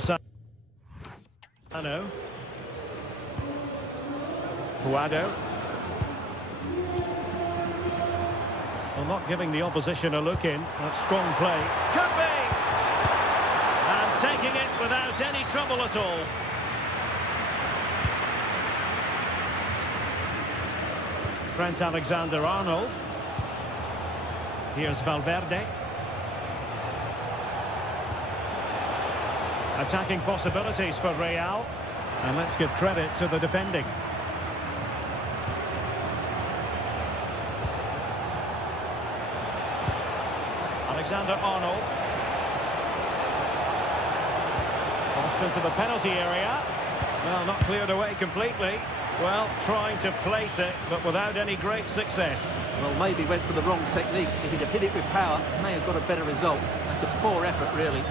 Sano. Guado. Well, not giving the opposition a look in. That's strong play. Could be! And taking it without any trouble at all. Trent Alexander-Arnold. Here's Valverde. Attacking possibilities for Real. And let's give credit to the defending. Alexander-Arnold. Crossed into the penalty area. Well, not cleared away completely. Well, trying to place it, but without any great success. Well, maybe went for the wrong technique. If he'd have hit it with power, may have got a better result. That's a poor effort, really.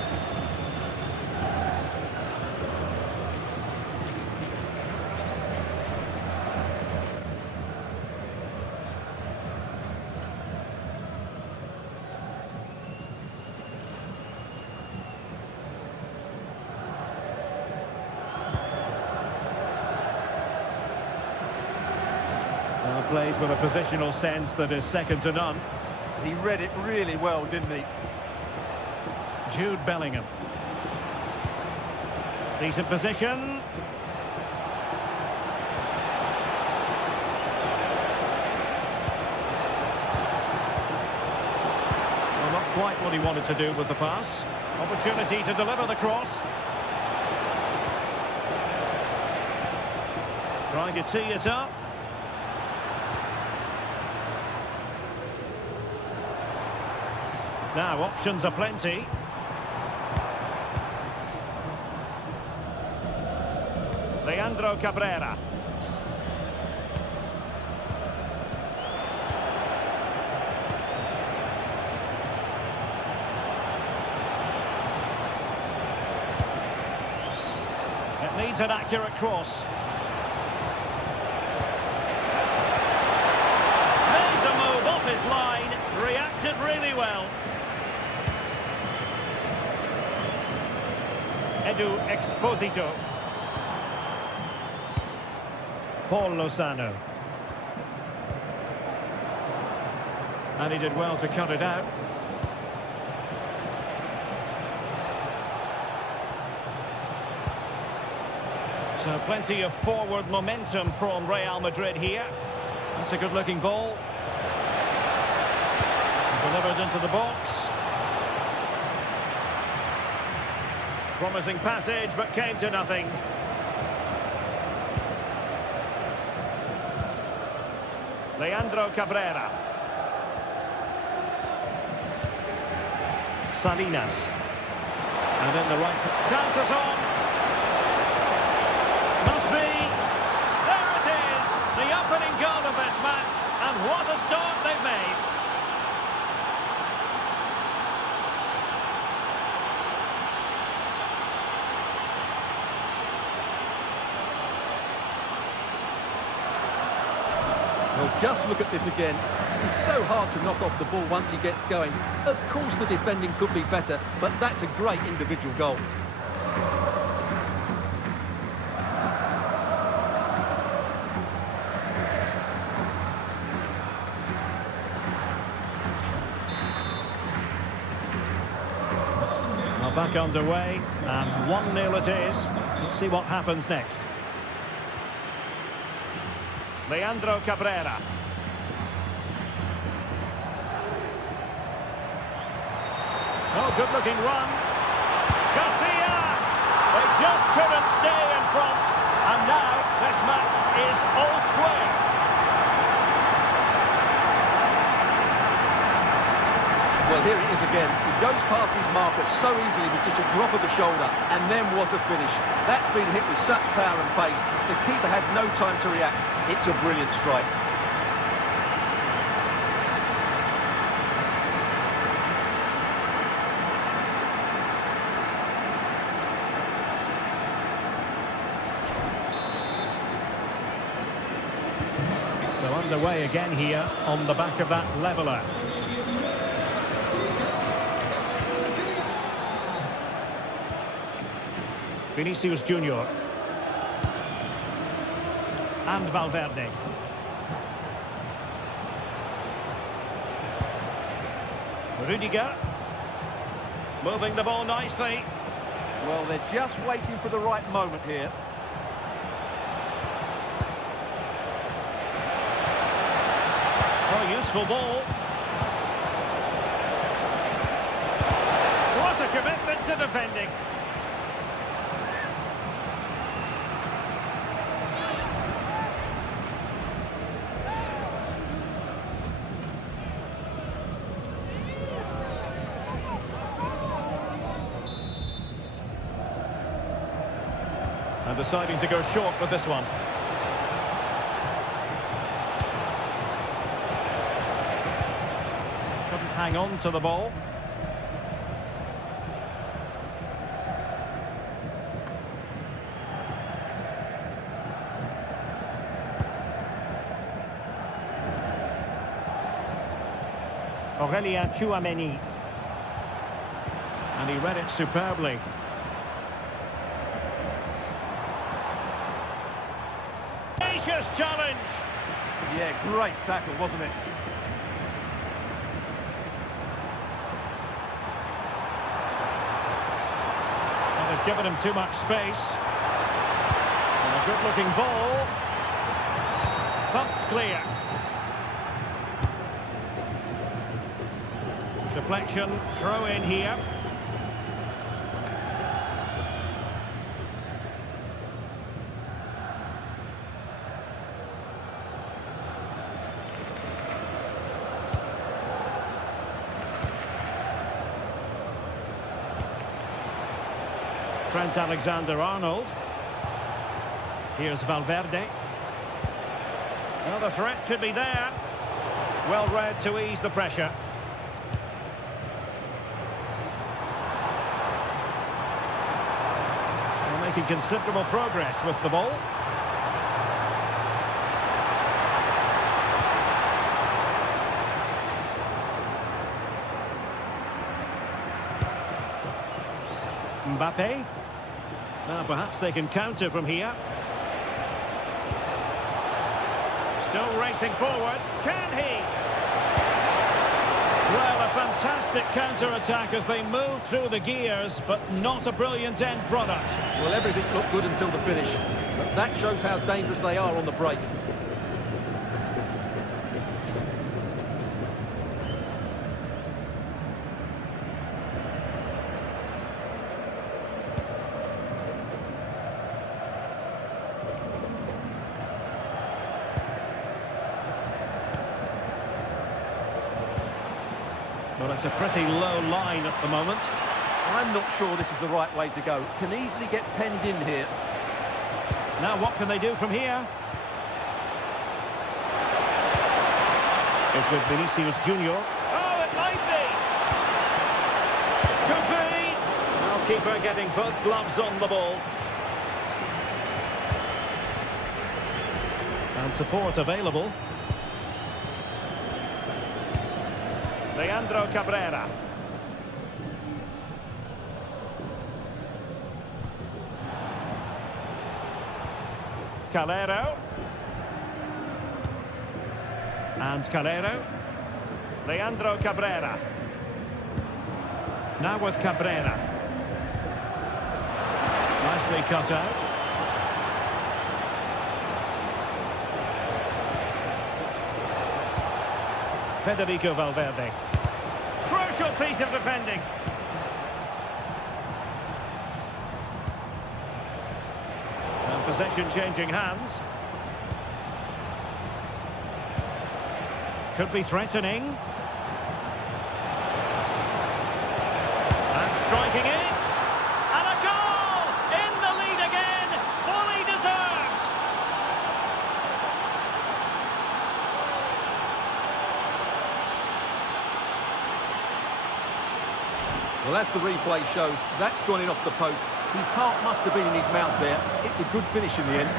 Plays with a positional sense that is second to none. He read it really well, didn't he? Jude Bellingham. Decent position. Well, not quite what he wanted to do with the pass. Opportunity to deliver the cross. Trying to tee it up. Now, options are plenty. Leandro Cabrera. It needs an accurate cross. Made the move off his line. Reacted really well. Edu Exposito. Paul Lozano. And he did well to cut it out. So plenty of forward momentum from Real Madrid here. That's a good-looking ball. Delivered into the box. Promising passage, but came to nothing. Leandro Cabrera. Salinas. And in the right... Chances on. Must be. There it is. The opening goal of this match. And what a start they've made. Well, just look at this again. It's so hard to knock off the ball once he gets going. Of course the defending could be better, but that's a great individual goal. Well, back underway, and 1-0 it is. Let's see what happens next. Leandro Cabrera. Oh, good-looking run. Garcia! They just couldn't stay in front. And now this match is all square. Well, here it is again. He goes past his marker so easily with just a drop of the shoulder. And then what a finish. That's been hit with such power and pace. The keeper has no time to react. It's a brilliant strike. So underway again here on the back of that leveller. Vinicius Junior. And Valverde. Rudiger. Moving the ball nicely. Well, they're just waiting for the right moment here. Oh, useful ball. What a commitment to defending. And deciding to go short with this one. Couldn't hang on to the ball. Aurelien Tchouameni. And he read it superbly. Challenge. Yeah, great tackle, wasn't it? And they've given him too much space. And a good-looking ball. Thumped clear. Deflection, throw in here. Trent Alexander-Arnold. Here's Valverde. Well, the threat could be there. Well read to ease the pressure. They're making considerable progress with the ball. Mbappe. Now perhaps they can counter from here. Still racing forward. Can he? Well, a fantastic counter-attack as they move through the gears, but not a brilliant end product. Well, everything looked good until the finish. But that shows how dangerous they are on the break. Well, it's a pretty low line at the moment. I'm not sure this is the right way to go. Can easily get penned in here. Now what can they do from here? It's with Vinicius Junior. Oh, it might be! Could be! Now keeper getting both gloves on the ball. And support available. Leandro Cabrera. Calero. And Calero. Leandro Cabrera. Now with Cabrera. Nicely cut out. Federico Valverde. Crucial piece of defending. And possession changing hands. Could be threatening. And striking it. And a goal! In the lead again. Fully deserved. Well, as the replay shows, that's gone in off the post. His heart must have been in his mouth there. It's a good finish in the end.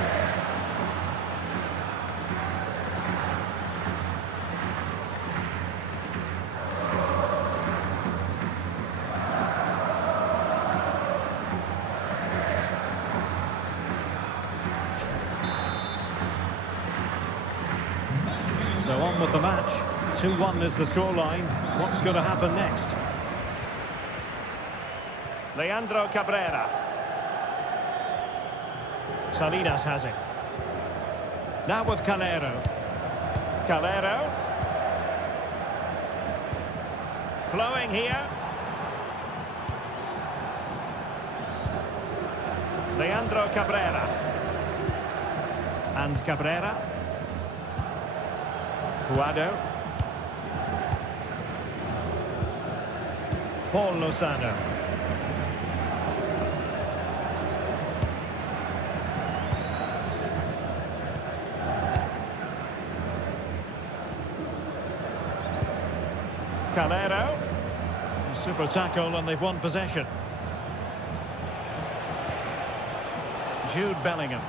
of the match. 2-1 is the scoreline. What's going to happen next? Leandro Cabrera. Salinas has it. Now with Calero. Calero. Flowing here. Leandro Cabrera. And Cabrera. Guado. Paul Lozano. Calero. Super tackle and they've won possession. Jude Bellingham.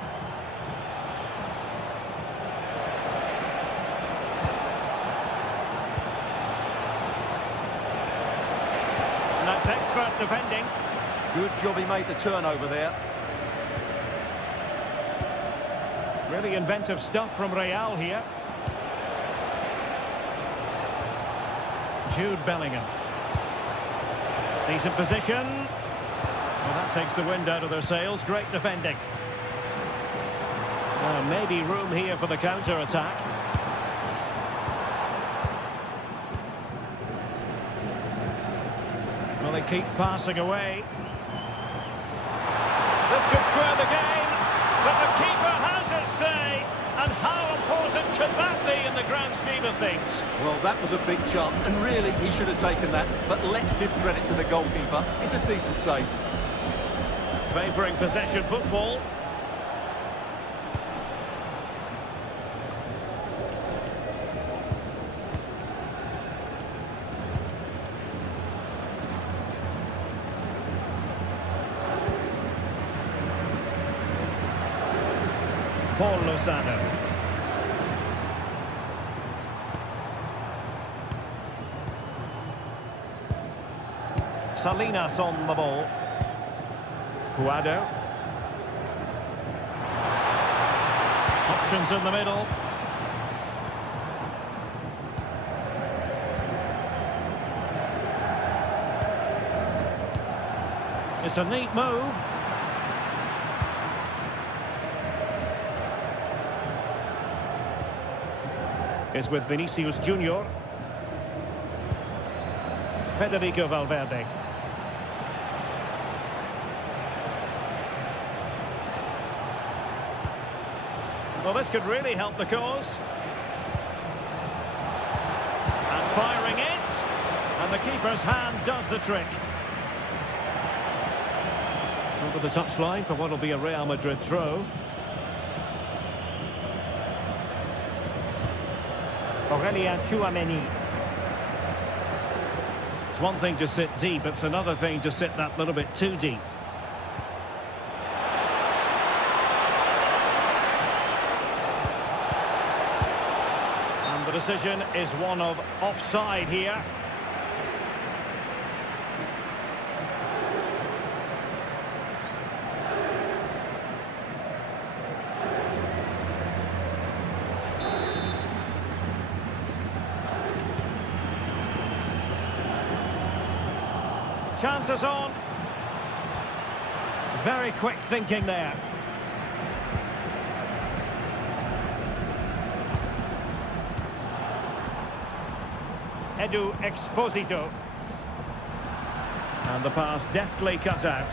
And that's expert defending. Good job he made the turnover there. Really inventive stuff from Real here. Jude Bellingham. Decent position. Well, that takes the wind out of their sails. Great defending. Maybe room here for the counter-attack. Well, they keep passing away. This could square the game, but the keeper has his say. And how important could that be in the grand scheme of things? Well, that was a big chance, and really, he should have taken that. But let's give credit to the goalkeeper. It's a decent save. Favouring possession football. Paul Lozano. Salinas on the ball. Guado. Options in the middle. It's a neat move. Is with Vinicius Junior. Federico Valverde. Well, this could really help the cause. And firing it. And the keeper's hand does the trick. Over the touchline for what will be a Real Madrid throw. Aurelien Tchouameni. It's one thing to sit deep, it's another thing to sit that little bit too deep. And the decision is one of offside here. Chances on. Very quick thinking there. Edu Exposito. And the pass deftly cut out.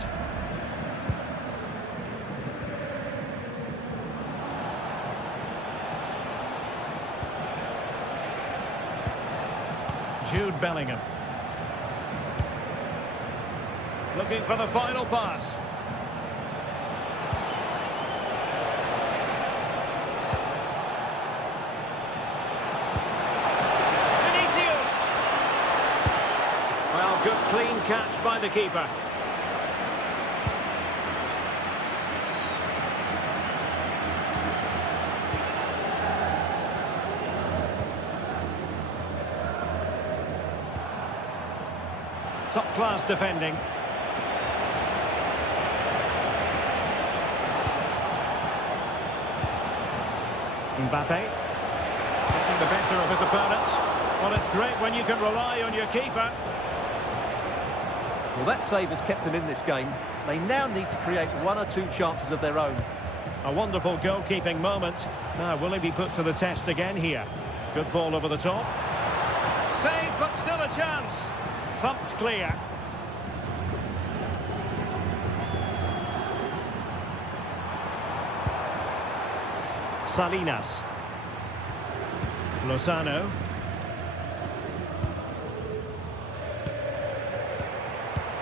Jude Bellingham. Looking for the final pass. Vinicius! Well, good clean catch by the keeper. Top-class defending. Mbappe. getting the better of his opponents. Well, it's great when you can rely on your keeper. Well, that save has kept them in this game. They now need to create one or two chances of their own. A wonderful goalkeeping moment. Now, will he be put to the test again here? Good ball over the top. Save, but still a chance. Thumped clear. Salinas. Lozano.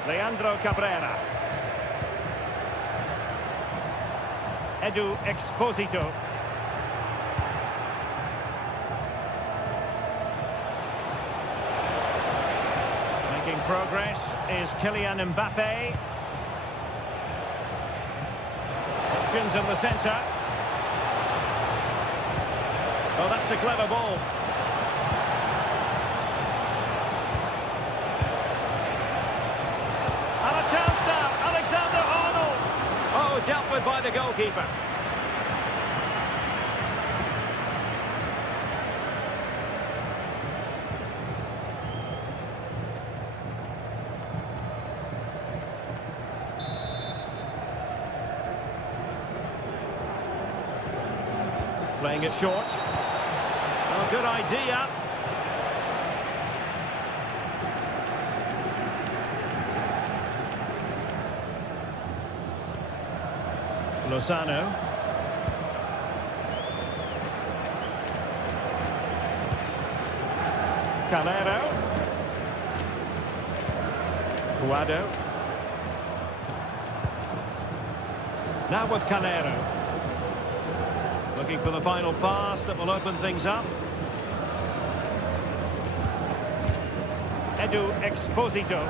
Leandro Cabrera. Edu Exposito. Making progress is Kylian Mbappe. Options in the centre. Oh, that's a clever ball. And a chance now, Alexander-Arnold. Oh, dealt with by the goalkeeper. Playing it short. Oh, good idea. Lozano. Calero. Guado. Now with Calero. Looking for the final pass that will open things up. Edu Exposito.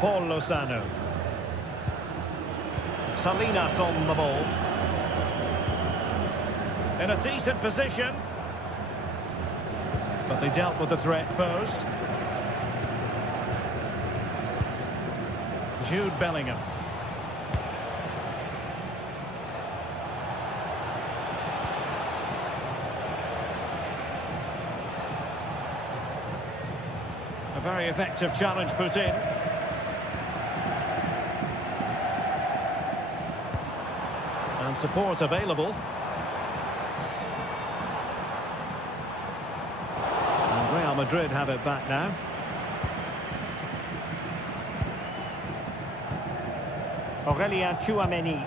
Paul Lozano. Salinas on the ball. In a decent position. But they dealt with the threat posed. Jude Bellingham. A very effective challenge put in. And support available. And Real Madrid have it back now. Aurelien Tchouameni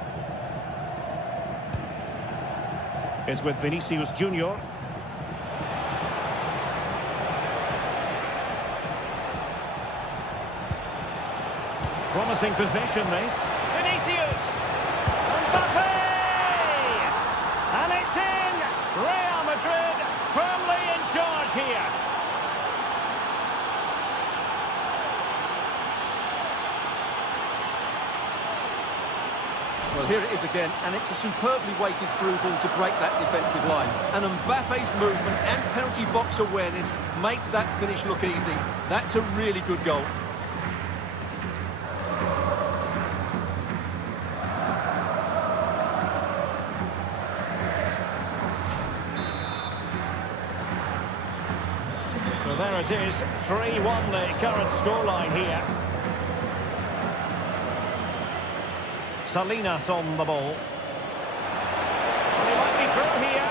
is with Vinicius Junior. Promising possession, this. Vinicius! Mbappe! And it's in! Real Madrid firmly in charge here. Well, here it is again, and it's a superbly weighted through ball to break that defensive line. And Mbappe's movement and penalty box awareness makes that finish look easy. That's a really good goal. So there it is, 3-1 the current scoreline here. Salinas on the ball. Well, he might be through here.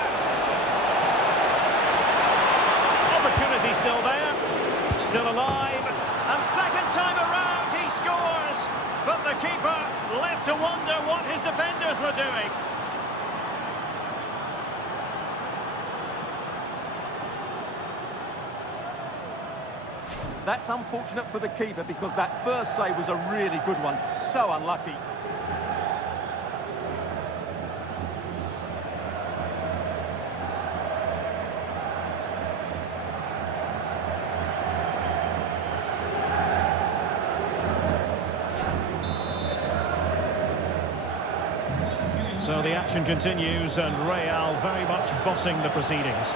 Opportunity still there. Still alive. And second time around he scores. But the keeper left to wonder what his defenders were doing. That's unfortunate for the keeper because that first save was a really good one. So unlucky. So the action continues and Real very much bossing the proceedings.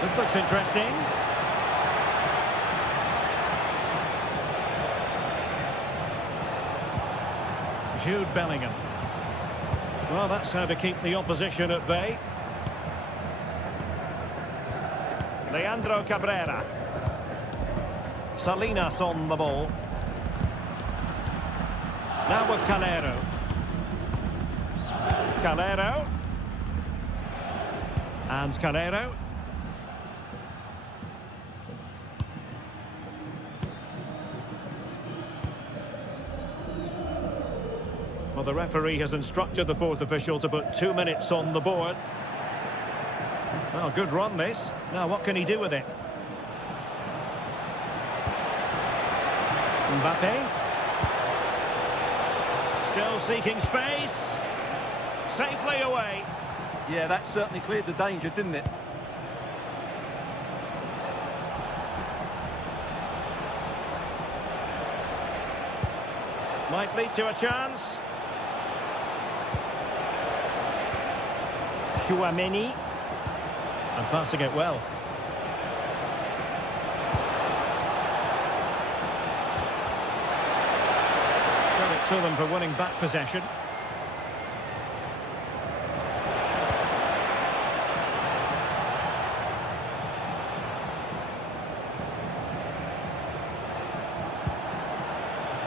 This looks interesting. Jude Bellingham. Well, that's how to keep the opposition at bay. Leandro Cabrera. Salinas on the ball. Now with Calero. Calero. And Calero. Well, the referee has instructed the fourth official to put 2 minutes on the board. Well, good run this. Now, what can he do with it? Mbappe. Still seeking space. Safely away. Yeah, that certainly cleared the danger, didn't it? Might lead to a chance. Chouameni. And passing it well. Credit to them for winning back possession.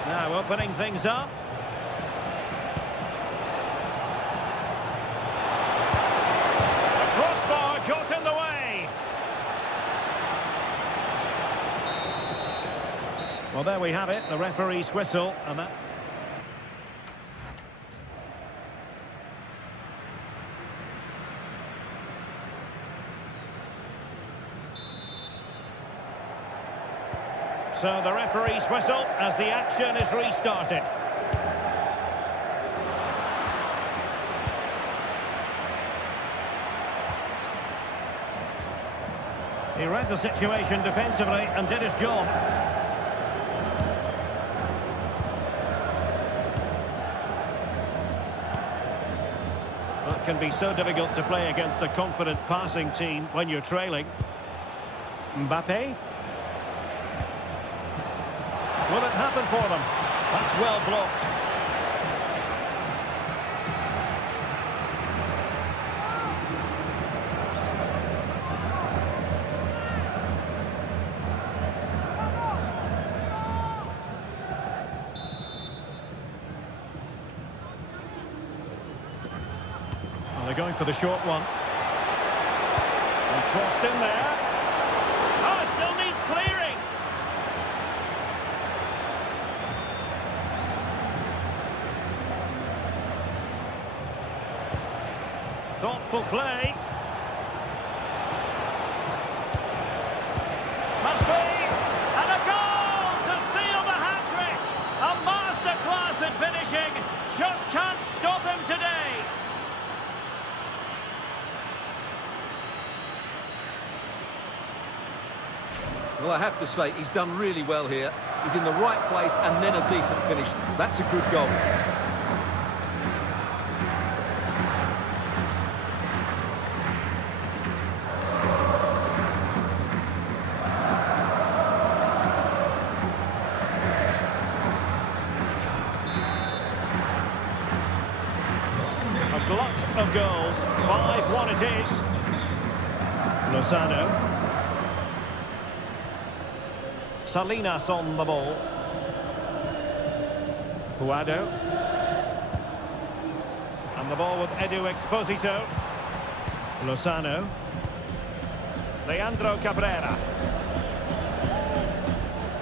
Now opening things up. The crossbar got in the way. Well, there we have it, the referee's whistle, and that... So the referee's whistle as the action is restarted. He read the situation defensively and did his job. Well, it can be so difficult to play against a confident passing team when you're trailing. Mbappe. Will it happen for them? That's well blocked. Well, they're going for the short one. And crossed in there. Oh, it still needs clearing. Thoughtful play. Must be. And a goal to seal the hat-trick. A masterclass in finishing. Just can't stop him today. Well, I have to say, he's done really well here. He's in the right place and then a decent finish. That's a good goal. A glut of goals. 5-1 it is. Lozano. Salinas on the ball. Puado. And the ball with Edu Exposito. Lozano. Leandro Cabrera.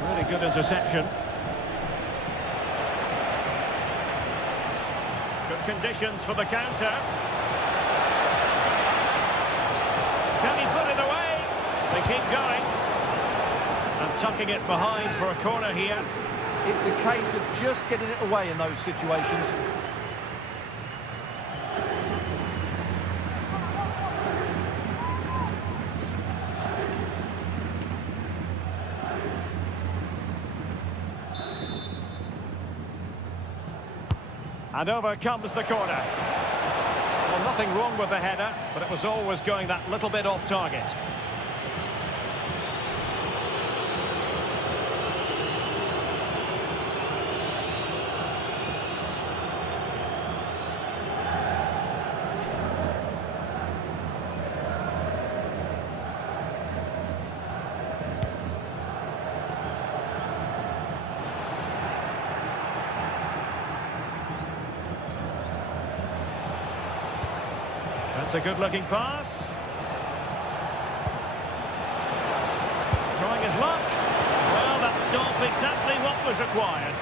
Really good interception. Good conditions for the counter. Can he put it away? They keep going. And tucking it behind for a corner here. It's a case of just getting it away in those situations. And over comes the corner. Well, nothing wrong with the header, but it was always going that little bit off target. That's a good-looking pass. Trying his luck. Well, that stopped exactly what was required.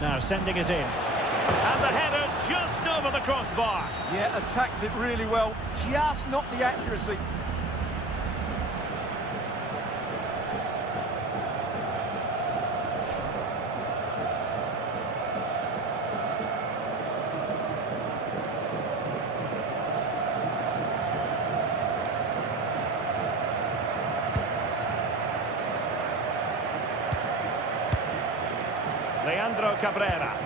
Now sending it in. And the header just over the crossbar. Yeah, attacks it really well, just not the accuracy. Leandro Cabrera.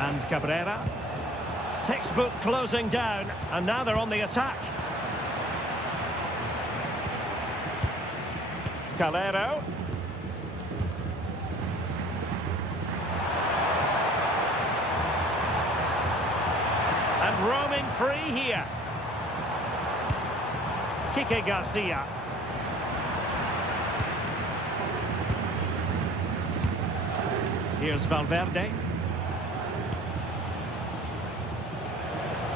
And Cabrera. Textbook closing down, and now they're on the attack. Calero. And roaming free here. Kike Garcia. Here's Valverde.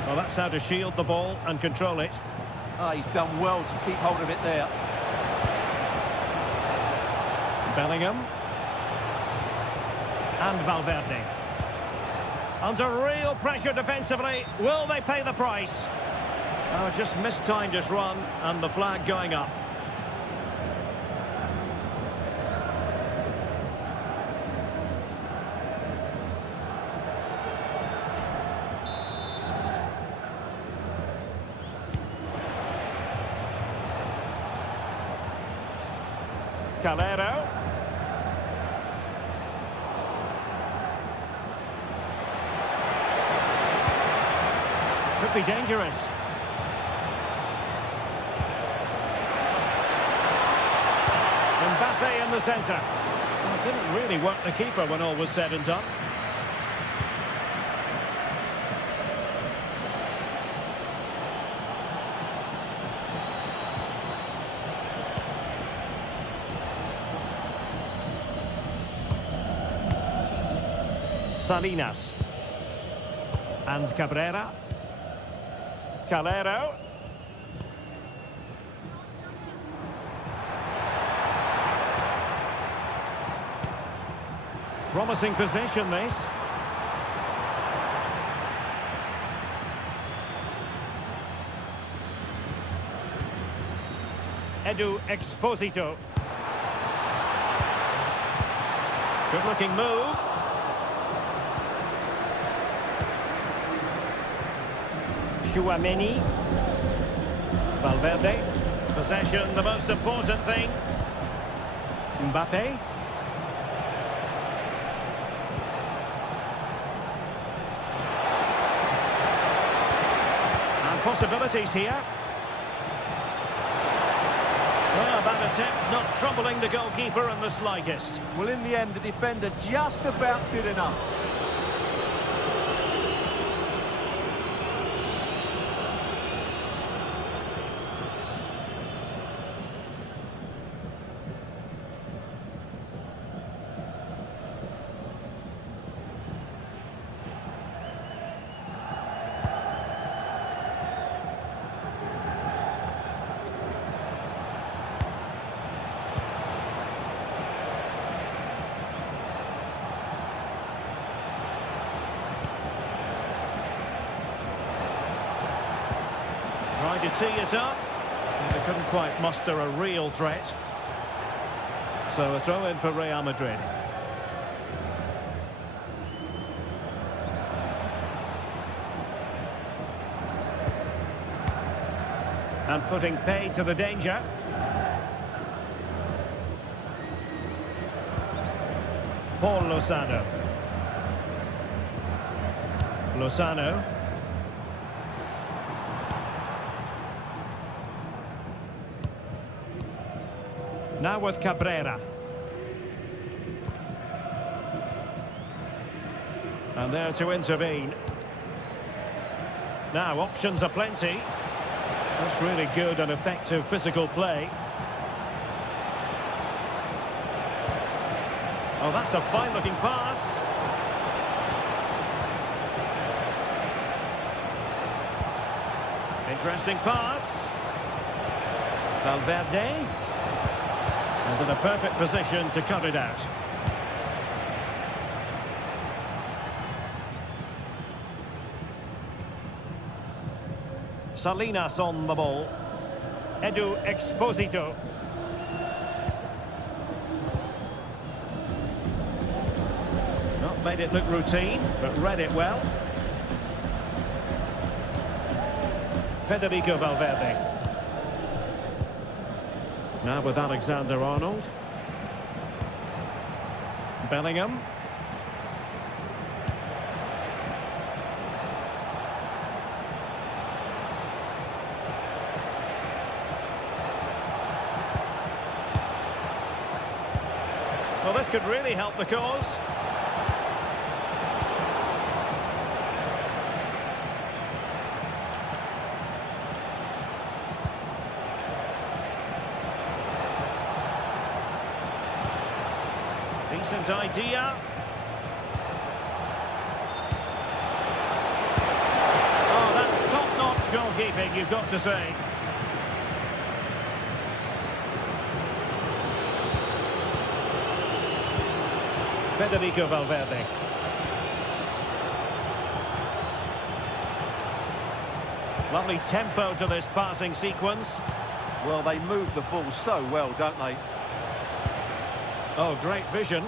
Well, that's how to shield the ball and control it. He's done well to keep hold of it there. Bellingham. And Valverde. Under real pressure defensively. Will they pay the price? Oh, just mistimed his run, and the flag going up. Calero. Could be dangerous. Mbappe in the centre. Well, it didn't really work the keeper when all was said and done. Salinas. And Cabrera. Calero. Promising possession, this. Edu Exposito. Good-looking move. Chouameni. Valverde. Possession, the most important thing. Mbappe. And possibilities here. Well, that attempt not troubling the goalkeeper in the slightest. Well, in the end, the defender just about did enough. Trying to tee it up. They couldn't quite muster a real threat. So a throw in for Real Madrid. And putting paid to the danger. Paul Lozano. Lozano. Now with Cabrera. And there to intervene. Now options are plenty. That's really good and effective physical play. Oh, that's a fine-looking pass. Interesting pass. Valverde. And in a perfect position to cut it out. Salinas on the ball. Edu Exposito. Not made it look routine, but read it well. Federico Valverde. Now with Alexander-Arnold. Bellingham. Well, this could really help the cause. Decent idea. Oh, that's top-notch goalkeeping, you've got to say. Federico Valverde. Lovely tempo to this passing sequence. Well, they move the ball so well, don't they? Oh, great vision.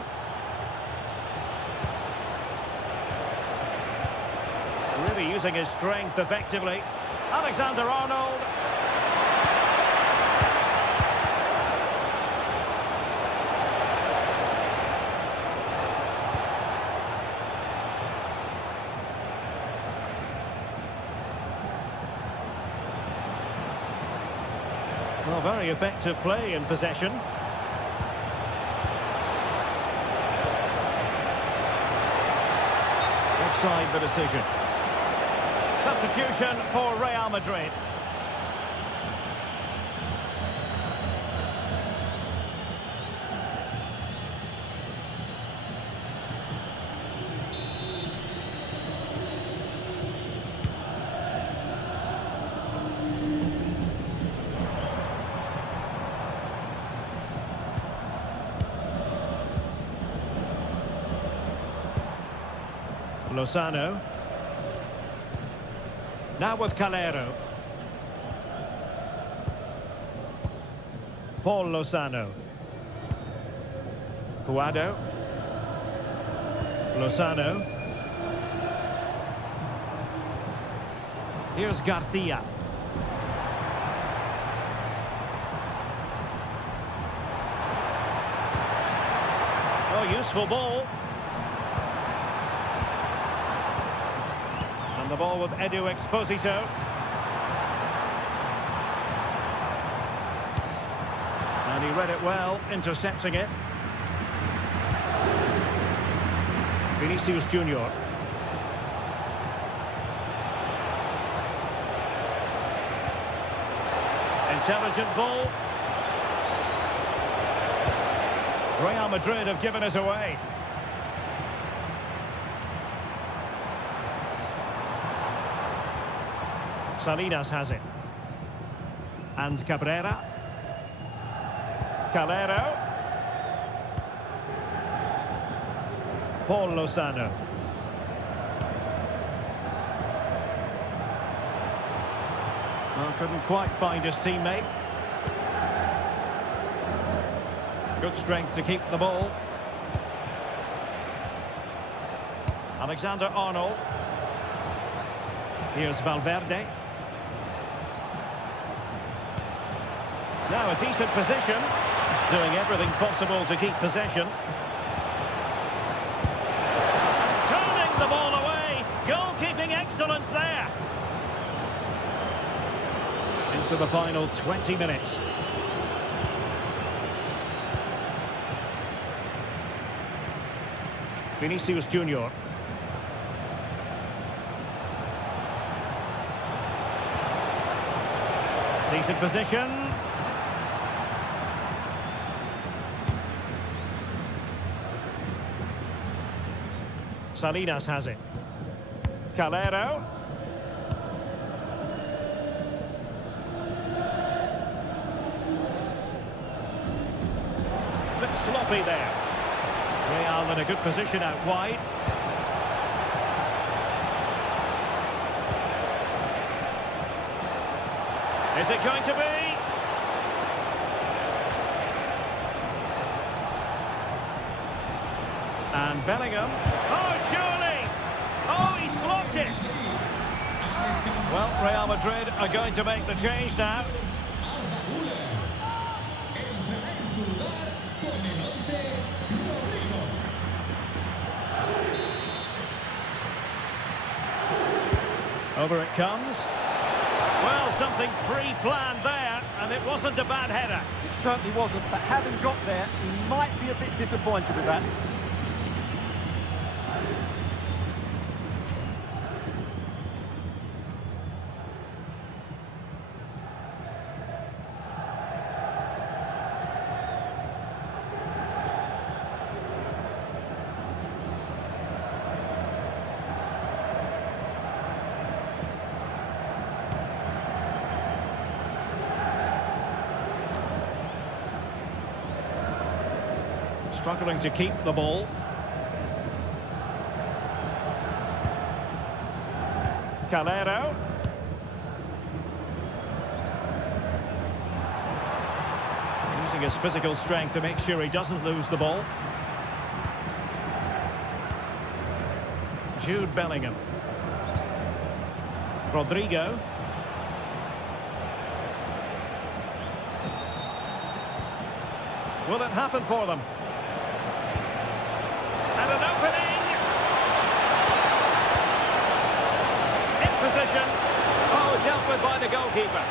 Really using his strength effectively. Alexander-Arnold. Well, very effective play in possession. Offside the decision. Substitution for Real Madrid. Lozano. Now with Calero. Paul Lozano. Puado. Lozano. Here's Garcia. Oh, useful ball. And the ball with Edu Exposito. And he read it well, intercepting it. Vinicius Junior. Intelligent ball. Real Madrid have given us away. Salinas has it. And Cabrera. Calero. Paul Lozano. Well, couldn't quite find his teammate. Good strength to keep the ball. Alexander-Arnold. Here's Valverde. Now a decent position, doing everything possible to keep possession. Turning the ball away, goalkeeping excellence there. Into the final 20 minutes. Vinicius Junior. Decent position. Salinas has it. Calero. Bit sloppy there. Real in a good position out wide. Is it going to be? And Bellingham. Oh, surely! Oh, he's blocked it! Well, Real Madrid are going to make the change now. Over it comes. Well, something pre-planned there, and it wasn't a bad header. It certainly wasn't, but having got there, he might be a bit disappointed with that. Struggling to keep the ball. Calero. Using his physical strength to make sure he doesn't lose the ball. Jude Bellingham. Rodrigo. Will it happen for them? And an opening. In position. Oh, dealt with by the goalkeeper.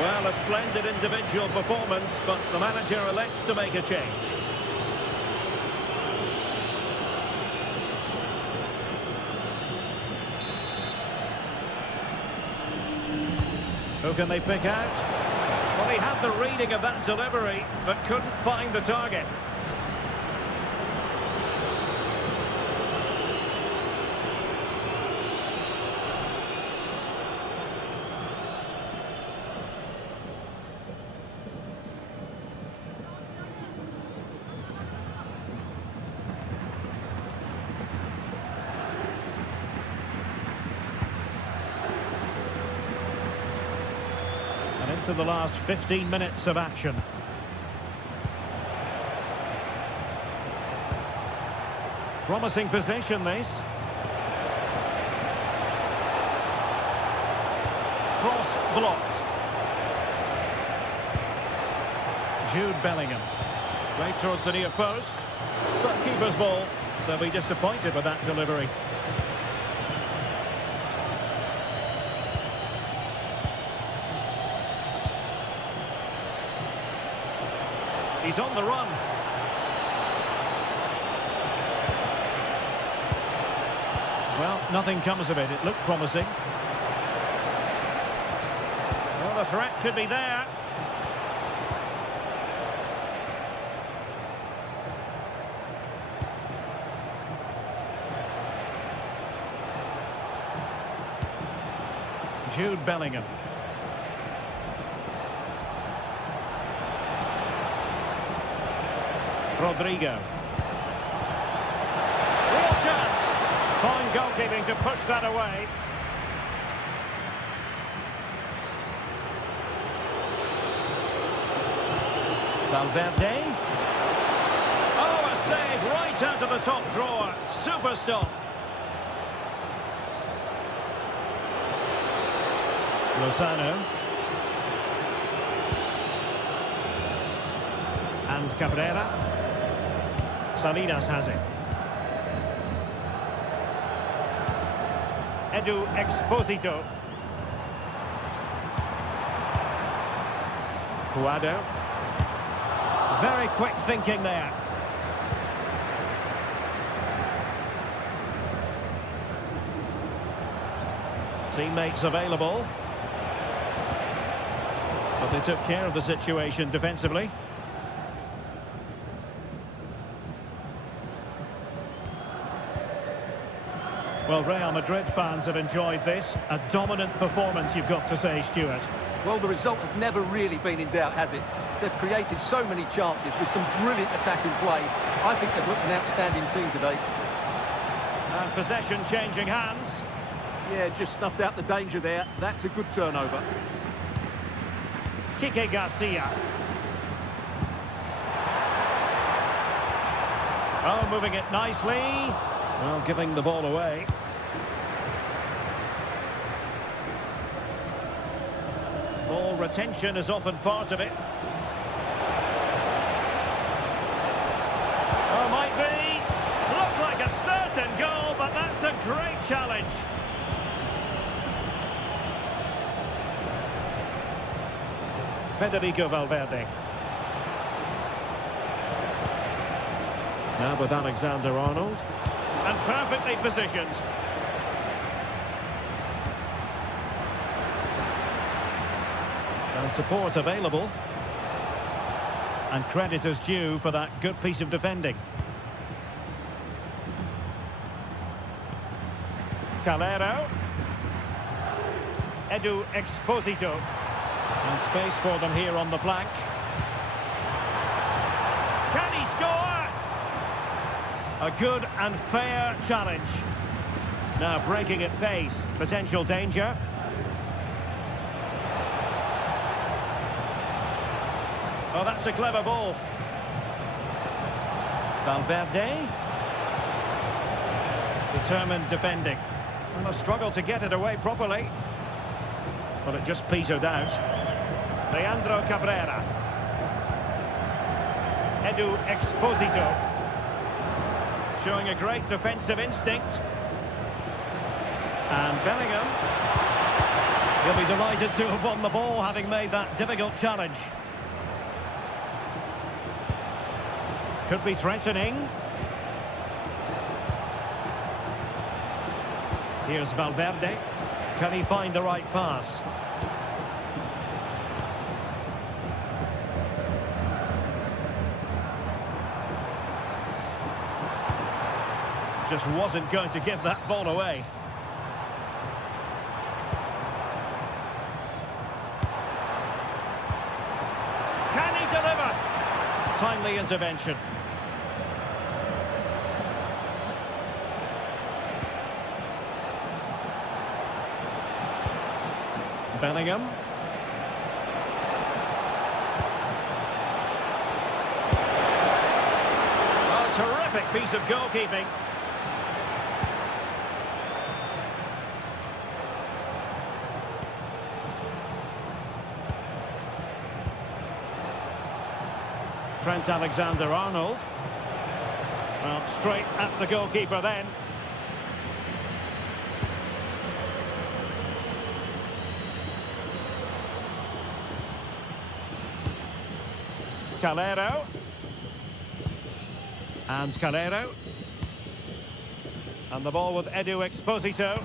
Well, a splendid individual performance, but the manager elects to make a change. Who can they pick out? Well, he had the reading of that delivery, but couldn't find the target. Into the last 15 minutes of action. Promising position, this. Cross blocked. Jude Bellingham. Right towards the near post. But keeper's ball. They'll be disappointed with that delivery. He's on the run. Well, nothing comes of it. It looked promising. Well, the threat could be there. Jude Bellingham. Rodrigo. Real chance. Fine goalkeeping to push that away. Valverde. Oh, a save right out of the top drawer. Super stop. Lozano. And Cabrera. Salinas has it. Edu Exposito. Guado. Very quick thinking there. Teammates available. But they took care of the situation defensively. Well, Real Madrid fans have enjoyed this. A dominant performance, you've got to say, Stuart. Well, the result has never really been in doubt, has it? They've created so many chances with some brilliant attacking play. I think they've looked an outstanding team today. And possession changing hands. Yeah, just snuffed out the danger there. That's a good turnover. Kike Garcia. Oh, moving it nicely. Well, giving the ball away. Ball retention is often part of it. Oh, might be. Looked like a certain goal, but that's a great challenge. Federico Valverde. Now with Alexander-Arnold. And perfectly positioned. And support available. And credit is due for that good piece of defending. Calero. Edu Exposito. And space for them here on the flank. Can he score? A good and fair challenge. Now breaking at pace. Potential danger. Oh, that's a clever ball. Valverde. Determined defending. And a struggle to get it away properly. But it just petered out. Leandro Cabrera. Edu Exposito. Showing a great defensive instinct. And Bellingham. He'll be delighted to have won the ball, having made that difficult challenge. Could be threatening. Here's Valverde. Can he find the right pass? Just wasn't going to give that ball away. Can he deliver? Timely intervention. Bellingham. Oh, terrific piece of goalkeeping. Trent Alexander-Arnold. Well, straight at the goalkeeper then. Calero. And Calero. And the ball with Edu Exposito.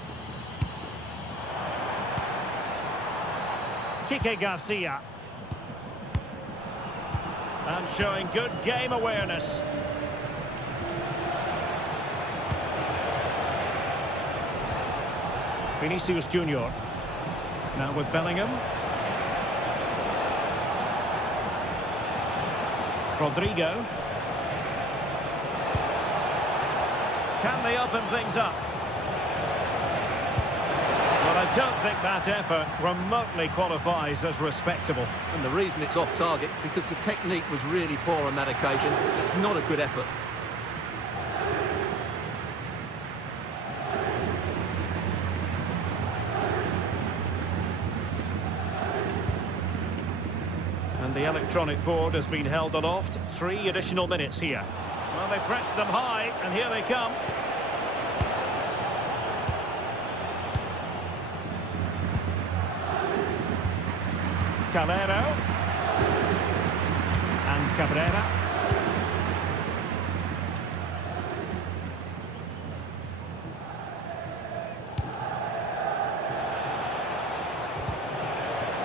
Kike Garcia. And showing good game awareness. Vinicius Junior. Now with Bellingham. Rodrigo. Can they open things up? Well, I don't think that effort remotely qualifies as respectable. And the reason it's off target, because the technique was really poor on that occasion. It's not a good effort. And the electronic board has been held aloft. 3 additional minutes here. Well, they pressed them high, and here they come. Calero. And Cabrera.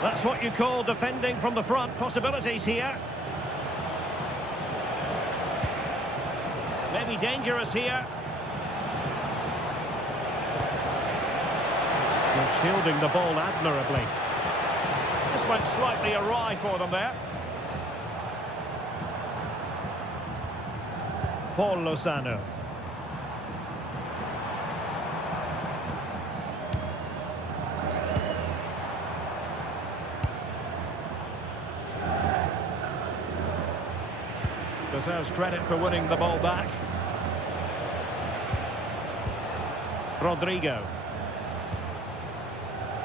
That's That's what you call defending from the front. Possibilities here. Maybe dangerous here. They're shielding the ball admirably. This went slightly awry for them there. Paul Lozano. Deserves credit for winning the ball back. Rodrigo.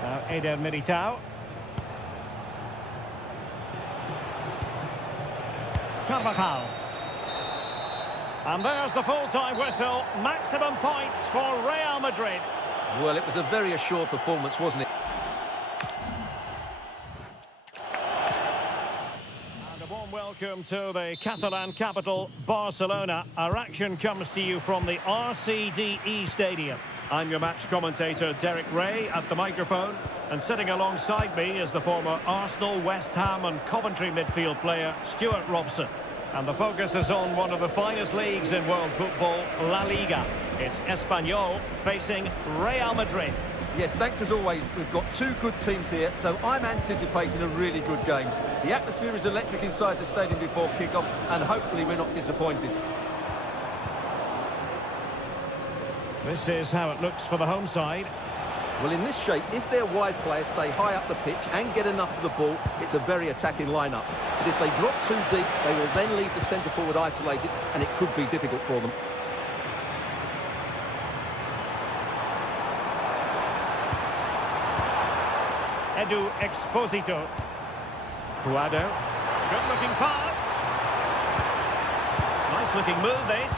Now Eder Militao. Carvajal. And there's the full-time whistle. Maximum points for Real Madrid. Well, it was a very assured performance, wasn't it? And a warm welcome to the Catalan capital, Barcelona. Our action comes to you from the RCDE Stadium. I'm your match commentator, Derek Ray, at the microphone. And sitting alongside me is the former Arsenal, West Ham and Coventry midfield player, Stuart Robson. And the focus is on one of the finest leagues in world football, La Liga. It's Espanyol facing Real Madrid. Yes, thanks as always. We've got two good teams here, so I'm anticipating a really good game. The atmosphere is electric inside the stadium before kick-off, and hopefully we're not disappointed. This is how it looks for the home side. Well, in this shape, if their wide players stay high up the pitch and get enough of the ball, it's a very attacking lineup. But if they drop too deep, they will then leave the centre-forward isolated, and it could be difficult for them. Edu Exposito. Guado. Good-looking pass. Nice-looking move, this.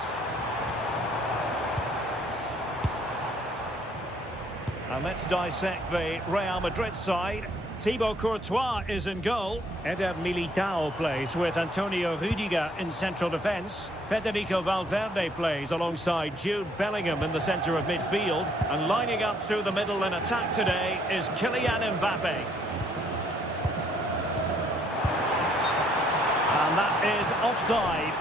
And let's dissect the Real Madrid side. Thibaut Courtois is in goal. Eder Militao plays with Antonio Rüdiger in central defence. Federico Valverde plays alongside Jude Bellingham in the centre of midfield. And lining up through the middle in attack today is Kylian Mbappe. And that is offside.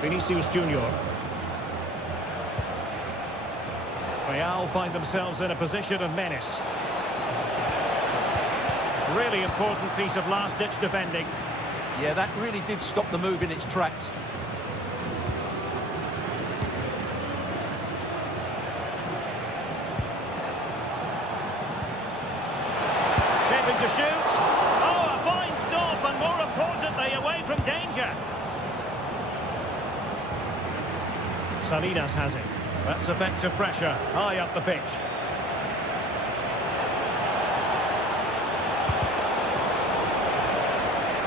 Vinicius Junior. Real find themselves in a position of menace. Really important piece of last-ditch defending. Yeah, that really did stop the move in its tracks. Shaping to shoot. Oh, a fine stop, and more importantly, away from danger. Salinas has it. That's effective pressure, high up the pitch.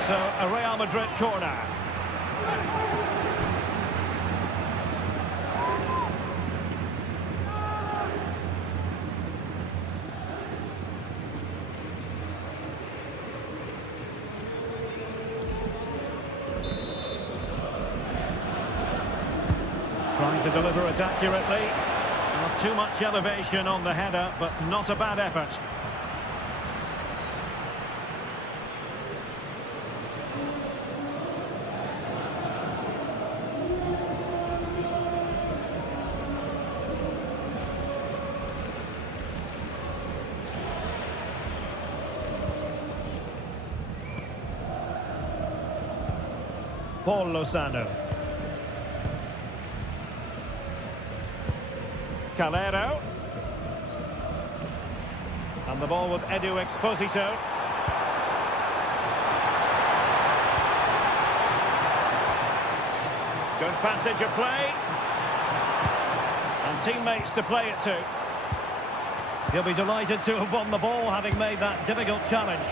So, a Real Madrid corner. Trying to deliver it accurately. Not too much elevation on the header, but not a bad effort. Paul Lozano. Calero. And the ball with Edu Exposito. Good passage of play. And teammates to play it to. He'll be delighted to have won the ball, having made that difficult challenge.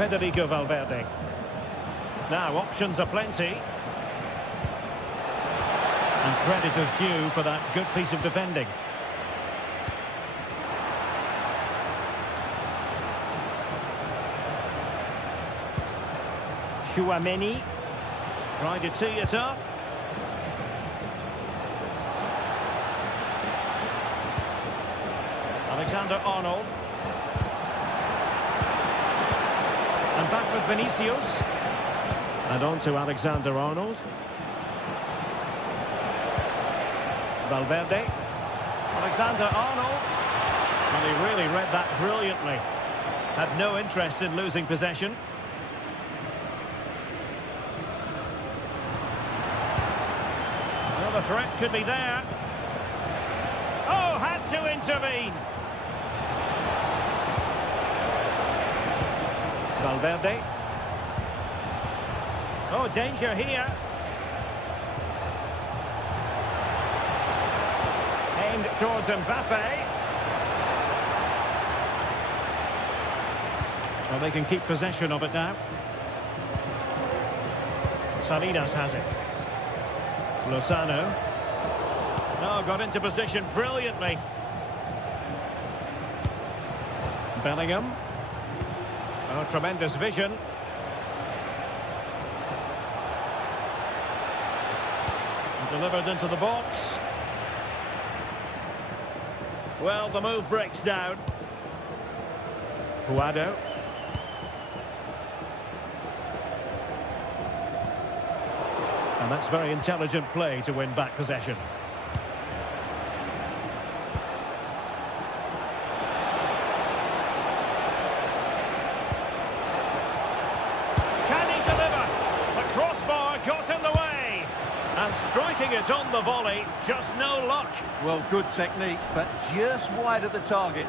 Federico Valverde. Now, options are plenty. And credit is due for that good piece of defending. Chouameni. Trying to tee it up. Alexander-Arnold. And back with Vinicius. And on to Alexander-Arnold. Valverde. Alexander-Arnold. And he really read that brilliantly. Had no interest in losing possession. Well, the threat could be there. Oh, had to intervene. Valverde. Oh, danger here. Aimed towards Mbappe. Well, they can keep possession of it now. Salinas has it. Lozano. Oh, got into position brilliantly. Bellingham. Oh, tremendous vision. Delivered into the box. Well, the move breaks down. Guado. And that's very intelligent play to win back possession. Can he deliver? The crossbar got in the way. And striking it on the volley, just no luck. Well, good technique, but just wide of the target.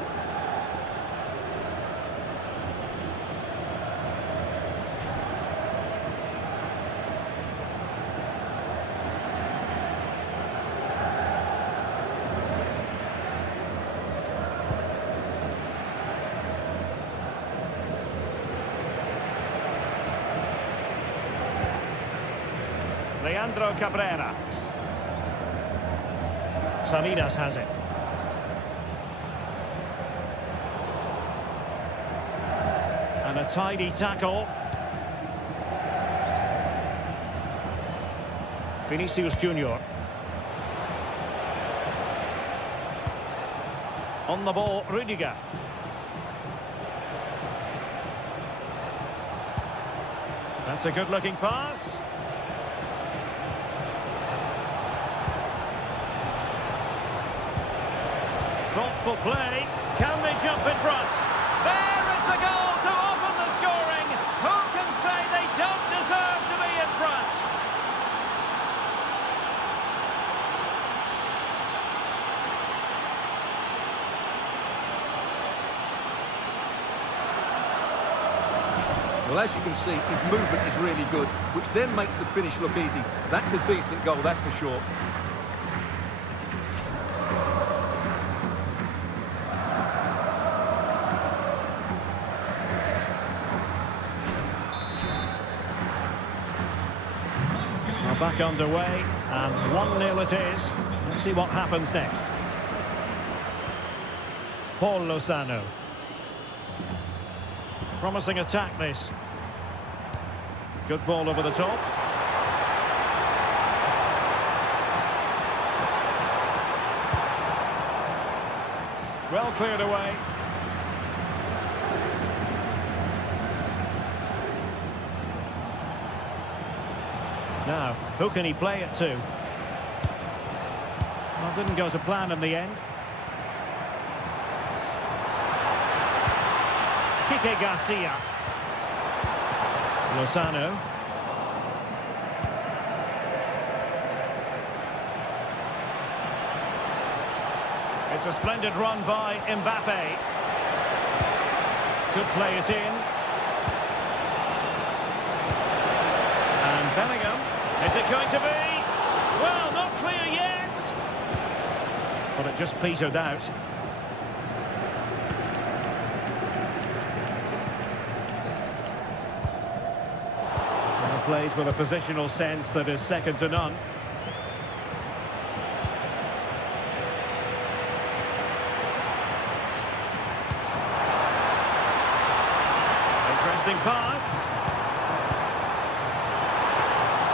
Leandro Cabrera. Salinas has it. And a tidy tackle. Vinicius Junior. On the ball, Rudiger. That's a good-looking pass. Thoughtful play. Can they jump in front? There is the goal to open the scoring. Who can say they don't deserve to be in front? Well, as you can see, his movement is really good, which then makes the finish look easy. That's a decent goal, that's for sure. Back underway, and 1-0 it is. Let's see what happens next. Paul Lozano. Promising attack, this. Good ball over the top. Well cleared away. Now, who can he play it to? Well, didn't go to plan in the end. Kike Garcia. Lozano. It's a splendid run by Mbappe. Could play it in. And Bellingham. Is it going to be? Well, not clear yet. But it just petered out. plays with a positional sense that is second to none. Interesting pass.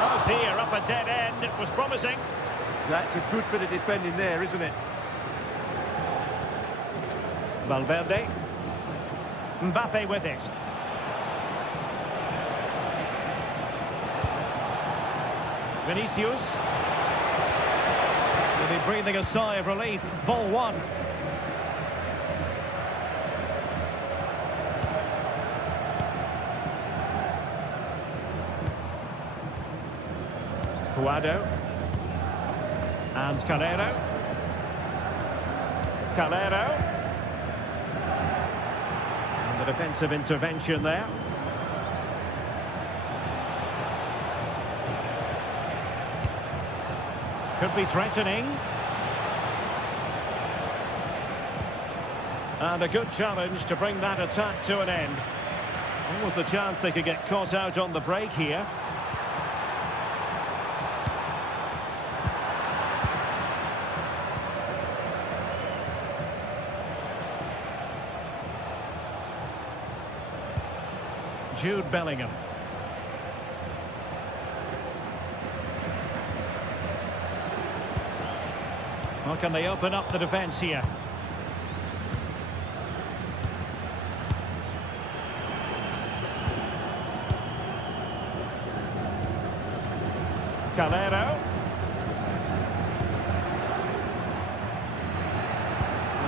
Oh dear, up a dead end. It was promising. That's a good bit of defending there, isn't it? Valverde. Mbappe with it. Vinicius. Will be breathing a sigh of relief. Ball one. Guado. And Calero. Calero. And the defensive intervention there. Could be threatening. And a good challenge to bring that attack to an end. What was the chance they could get caught out on the break here? Jude Bellingham. How can they open up the defence here? Calero.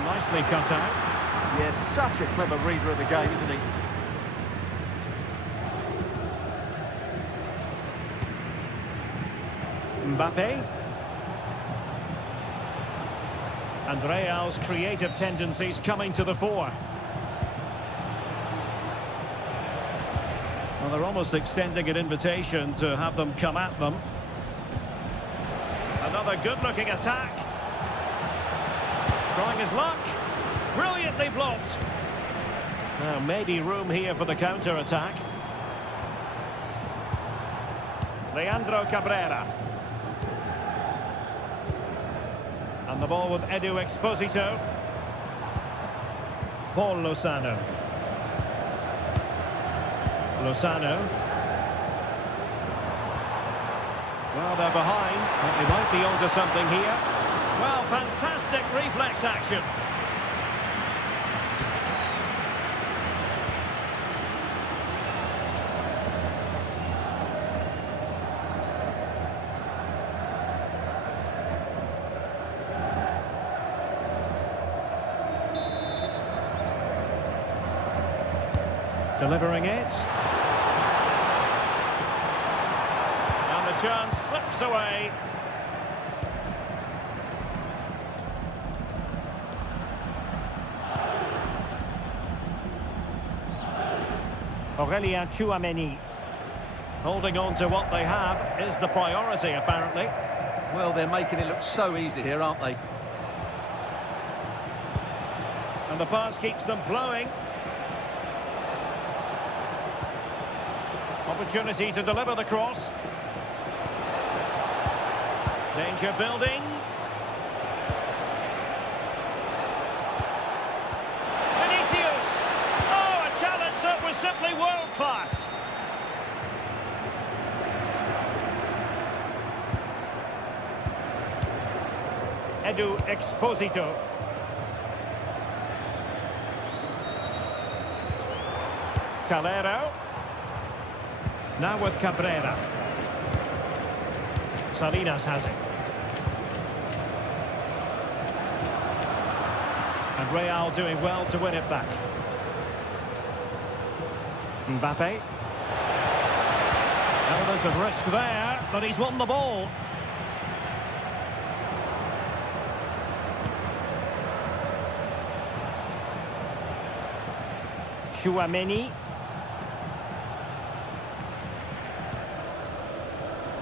Nicely cut out. Yes, such a clever reader of the game, isn't he? Mbappe. And Real's creative tendencies coming to the fore. Well, they're almost extending an invitation to have them come at them. Another good-looking attack. Trying his luck. Brilliantly blocked. Now, maybe room here for the counter-attack. Leandro Cabrera. And the ball with Edu Exposito. Paul Lozano. Lozano. Well, they're behind, but they might be onto something here. Well, fantastic reflex action. Delivering it. And the chance slips away. Aurélien Tchouaméni. Holding on to what they have is the priority, apparently. Well, they're making it look so easy here, aren't they? And the pass keeps them flowing. Opportunity to deliver the cross. Danger building. Vinicius! Oh, a challenge that was simply world-class. Edu Exposito. Calero. Now with Cabrera. Salinas has it. And Real doing well to win it back. Mbappe. Element of risk there, but he's won the ball. Tchouaméni.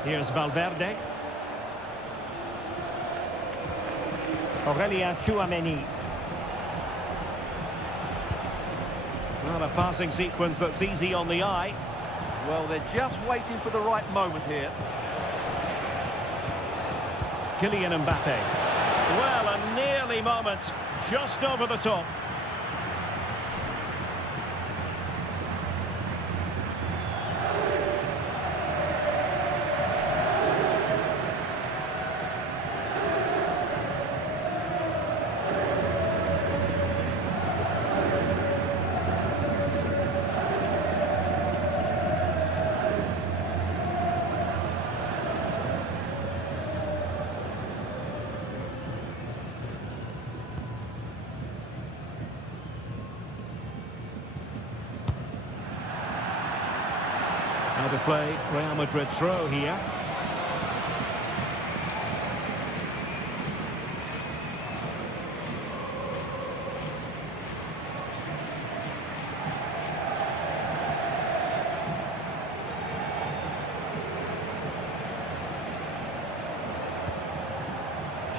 Here's Valverde. Aurélien Tchouaméni. Well, a passing sequence that's easy on the eye. Well, they're just waiting for the right moment here. Kylian Mbappe. Well, a nearly moment, just over the top. Now to play Real Madrid throw here.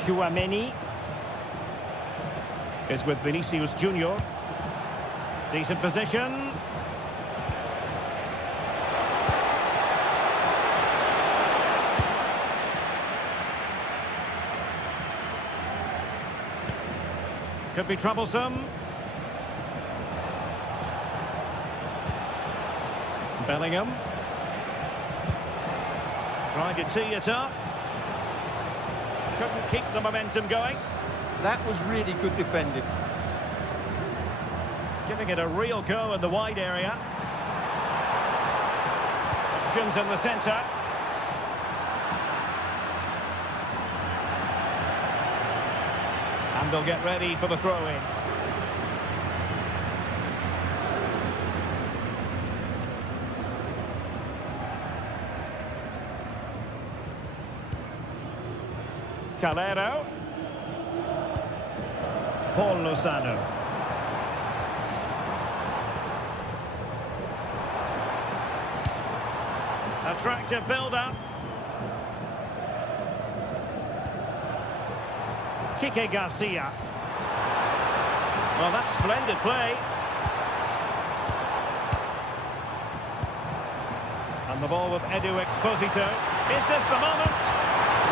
Chouameni is with Vinicius Junior. Decent position. Could be troublesome. Bellingham. Trying to tee it up. Couldn't keep the momentum going. That was really good defending. Giving it a real go in the wide area. Options in the centre. And they'll get ready for the throw-in. Calero. Paul Lozano. Attractive build-up. Kike Garcia. Well, that's splendid play. And the ball with Edu Exposito. Is this the moment?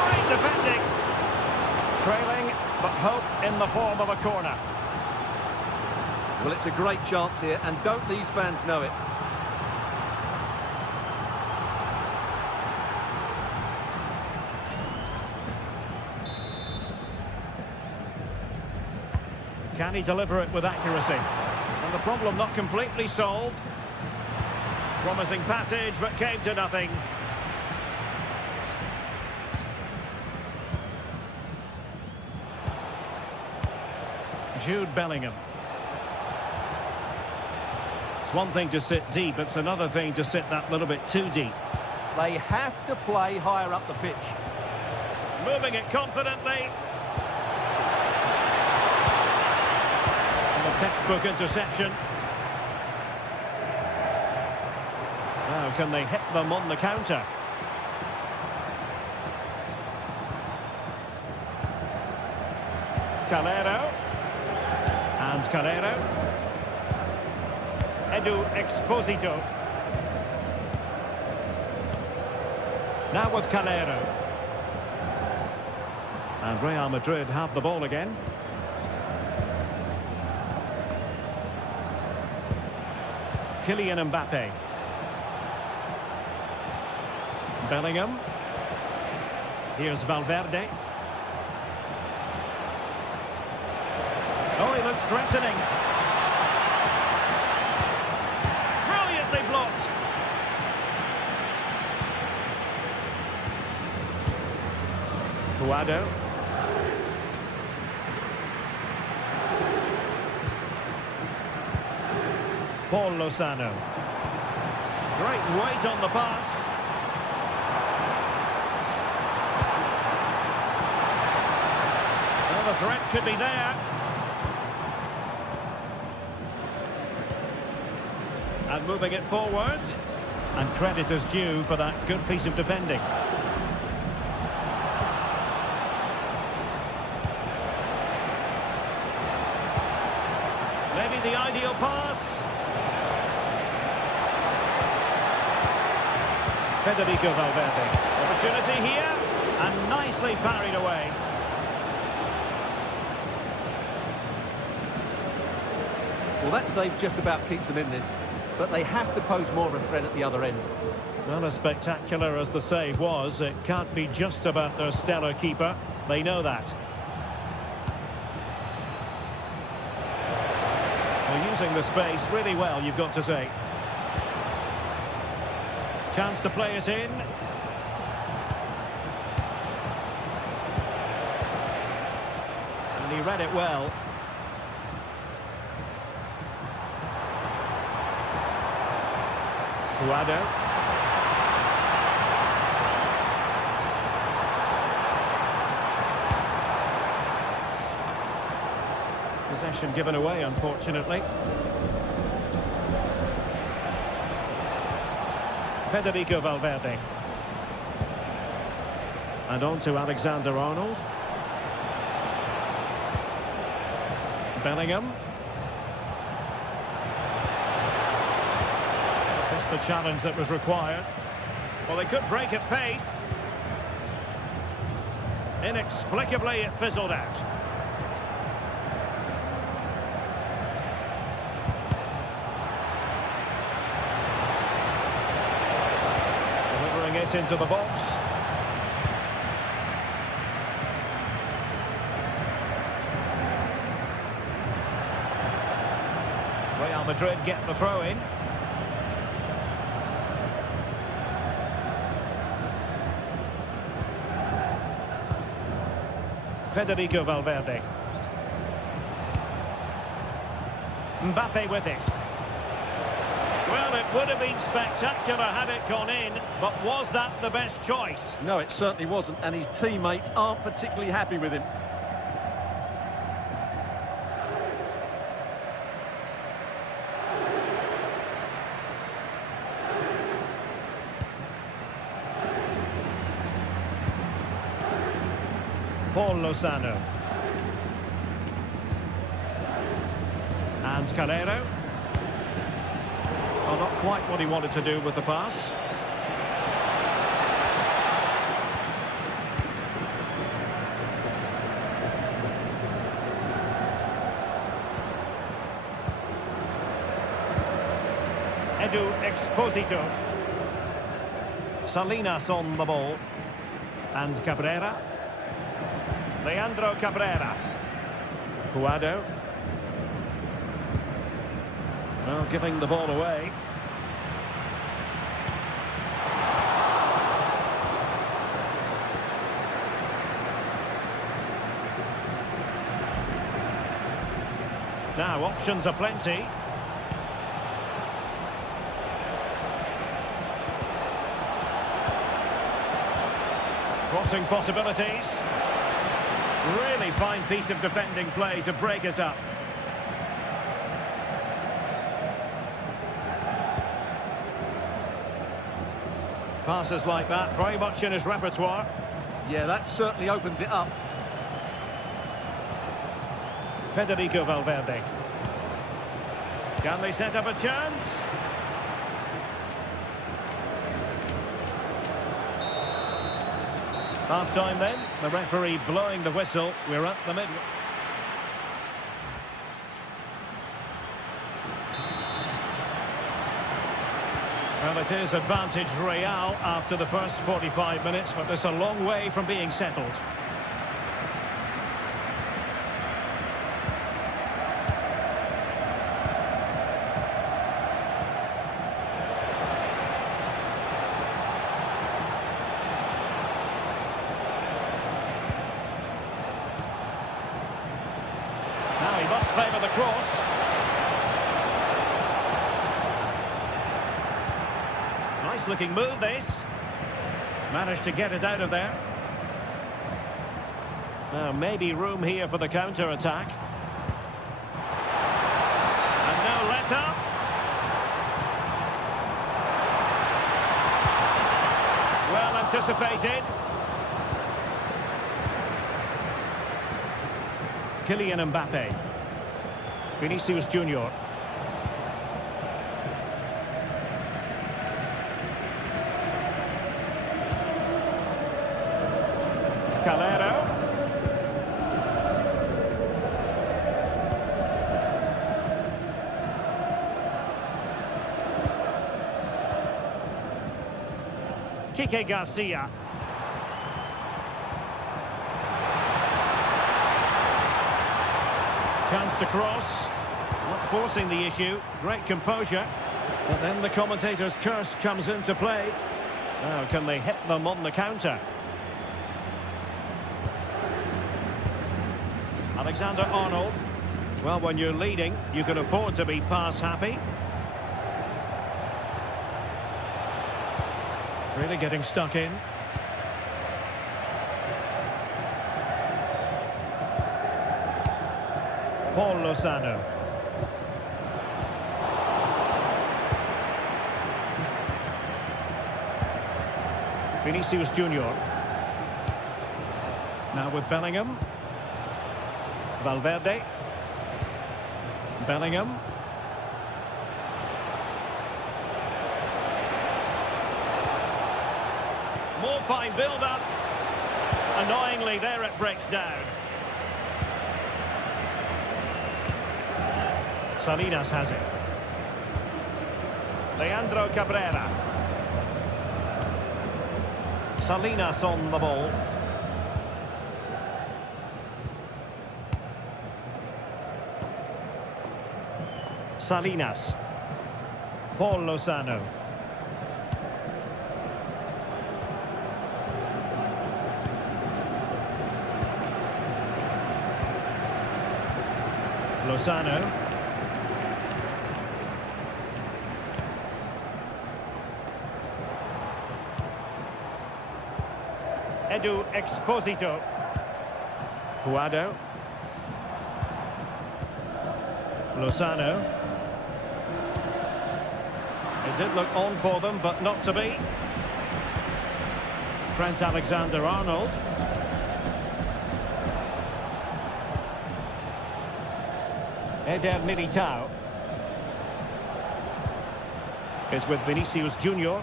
Great defending. Trailing, but hope in the form of a corner. Well, it's a great chance here, and don't these fans know it? Can he deliver it with accuracy? And the problem not completely solved. Promising passage, but came to nothing. Jude Bellingham. It's one thing to sit deep, it's another thing to sit that little bit too deep. They have to play higher up the pitch. Moving it confidently. Textbook interception. Now can they hit them on the counter? Calero. And Calero. Edu Exposito. Now with Calero. And Real Madrid have the ball again. Kylian Mbappe. Bellingham. Here's Valverde. Oh, he looks threatening. Brilliantly blocked. Guado. Paul Lozano. Great weight on the pass. Well, the threat could be there. And moving it forward. And credit is due for that good piece of defending. Maybe the ideal pass. Federico Valverde. Opportunity here, and nicely parried away. Well, that save just about keeps them in this, but they have to pose more of a threat at the other end. Well, as spectacular as the save was, it can't be just about their stellar keeper. They know that. They're using the space really well, you've got to say. Chance to play it in. And he read it well. Guado. Possession given away, unfortunately. Federico Valverde. And on to Alexander-Arnold. Bellingham. Just the challenge that was required. Well, they could break at pace. Inexplicably, it fizzled out. Delivering it into the box. Real Madrid get the throw in. Federico Valverde. Mbappe with it. Well, it would have been spectacular had it gone in, but was that the best choice? No, it certainly wasn't, and his teammates aren't particularly happy with him. Paul Lozano. And Calero. Well, not quite what he wanted to do with the pass. Edu Exposito. Salinas on the ball. And Cabrera. Leandro Cabrera. Guado. Well, giving the ball away. Now, options are plenty. Crossing possibilities. Really fine piece of defending play to break us up. Passes like that, very much in his repertoire. Yeah, that certainly opens it up. Federico Valverde. Can they set up a chance? Half-time then, the referee blowing the whistle. We're at the mid. Well, it is advantage Real after the first 45 minutes, but it's a long way from being settled. Now he must favour the cross. Nice looking move this. Managed to get it out of there. Now maybe room here for the counter-attack. And no let-up. Well anticipated. Kylian Mbappe. Vinicius Junior. Kike Garcia. Chance to cross. Not forcing the issue. Great composure. But then the commentator's curse comes into play. Now, can they hit them on the counter? Alexander-Arnold. Well, when you're leading, you can afford to be pass happy. Really getting stuck in. Paul Lozano. Vinicius Junior. Now with Bellingham. Valverde. Bellingham. More fine build-up. Annoyingly, there it breaks down. Salinas has it. Leandro Cabrera. Salinas on the ball. Salinas. Paul Lozano. Lozano. Edu Exposito. Guado. Lozano. It did look on for them, but not to be. Trent Alexander-Arnold. Eder Militao. Is with Vinicius Junior.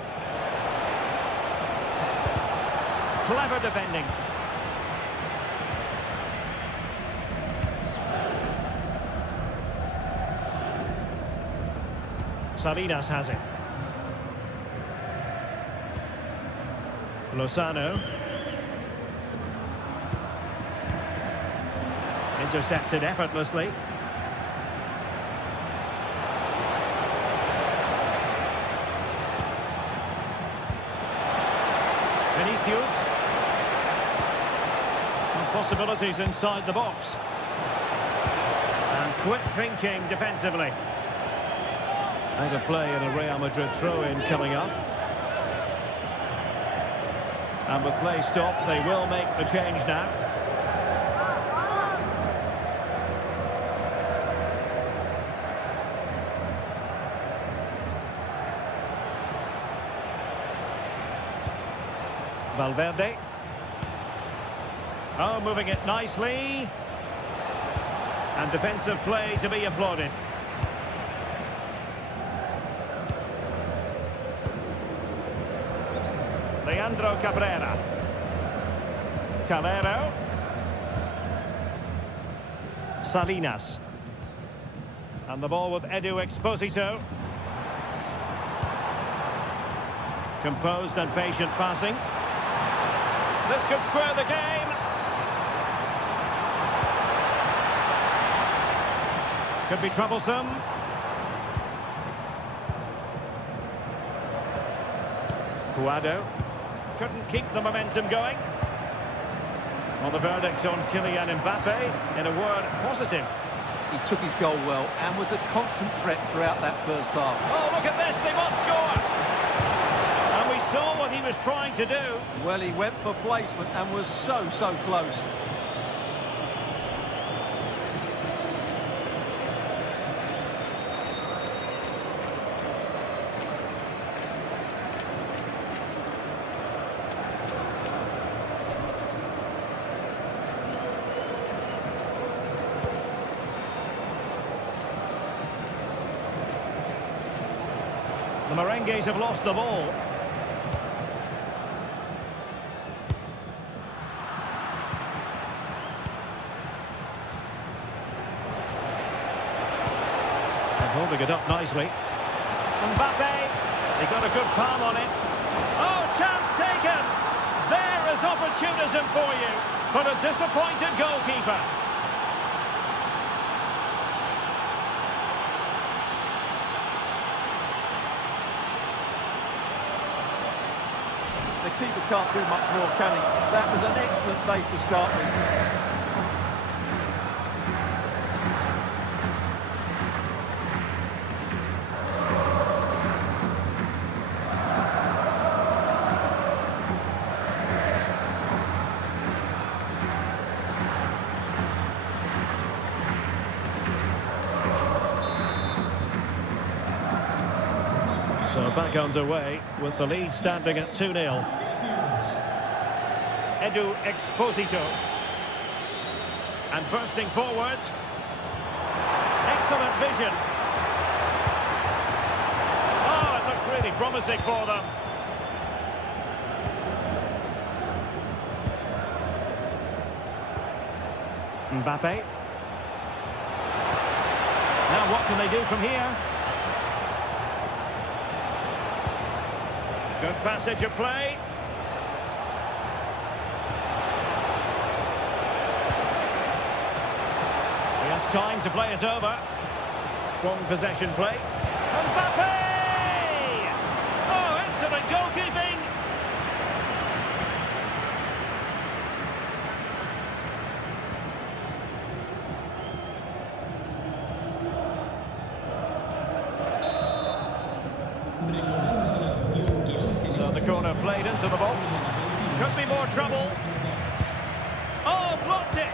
Clever defending. Salinas has it. Lozano. Intercepted effortlessly. Vinicius. And possibilities inside the box. And quick thinking defensively. Out of play in a Real Madrid throw-in coming up. And with play stopped, they will make the change now. Valverde. Oh, moving it nicely. And defensive play to be applauded. Leandro Cabrera. Calero. Salinas. And the ball with Edu Exposito. Composed and patient passing. This could square the game. Could be troublesome. Guado. Couldn't keep the momentum going. Well, the verdict on Kylian Mbappe, in a word, positive. He took his goal well and was a constant threat throughout that first half. Oh, look at this, they must score! And we saw what he was trying to do. Well, he went for placement and was so close. The Merengues have lost the ball. And holding it up nicely. Mbappe, he got a good palm on it. Oh, chance taken! opportunism for you, but a disappointed goalkeeper. The keeper can't do much more, can he? That was an excellent save to start with. So back underway with the lead standing at 2-0. Edu Exposito. And bursting forward. Excellent vision. Oh, it looked really promising for them. Mbappe. Now what can they do from here? Good passage of play. He has time to play it over. Strong possession play. Mbappe! Oh, excellent goalkeeping! So the corner played into the box. Could be more trouble. Oh, blocked it!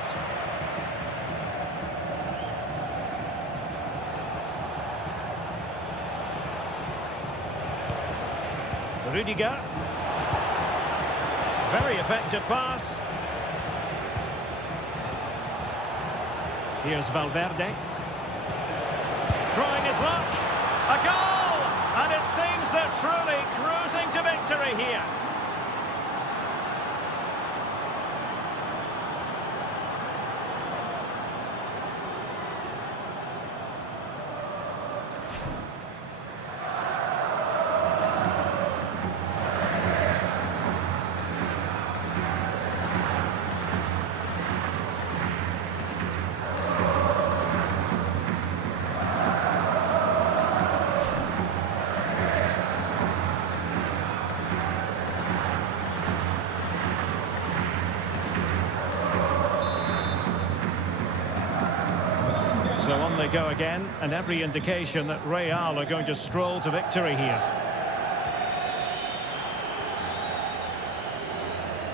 Rudiger. Very effective pass. Here's Valverde. Trying his luck. A goal! And it seems they're truly cruising to victory here. So on they go again, and every indication that Real are going to stroll to victory here.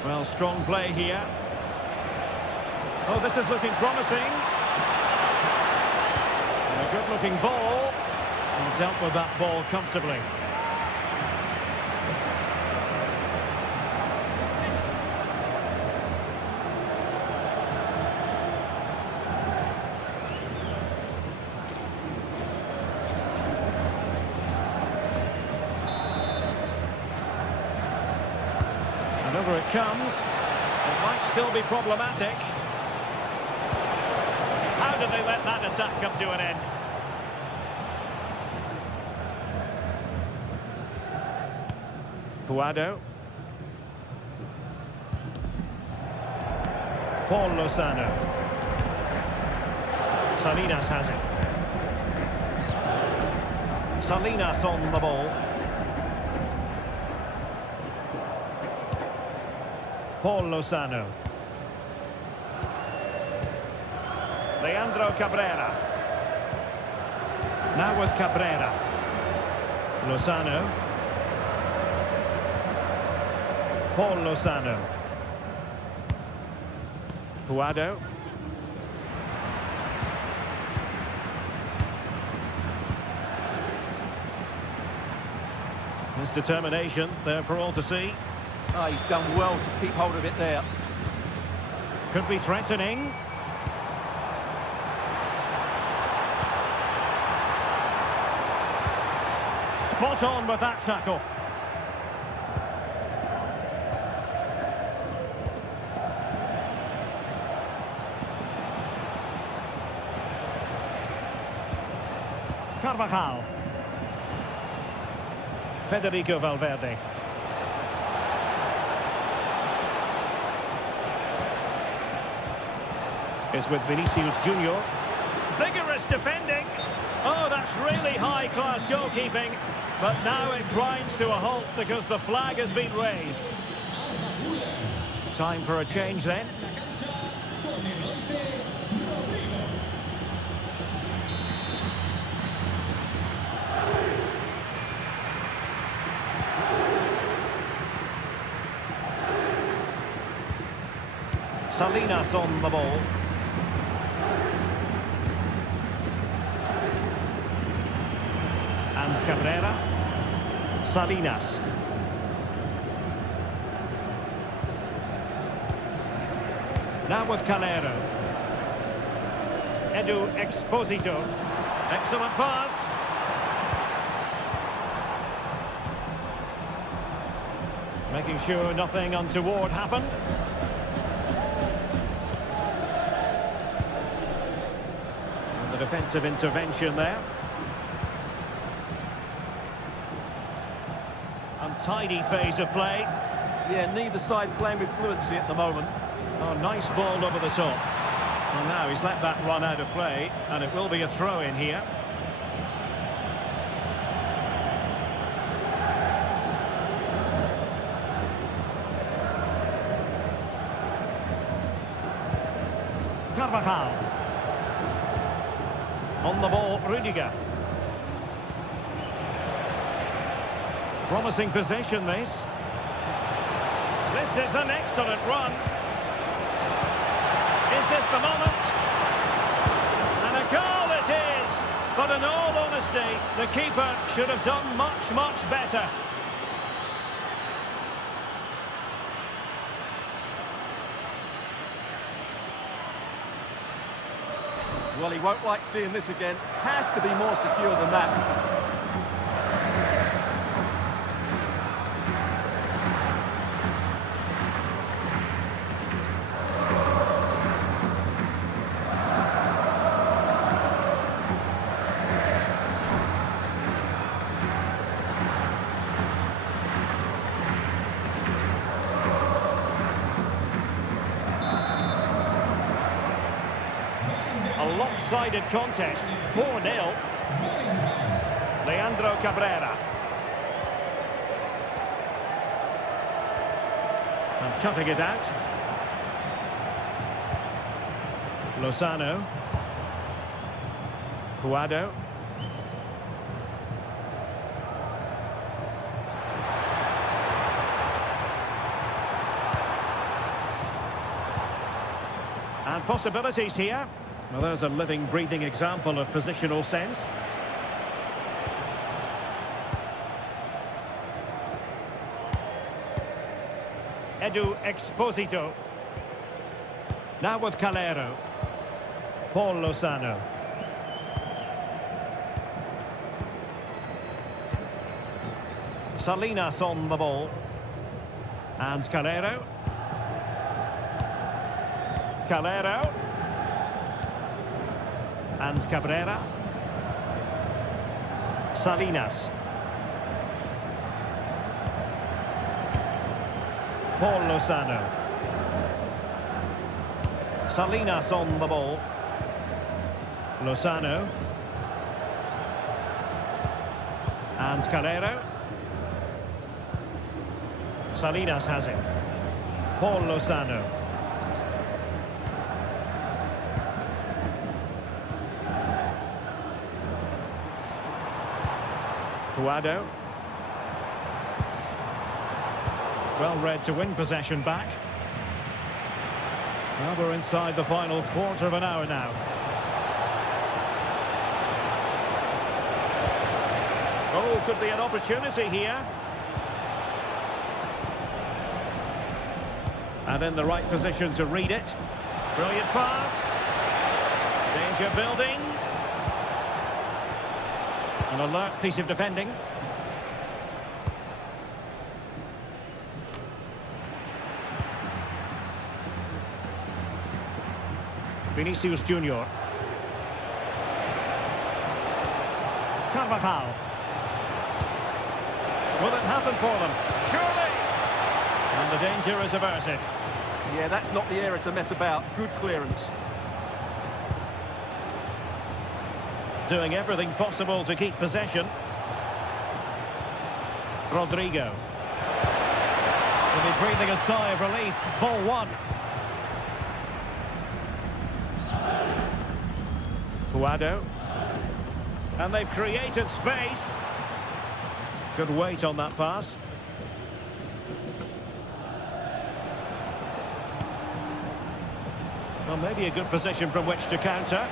Well, strong play here. Oh, this is looking promising. And a good-looking ball. And dealt with that ball comfortably. And over it comes. It might still be problematic. How did they let that attack come to an end? Puado. Paul Lozano. Salinas has it. Salinas on the ball. Paul Lozano. Leandro Cabrera. Now with Cabrera. Lozano. Paul Lozano. Puado. His determination there for all to see. Oh, he's done well to keep hold of it there. Could be threatening. Spot on with that tackle. Carvajal. Federico Valverde. is with Vinicius Junior. Vigorous defending. Oh, that's really high-class goalkeeping. But now it grinds to a halt because the flag has been raised. Time for a change then. Salinas on the ball. And Cabrera. Salinas. Now with Calero. Edu Exposito. Excellent pass. Making sure nothing untoward happened. And the defensive intervention there. Untidy phase of play. Yeah, neither side playing with fluency at the moment. Oh, nice ball over the top. Well, now he's let that run out of play, and it will be a throw in here. Carvajal. On the ball, Rudiger. Promising possession, this. This is an excellent run. Is this the moment? And a goal it is! But in all honesty, the keeper should have done much, much better. Well, he won't like seeing this again. Has to be more secure than that. A lopsided contest, 4-0. Leandro Cabrera. And cutting it out. Lozano. Puado. And possibilities here. Well, there's a living, breathing example of positional sense. Edu Exposito. Now with Calero. Paul Lozano. Salinas on the ball. And Calero. Calero. And Cabrera. Salinas. Paul Lozano. Salinas on the ball. Lozano. And Calero. Salinas has it. Paul Lozano. Puado. Well read to win possession back. Well, we're inside the final quarter of an hour now. Oh, could be an opportunity here. And in the right position to read it. Brilliant pass. Danger building. An alert piece of defending. Vinicius Junior. Carvajal. Will it happen for them? Surely! And the danger is averted. Yeah, that's not the area to mess about. Good clearance. doing everything possible to keep possession. Rodrigo. Will be breathing a sigh of relief. Ball one. Guado. And they've created space. Good weight on that pass. Well, maybe a good position from which to counter.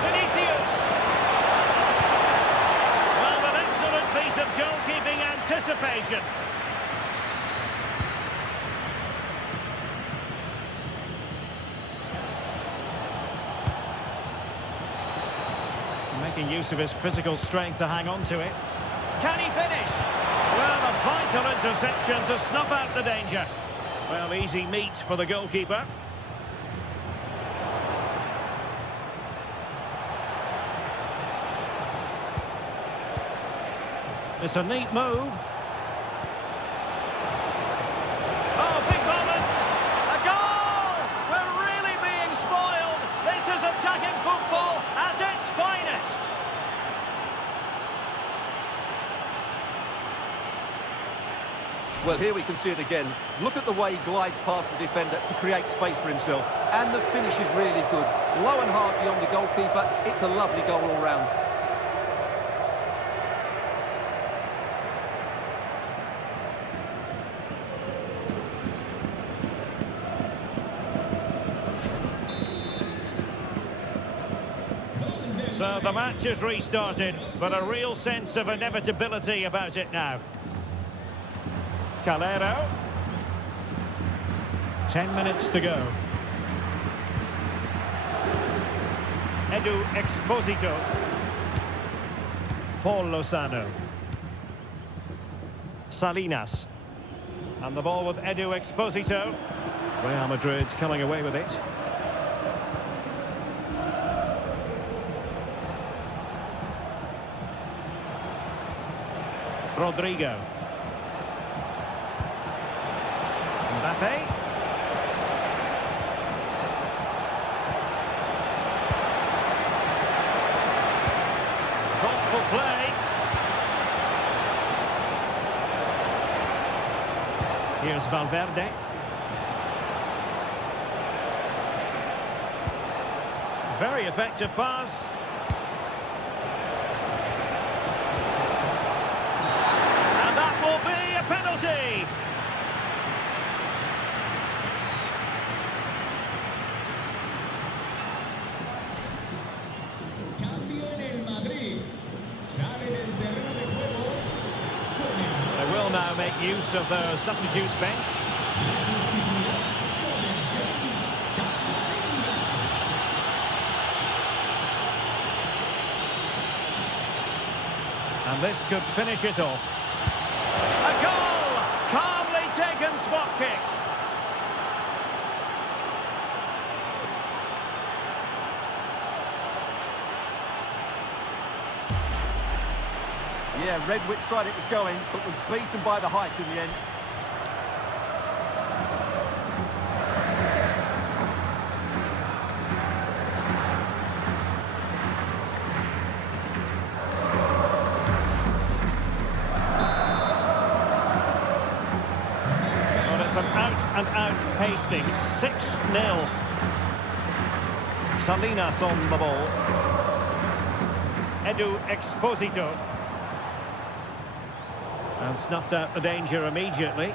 Vinicius! Well, an excellent piece of goalkeeping anticipation. Making use of his physical strength to hang on to it. Can he finish? Well, a vital interception to snuff out the danger. Well, easy meat for the goalkeeper. It's a neat move. Oh, big moment! A goal! We're really being spoiled. This is attacking football at its finest. Well, here we can see it again. Look at the way he glides past the defender to create space for himself. And the finish is really good. Low and hard beyond the goalkeeper. It's a lovely goal all round. So the match is restarted, but a real sense of inevitability about it now. Calero. 10 minutes to go. Edu Exposito. Paul Lozano. Salinas. And the ball with Edu Exposito. Real Madrid coming away with it. Rodrigo. Mbappe. Thoughtful play. Here's Valverde. Very effective pass. And that will be a penalty. They will now make use of their substitutes bench. And this could finish it off. A goal! Calmly taken spot kick. Yeah, read which side it was going, but was beaten by the height in the end. Well, it's an out-and-out pasting. 6-0. Salinas on the ball. Edu Exposito. And snuffed out the danger immediately.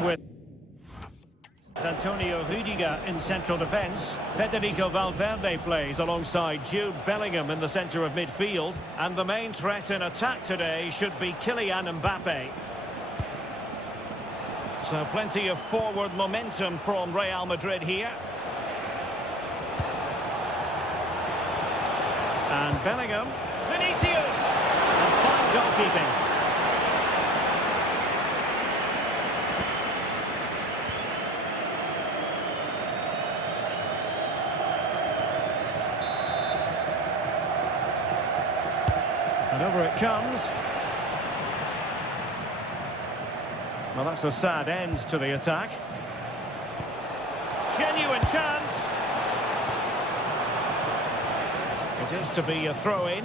with Antonio Rüdiger in central defence. Federico Valverde plays alongside Jude Bellingham in the centre of midfield. And the main threat in attack today should be Kylian Mbappe. So plenty of forward momentum from Real Madrid here. And Bellingham. Vinicius! And fine goalkeeping. And over it comes. Well, that's a sad end to the attack. Genuine chance. It is to be a throw-in.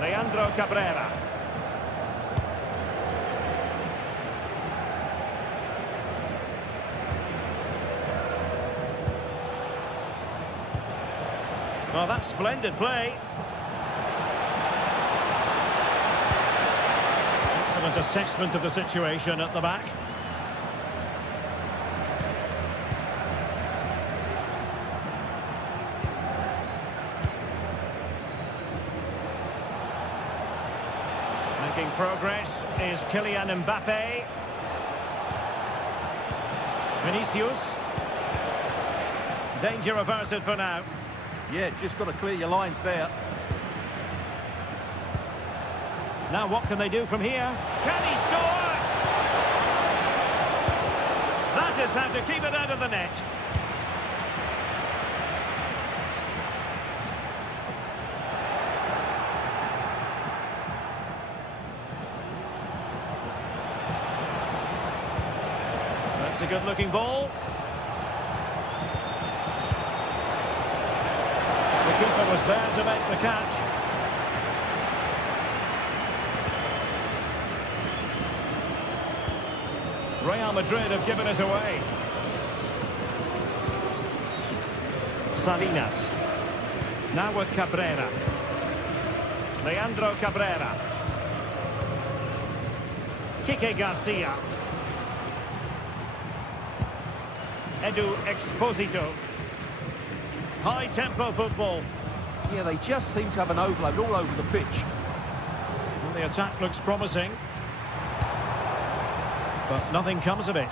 Leandro Cabrera. Well, that's splendid play. Excellent assessment of the situation at the back. Making progress is Kylian Mbappe. Vinicius. Danger averted for now. Yeah, just got to clear your lines there. Now what can they do from here? Can he score? That is how to keep it out of the net. That's a good-looking ball. The keeper was there to make the catch. Real Madrid have given it away. Salinas. Now with Cabrera. Leandro Cabrera. Kike Garcia. Edu Exposito. High-tempo football. Yeah, they just seem to have an overload all over the pitch. Well, the attack looks promising. But nothing comes of it.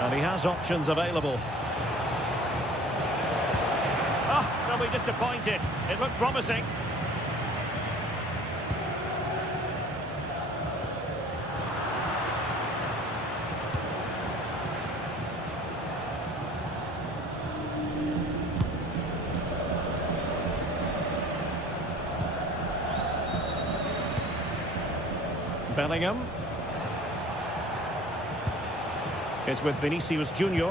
And he has options available. Oh, they'll be disappointed. It looked promising. Bellingham. It's with Vinicius Junior.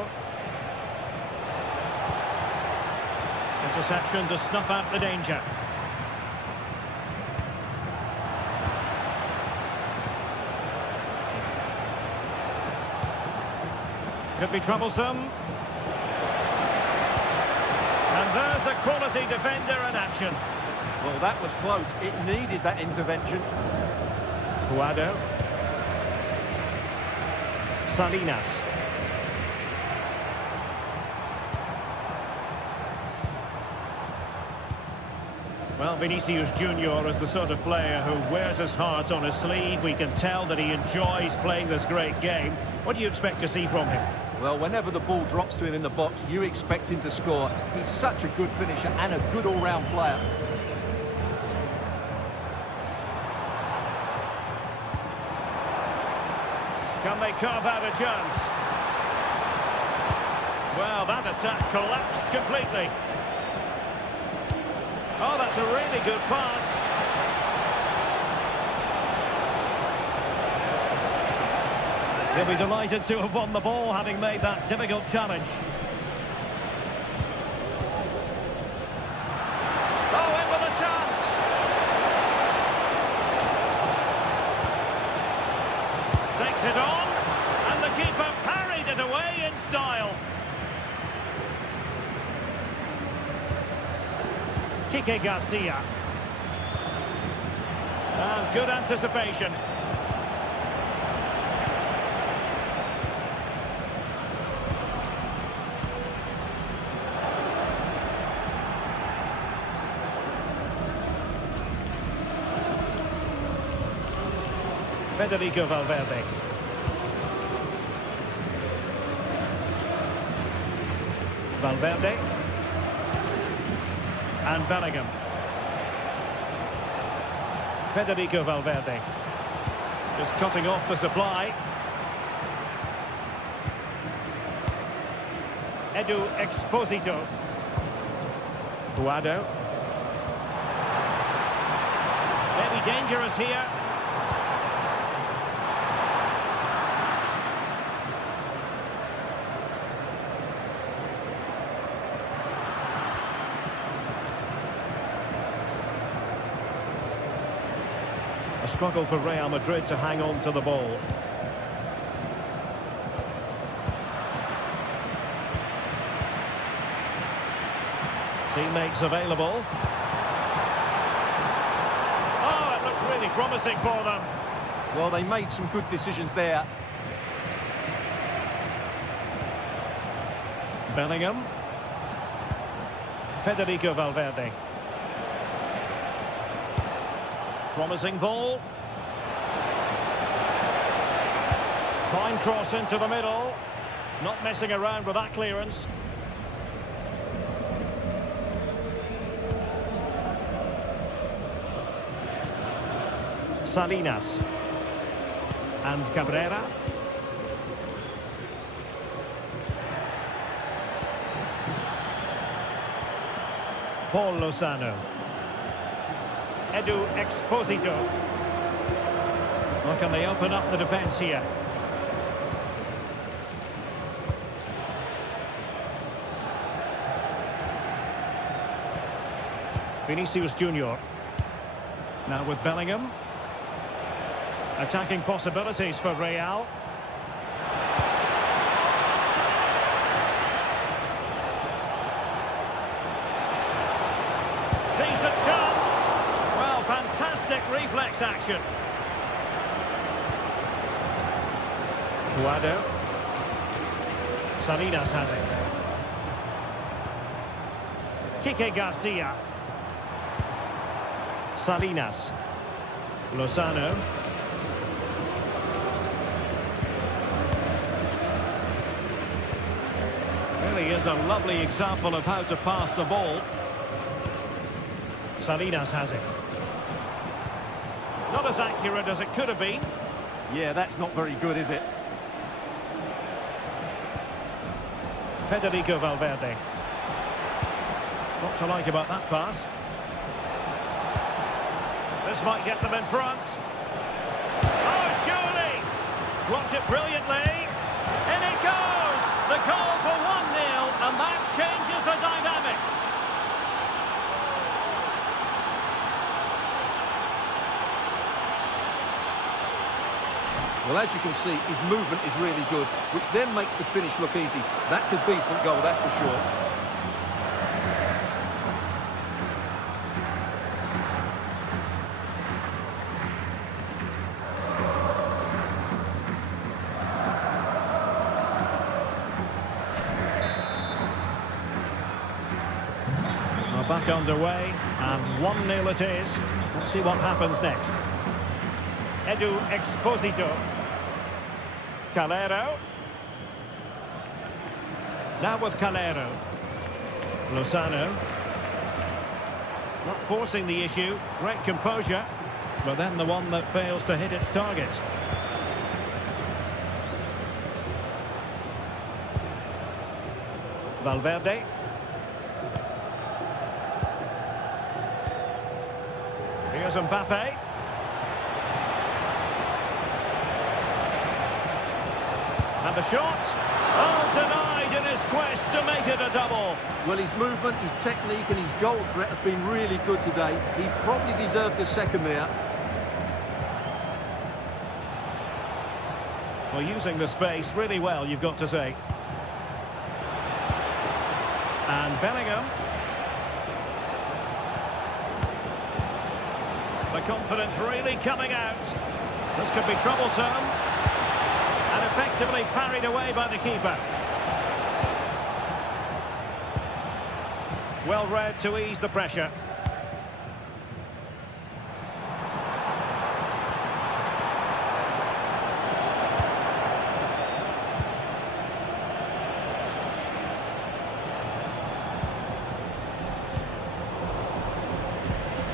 Interception to snuff out the danger. Could be troublesome. And there's a quality defender in action. Well, that was close. It needed that intervention. Guado. Salinas. Well, Vinicius Junior is the sort of player who wears his heart on his sleeve. We can tell that he enjoys playing this great game. What do you expect to see from him? Well, whenever the ball drops to him in the box, you expect him to score. He's such a good finisher and a good all-round player. Can they carve out a chance? Well, that attack collapsed completely. Oh, that's a really good pass. He'll be delighted to have won the ball, having made that difficult challenge. Oh, in with a chance! Kike Garcia. And good anticipation. Federico Valverde. Valverde. And Bellingham. Federico Valverde. Just cutting off the supply. Edu Exposito. Guado. Maybe dangerous here. A struggle for Real Madrid to hang on to the ball. Teammates available. Oh, it looked really promising for them. Well, they made some good decisions there. Bellingham. Federico Valverde. Promising ball. Fine cross into the middle. Not messing around with that clearance. Salinas. And Cabrera. Paul Lozano. Edu Exposito. Well, can they open up the defence here? Vinicius Junior. Now with Bellingham. Attacking possibilities for Real. Decent chance. Well, fantastic reflex action. Guado. Salinas has it. Kike Garcia. Salinas. Lozano. Really is a lovely example of how to pass the ball. Salinas has it. Not as accurate as it could have been. Yeah, that's not very good, is it? Federico Valverde. What to like about that pass? This might get them in front. Oh, surely! Blocked it brilliantly. In it goes! The goal for 1-0, and that changes the dynamic. Well, as you can see, his movement is really good, which then makes the finish look easy. That's a decent goal, that's for sure. We're back underway, and 1-0 it is. Let's see what happens next. Edu Exposito. Calero. Now with Calero. Lozano. Not forcing the issue. Great composure. But then the one that fails to hit its target. Valverde. Here's Mbappe. And the shot. Oh, denied in his quest to make it a double. Well, his movement, his technique and his goal threat have been really good today. He probably deserved a second there. Well, using the space really well, you've got to say. And Bellingham. the confidence really coming out. This could be troublesome. And effectively parried away by the keeper. Well read to ease the pressure.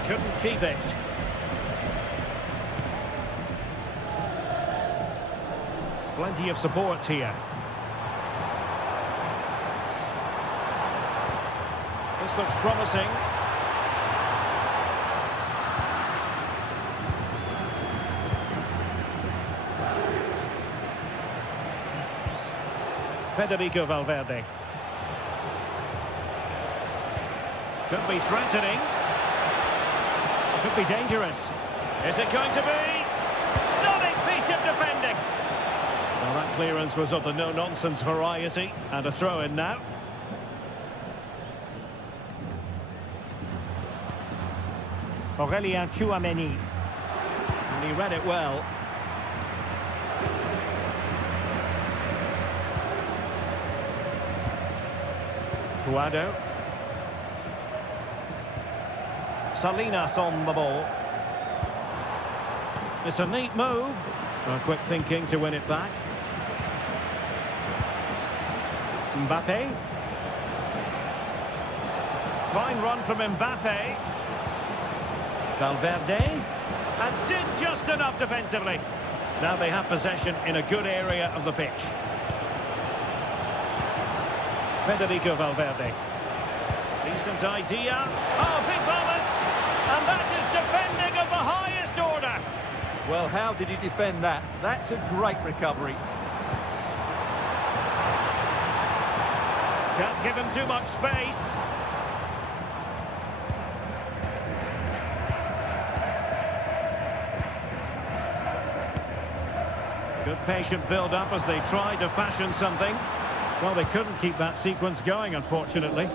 Couldn't keep it. Plenty of support here. This looks promising. Federico Valverde. Could be threatening. Could be dangerous. Is it going to be? Stunning piece of defending. Well, that clearance was of the no-nonsense variety. And a throw-in now. Aurélien Tchouaméni. And he read it well. Guado. Salinas on the ball. It's a neat move. Quick thinking to win it back. Mbappe. Fine run from Mbappe. Valverde. And did just enough defensively. Now they have possession in a good area of the pitch. Federico Valverde. Decent idea. Oh, big moment. And that is defending of the highest order. Well, how did he defend that? That's a great recovery. Can't give him too much space. Good patient build-up as they try to fashion something. Well, they couldn't keep that sequence going, unfortunately.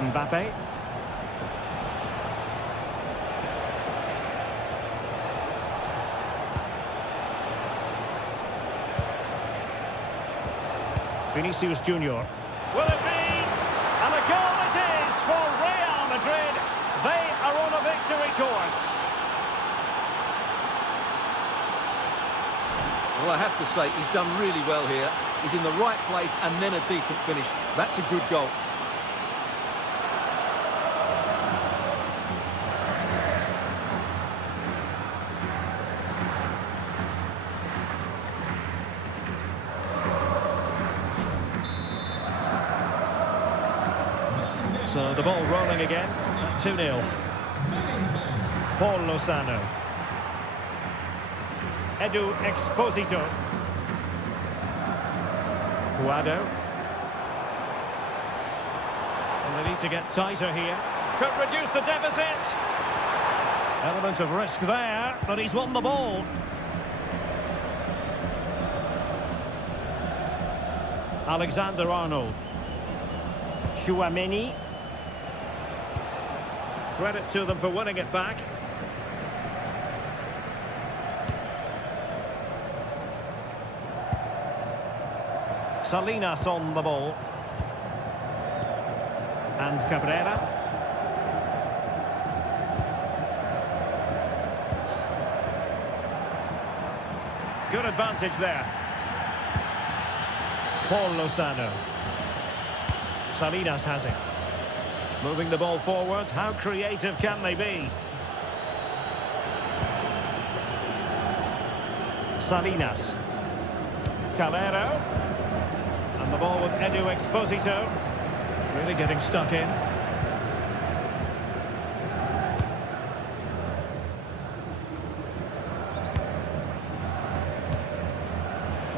Mbappe. Vinicius Junior. Will it be? And a goal it is for Real Madrid. They are on a victory course. Well, I have to say, he's done really well here. He's in the right place and then a decent finish. That's a good goal. So the ball rolling again, 2-0. Paul Lozano. Edu Exposito. Guado. And they need to get tighter here. Could reduce the deficit. Element of risk there, but he's won the ball. Alexander-Arnold. Tchouaméni. Credit to them for winning it back. Salinas on the ball. And Cabrera. Good advantage there. Paul Lozano. Salinas has it. Moving the ball forward. How creative can they be? Salinas. Calero. And the ball with Edu Exposito. Really getting stuck in.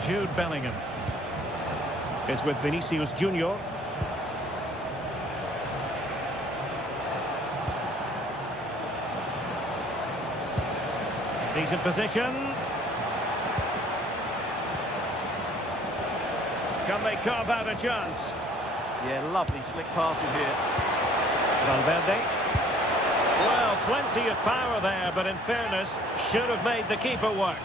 Jude Bellingham is with Vinicius Junior. Decent position. Can they carve out a chance? Yeah, lovely slick passing here. Valverde. Well, plenty of power there, but in fairness, should have made the keeper work.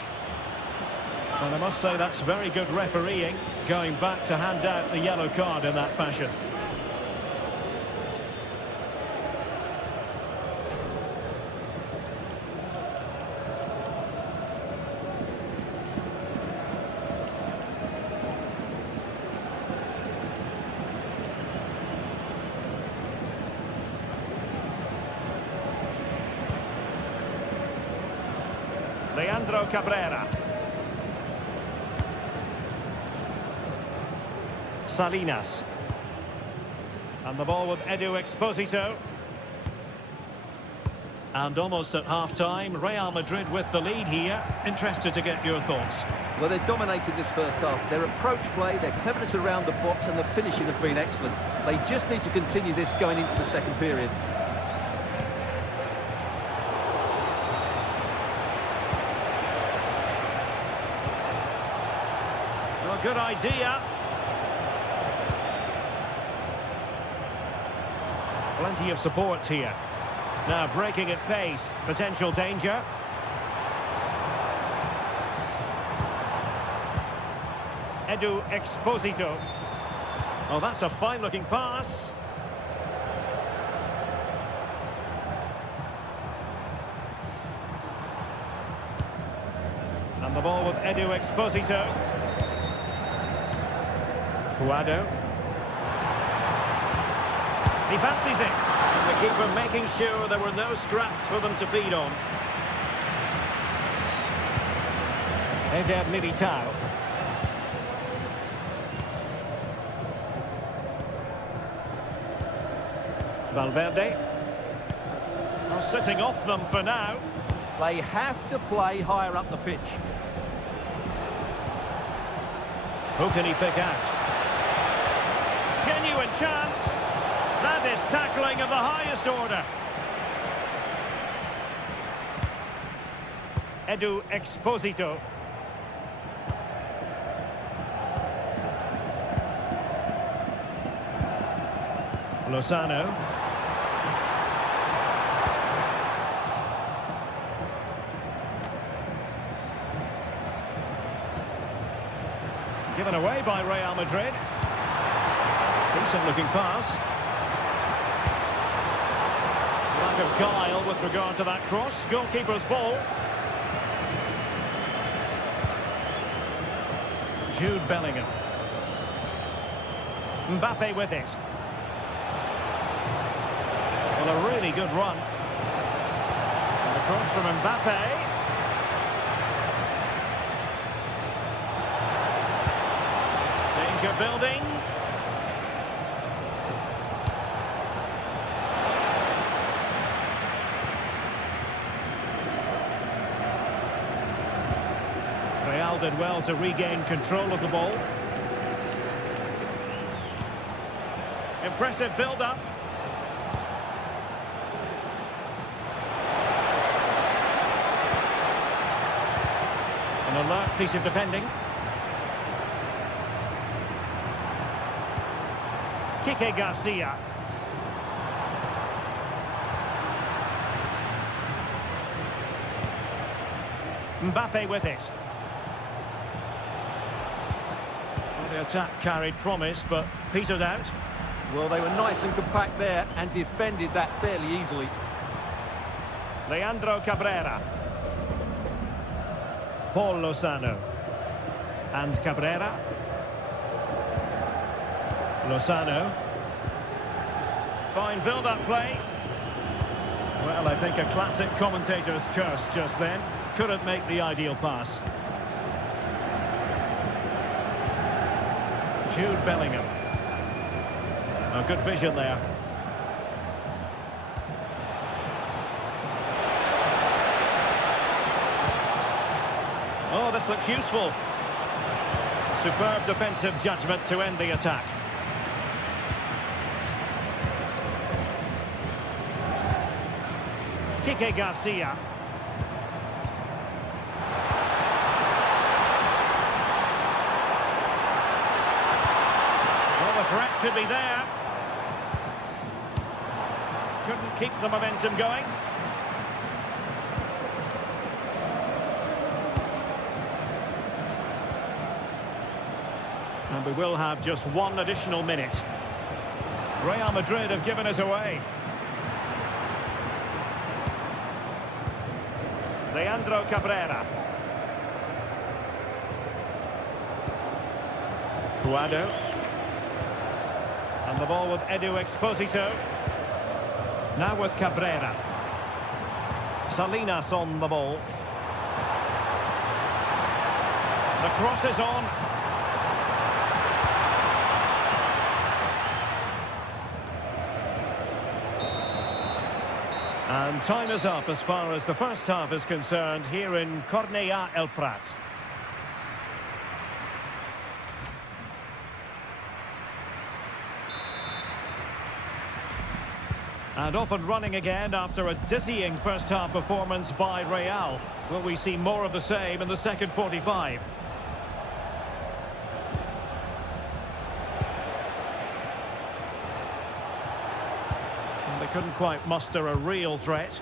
And I must say that's very good refereeing, going back to hand out the yellow card in that fashion. Leandro Cabrera. Salinas. And the ball with Edu Exposito. And almost at half-time, Real Madrid with the lead here. Interested to get your thoughts. Well, they're dominating this first half. Their approach play, their cleverness around the box and the finishing have been excellent. They just need to continue this going into the second period. Well, good idea. Plenty of support here. Now breaking at pace. Potential danger. Edu Exposito. Oh, that's a fine-looking pass. And the ball with Edu Exposito. Guado. He fancies it. And the keeper making sure there were no scraps for them to feed on. Eder Militao. Valverde. Well, sitting off them for now. They have to play higher up the pitch. Who can he pick out? Genuine chance. That is tackling of the highest order. Edu Exposito. Lozano. Given away by Real Madrid. Decent looking pass. Lack of guile with regard to that cross. Goalkeeper's ball. Jude Bellingham. Mbappe with it. Well, a really good run. And the cross from Mbappe. Danger building. Real did well to regain control of the ball. Impressive build-up. An alert piece of defending. Kike Garcia. Mbappe with it. Well, the attack carried promise, but petered out. Well, they were nice and compact there and defended that fairly easily. Leandro Cabrera. Paul Lozano. And Cabrera. Lozano. Fine build-up play. Well, I think a classic commentator's curse just then. Couldn't make the ideal pass. Jude Bellingham. Oh, good vision there. Oh, this looks useful. Superb defensive judgment to end the attack. Kike Garcia. Well, the threat could be there. couldn't keep the momentum going. And we will have just one additional minute. Real Madrid have given us away. Leandro Cabrera. Cuado. And the ball with Edu Exposito. Now with Cabrera. Salinas on the ball. The cross is on. And time is up as far as the first half is concerned here in Cornellà El Prat. And off and running again after a dizzying first half performance by Real. Will we see more of the same in the second 45? And they couldn't quite muster a real threat.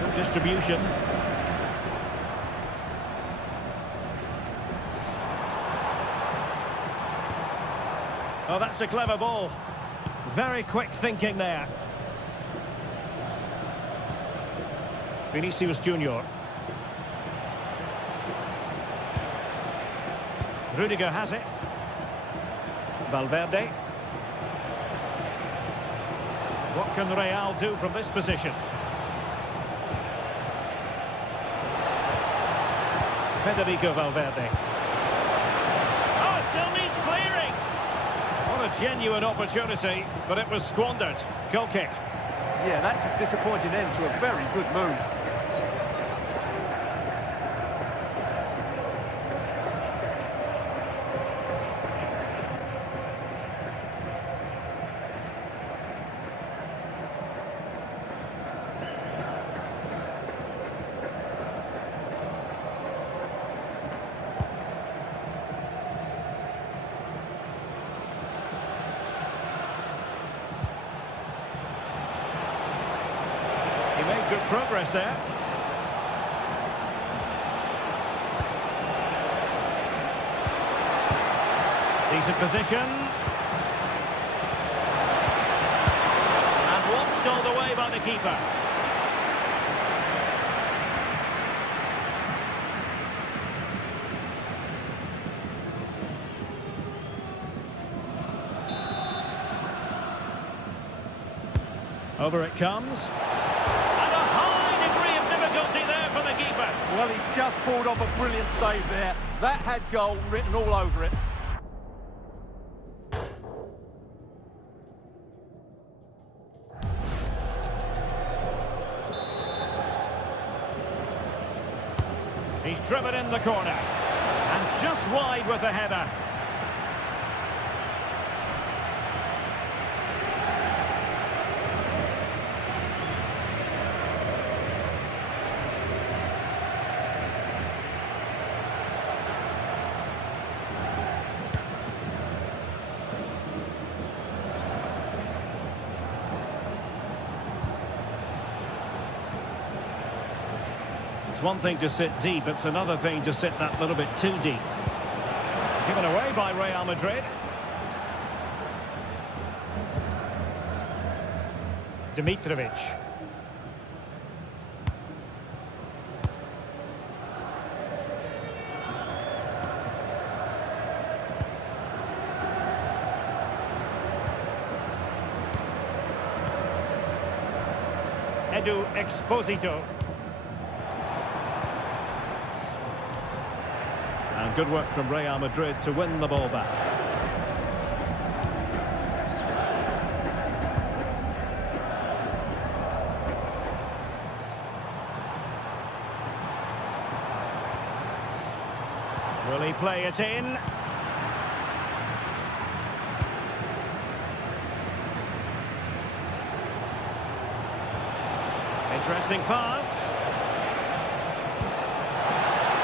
Good distribution. Oh, that's a clever ball. Very quick thinking there. Vinicius Junior. Rudiger has it. Valverde. What can Real do from this position? Federico Valverde. Oh, still needs clearing. What a genuine opportunity, but it was squandered. Goal kick. Yeah, that's a disappointing end to a very good move. He made good progress there. Decent position. And watched all the way by the keeper. Over it comes. Well, he's just pulled off a brilliant save there. That had goal written all over it. He's driven in the corner. And just wide with the header. It's one thing to sit deep, it's another thing to sit that little bit too deep. Given away by Real Madrid. Dimitrovic. Edu Exposito. And good work from Real Madrid to win the ball back. Will he play it in? Interesting pass.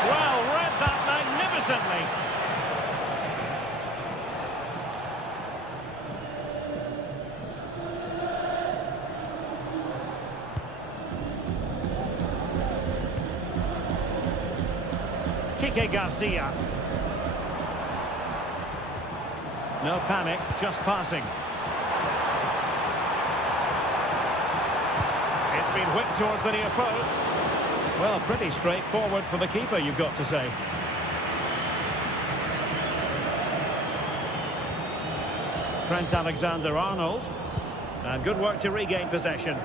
Well, read that magnificently. Kike Garcia. No panic, just passing. It's been whipped towards the near post. Well, pretty straightforward for the keeper, you've got to say. Trent Alexander-Arnold. And good work to regain possession.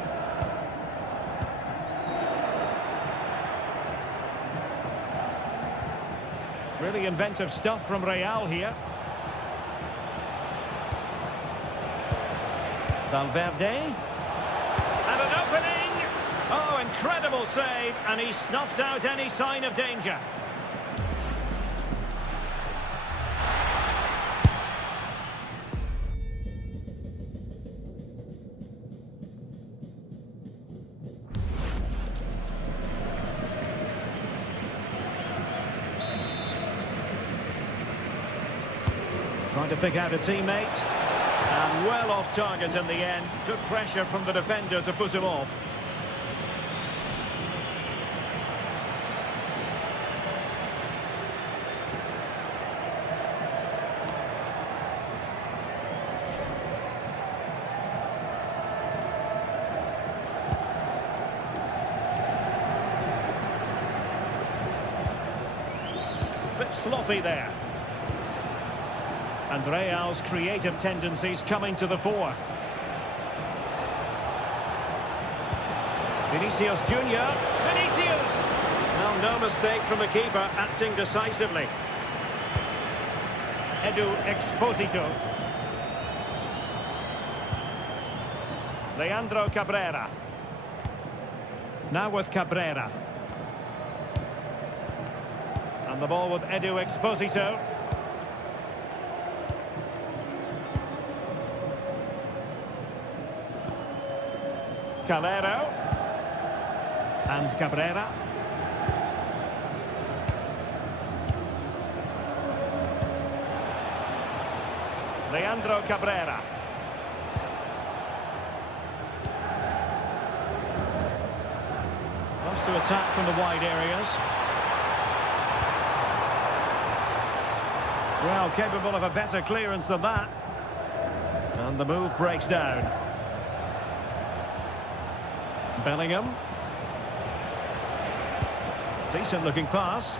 Really inventive stuff from Real here. Valverde. And an opening! Oh, incredible save, and he snuffed out any sign of danger. Trying to pick out a teammate. And well off target in the end. Good pressure from the defender to put him off. Bit sloppy there. And Real's creative tendencies coming to the fore. Vinicius Junior. Vinicius! Well, no mistake from the keeper, acting decisively. Edu Exposito. Leandro Cabrera. Now with Cabrera. And the ball with Edu Exposito. Calero. And Cabrera. Leandro Cabrera. Wants to attack from the wide areas. Well, capable of a better clearance than that. And the move breaks down. Bellingham. Decent looking pass.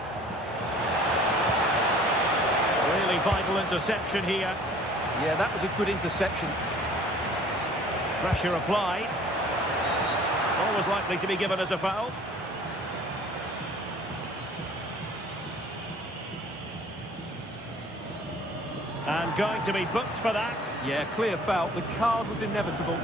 Really vital interception here. Yeah, that was a good interception. Pressure applied. Always likely to be given as a foul. And going to be booked for that. Yeah, clear foul. The card was inevitable.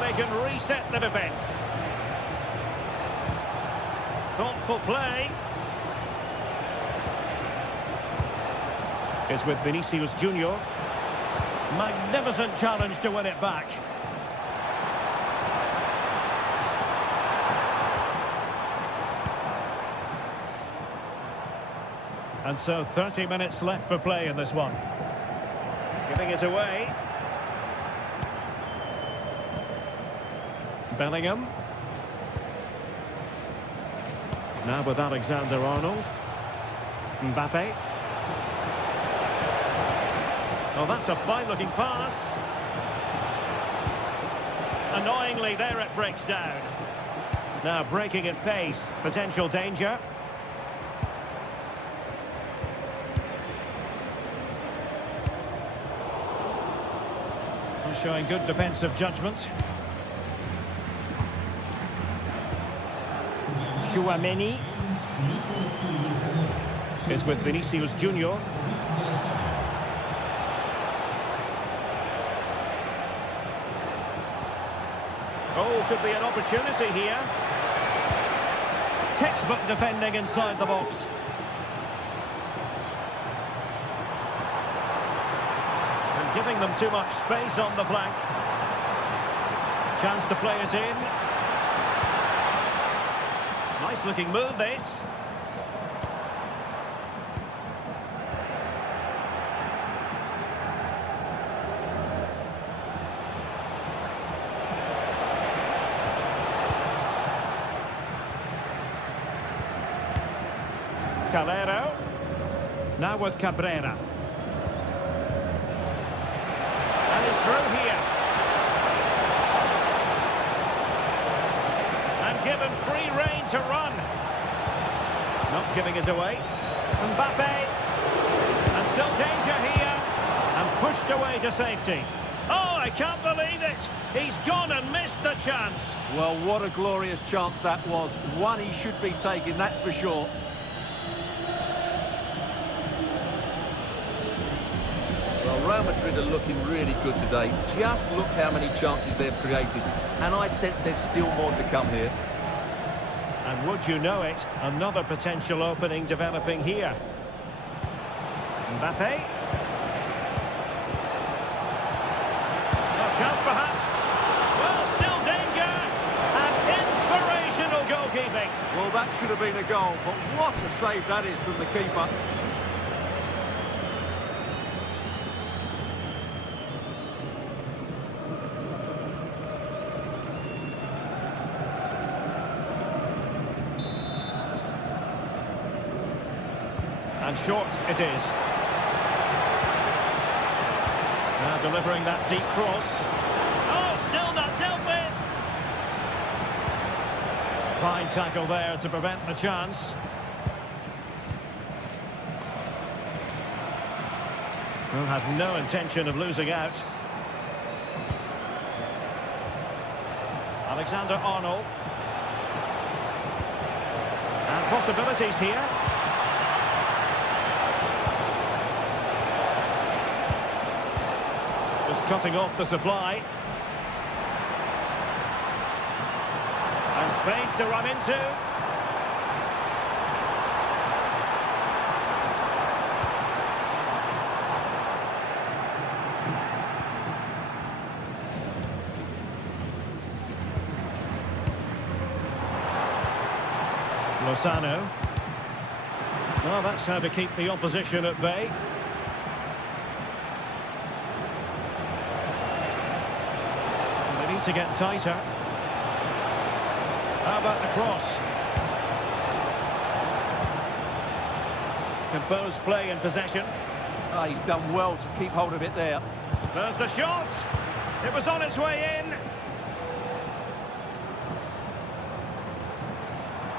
They can reset the defence. Thoughtful play. Is with Vinicius Junior. Magnificent challenge to win it back. And so 30 minutes left for play in this one. Giving it away. Bellingham. Now with Alexander-Arnold. Mbappe. Oh, that's a fine-looking pass. Annoyingly, there it breaks down. Now breaking at pace. Potential danger. Showing good defensive judgment. Chouameni is with Vinicius Junior. Oh, could be an opportunity here. Textbook defending inside the box. And giving them too much space on the flank. Chance to play it in. Nice looking move, this. Calero. Now with Cabrera. And he's through here. And given free rein to run. Not giving it away. Mbappe. And still danger here. And pushed away to safety. Oh, I can't believe it. He's gone and missed the chance. Well, what a glorious chance that was. One he should be taking, that's for sure. Well, Real Madrid are looking really good today. Just look how many chances they've created. And I sense there's still more to come here. And would you know it, another potential opening developing here. Mbappe. No chance perhaps. Well, still danger. And inspirational goalkeeping. Well, that should have been a goal, but what a save that is from the keeper. And short it is. Now delivering that deep cross. Oh, still not dealt with. Fine tackle there to prevent the chance. Well, had no intention of losing out. Alexander-Arnold. And possibilities here. Just cutting off the supply. And space to run into. Lozano. Well, that's how to keep the opposition at bay. To get tighter. How about the cross? Composed play in possession. Oh, he's done well to keep hold of it there. There's the shot. It was on its way in.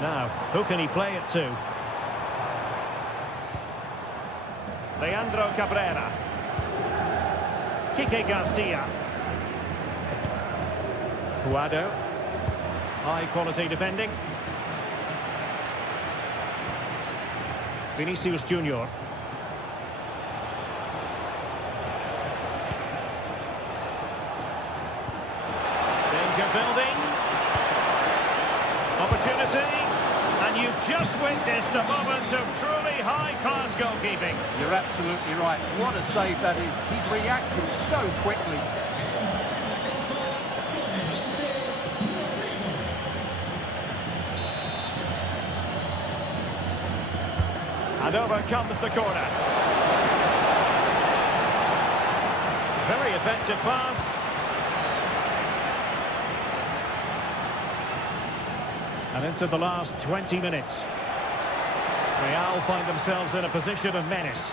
Now, who can he play it to? Leandro Cabrera. Kike Garcia. Guado. High quality defending. Vinicius Junior. Danger building. Opportunity. And you've just witnessed a moment of truly high-class goalkeeping. You're absolutely right. What a save that is. He's reacted so quickly. And over comes the corner. Very effective pass. And into the last 20 minutes. Real find themselves in a position of menace.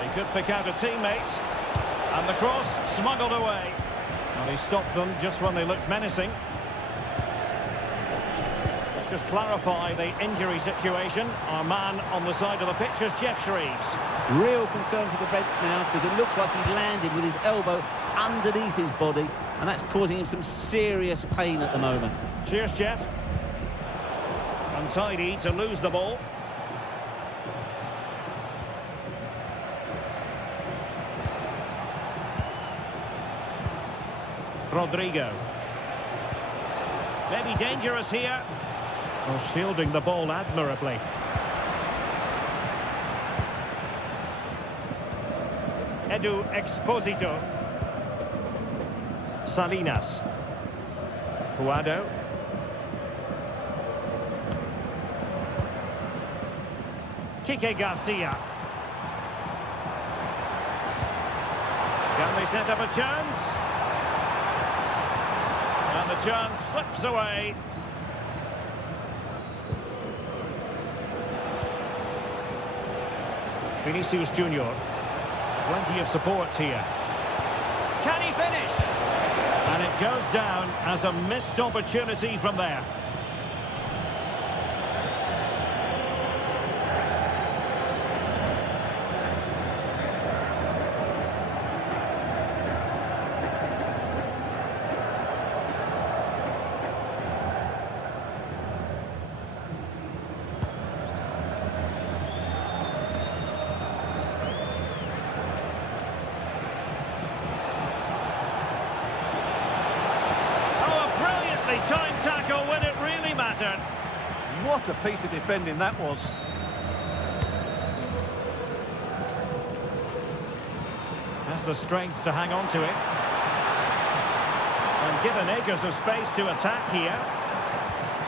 He could pick out a teammate. And the cross smuggled away. And he stopped them just when they looked menacing. Just clarify the injury situation. Our man on the side of the pitch is Jeff Shreves. Real concern for the Reds now because it looks like he's landed with his elbow underneath his body and that's causing him some serious pain at the moment. Cheers, Jeff. Untidy to lose the ball. Rodrigo. Maybe dangerous here. Well, shielding the ball admirably. Edu Exposito. Salinas. Puado. Kike Garcia. Can they set up a chance? And the chance slips away. Vinicius Junior. Plenty of support here. Can he finish? And it goes down as a missed opportunity from there. Time tackle when it really mattered. What a piece of defending that was. Has the strength to hang on to it. And given acres of space to attack here.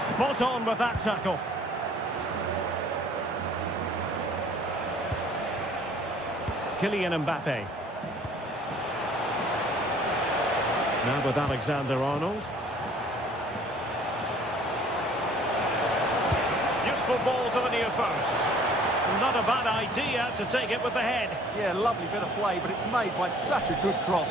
Spot on with that tackle. Kylian Mbappe. Now with Alexander-Arnold. Ball to the near post. Not a bad idea to take it with the head. Yeah, lovely bit of play, but it's made by such a good cross.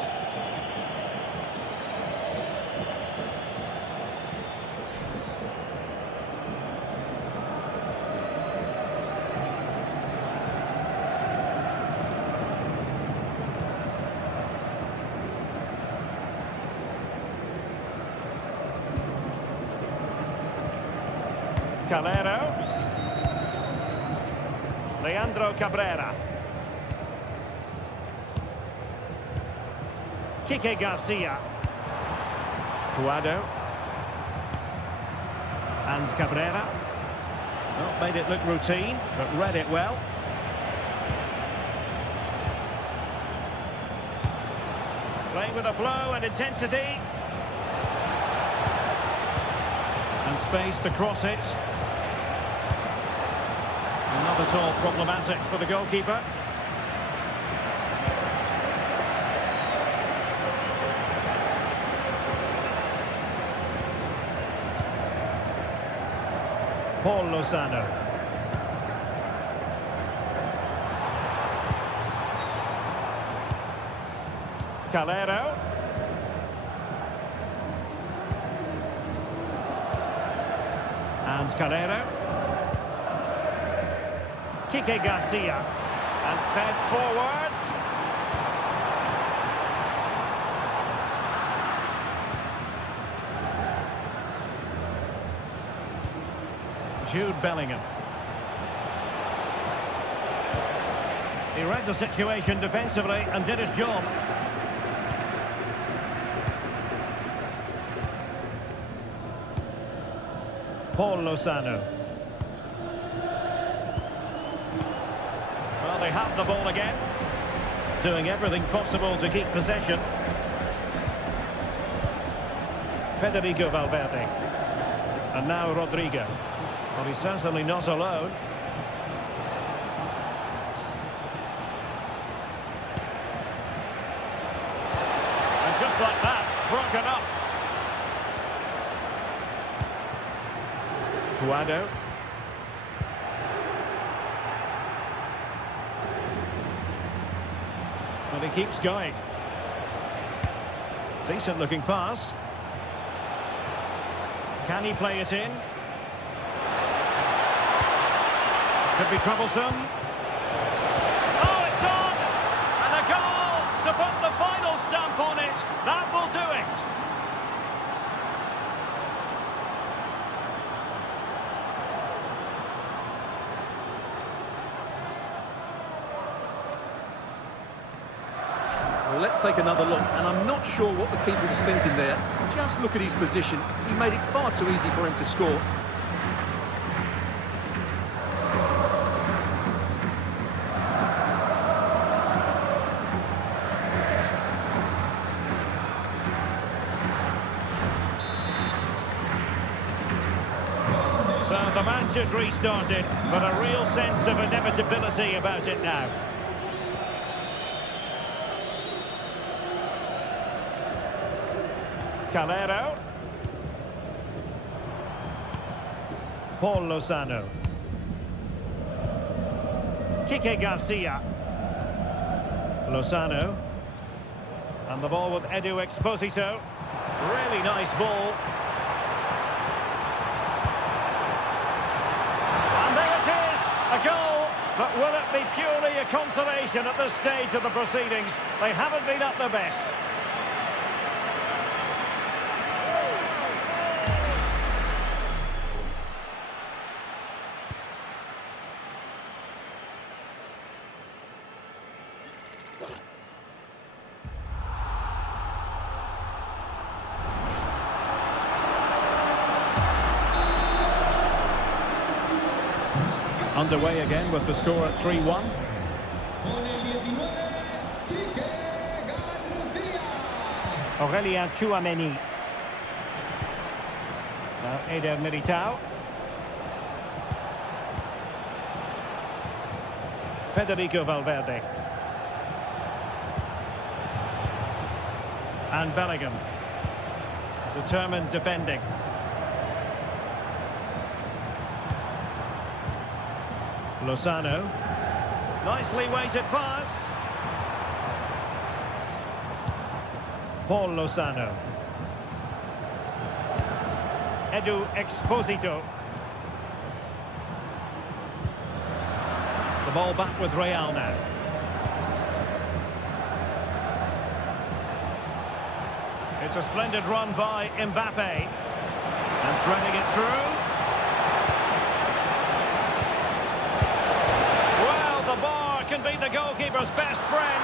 Calero. Leandro Cabrera. Kike Garcia. Puado. And Cabrera. Well, made it look routine, but read it well. Playing with a flow and intensity. And space to cross it. Not at all problematic for the goalkeeper. Paul Lozano. Calero. And Calero. Kike Garcia, and fed forwards. Jude Bellingham. He read the situation defensively and did his job. Paul Lozano. Well, they have the ball again, doing everything possible to keep possession. Federico Valverde. And now Rodrigo. Well, he's certainly not alone. And just like that, broken up. Puado. And he keeps going. Decent looking pass. Can he play it in? Could be troublesome. Oh, it's on! And a goal to put the final stamp on it. That will do it. Well, let's take another look, and I'm not sure what the keeper was thinking there. Just look at his position. He made it far too easy for him to score. So the match has restarted, but a real sense of inevitability about it now. Calero. Paul Lozano. Kike Garcia. Lozano. And the ball with Edu Exposito. Really nice ball. And there it is, a goal. But will it be purely a consolation at this stage of the proceedings? They haven't been at their best. Underway again with the score at 3-1. Aurelien Tchouameni. Now Eder Militao. Federico Valverde. And Bellingham. Determined defending. Lozano. Nicely weighted pass. Paul Lozano. Edu Exposito. The ball back with Real now. It's a splendid run by Mbappe. And threading it through. The bar can be the goalkeeper's best friend.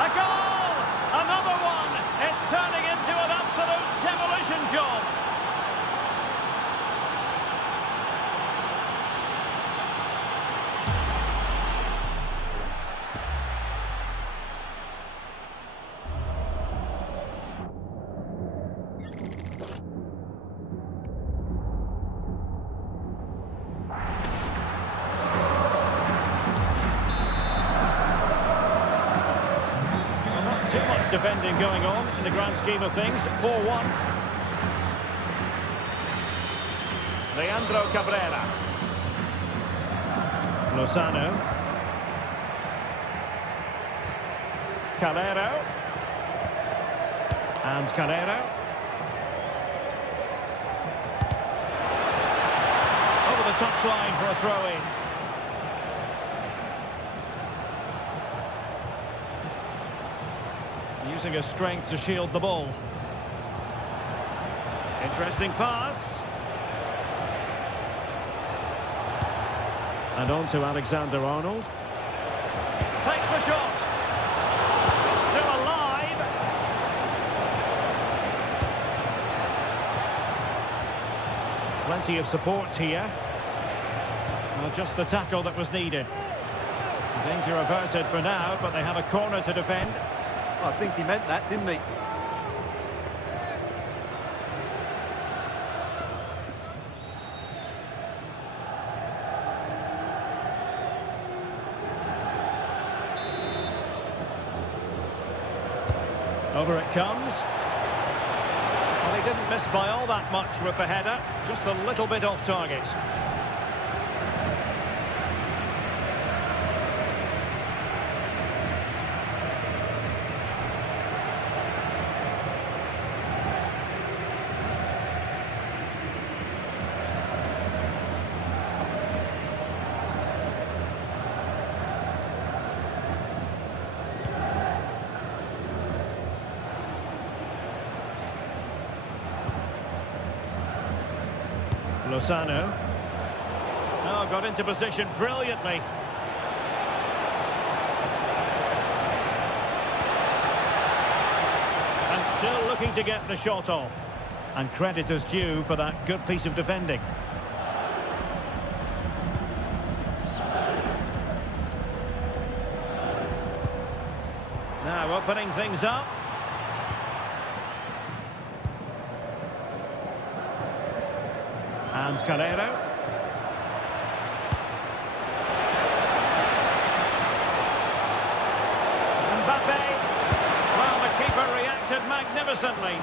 A goal! Another one! It's turning into an absolute demolition job. Too much defending going on in the grand scheme of things. 4-1. Leandro Cabrera. Lozano. Calero. And Calero. Over the touchline for a throw-in. Using his strength to shield the ball. Interesting pass. And on to Alexander-Arnold. Takes the shot. Still alive. Plenty of support here. Well, just the tackle that was needed. Danger averted for now, but they have a corner to defend. I think he meant that, didn't he? Over it comes. Well, he didn't miss by all that much with the header. Just a little bit off target. Lozano. Oh, got into position brilliantly. Still looking to get the shot off. And credit is due for that good piece of defending. Now opening things up. And Calero. Mbappe. Well, the keeper reacted magnificently.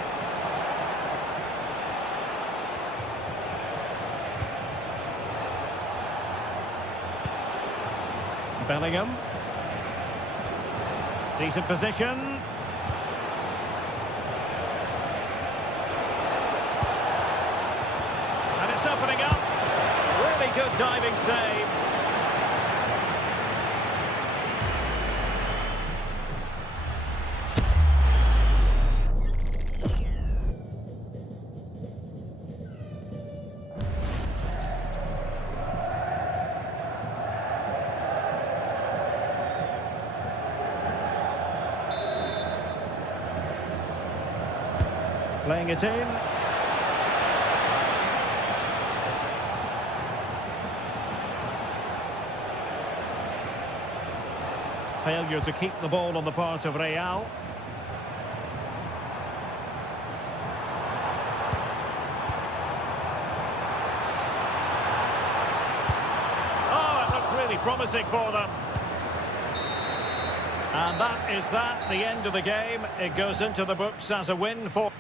Bellingham. Decent position. And it's opening up. Really good diving save. Playing it in. Failure to keep the ball on the part of Real. Oh, it looked really promising for them. And that is that, the end of the game. It goes into the books as a win for...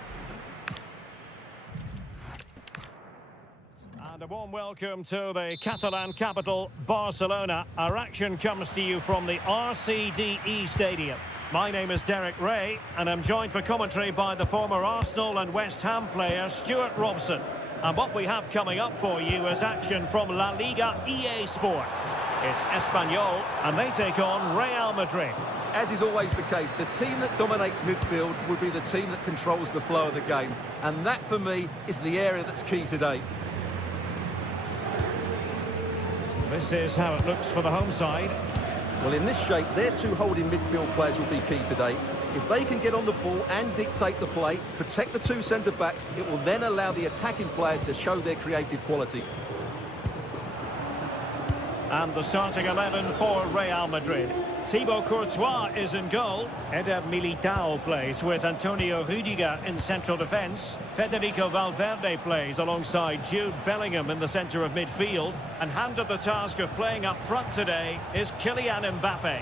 And a warm welcome to the Catalan capital, Barcelona. Our action comes to you from the RCDE Stadium. My name is Derek Ray, and I'm joined for commentary by the former Arsenal and West Ham player, Stuart Robson. And what we have coming up for you is action from La Liga EA Sports. It's Espanyol, and they take on Real Madrid. As is always the case, the team that dominates midfield would be the team that controls the flow of the game. And that, for me, is the area that's key today. This is how it looks for the home side. Well, in this shape, their two holding midfield players will be key today. If they can get on the ball and dictate the play, protect the two centre-backs, it will then allow the attacking players to show their creative quality. And the starting 11 for Real Madrid. Thibaut Courtois is in goal. Eder Militao plays with Antonio Rüdiger in central defence. Federico Valverde plays alongside Jude Bellingham in the centre of midfield. And handed the task of playing up front today is Kylian Mbappe.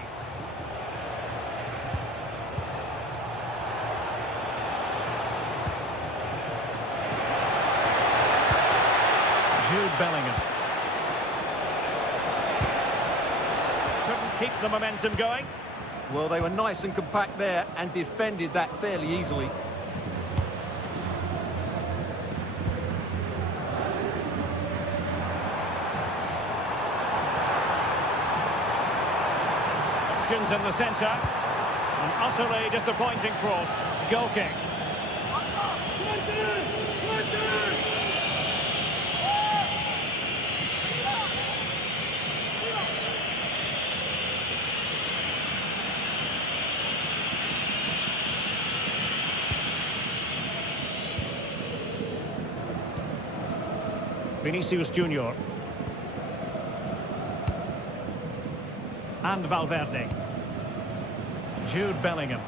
Jude Bellingham. Couldn't keep the momentum going. Well, they were nice and compact there and defended that fairly easily. Options in the centre. An utterly disappointing cross. Goal kick. Vinicius Junior. And Valverde. Jude Bellingham.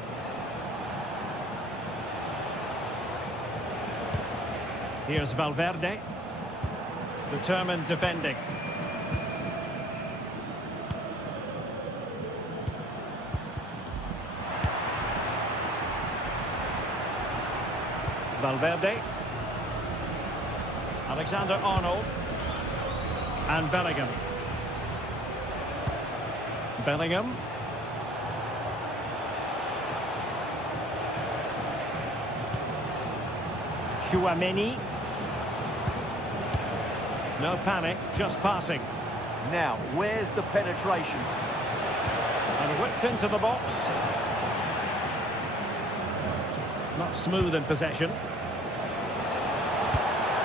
Here's Valverde. Determined defending. Valverde. Alexander-Arnold. And Bellingham. Bellingham. Tchouaméni. No panic, just passing. Now, where's the penetration? And whipped into the box. Not smooth in possession.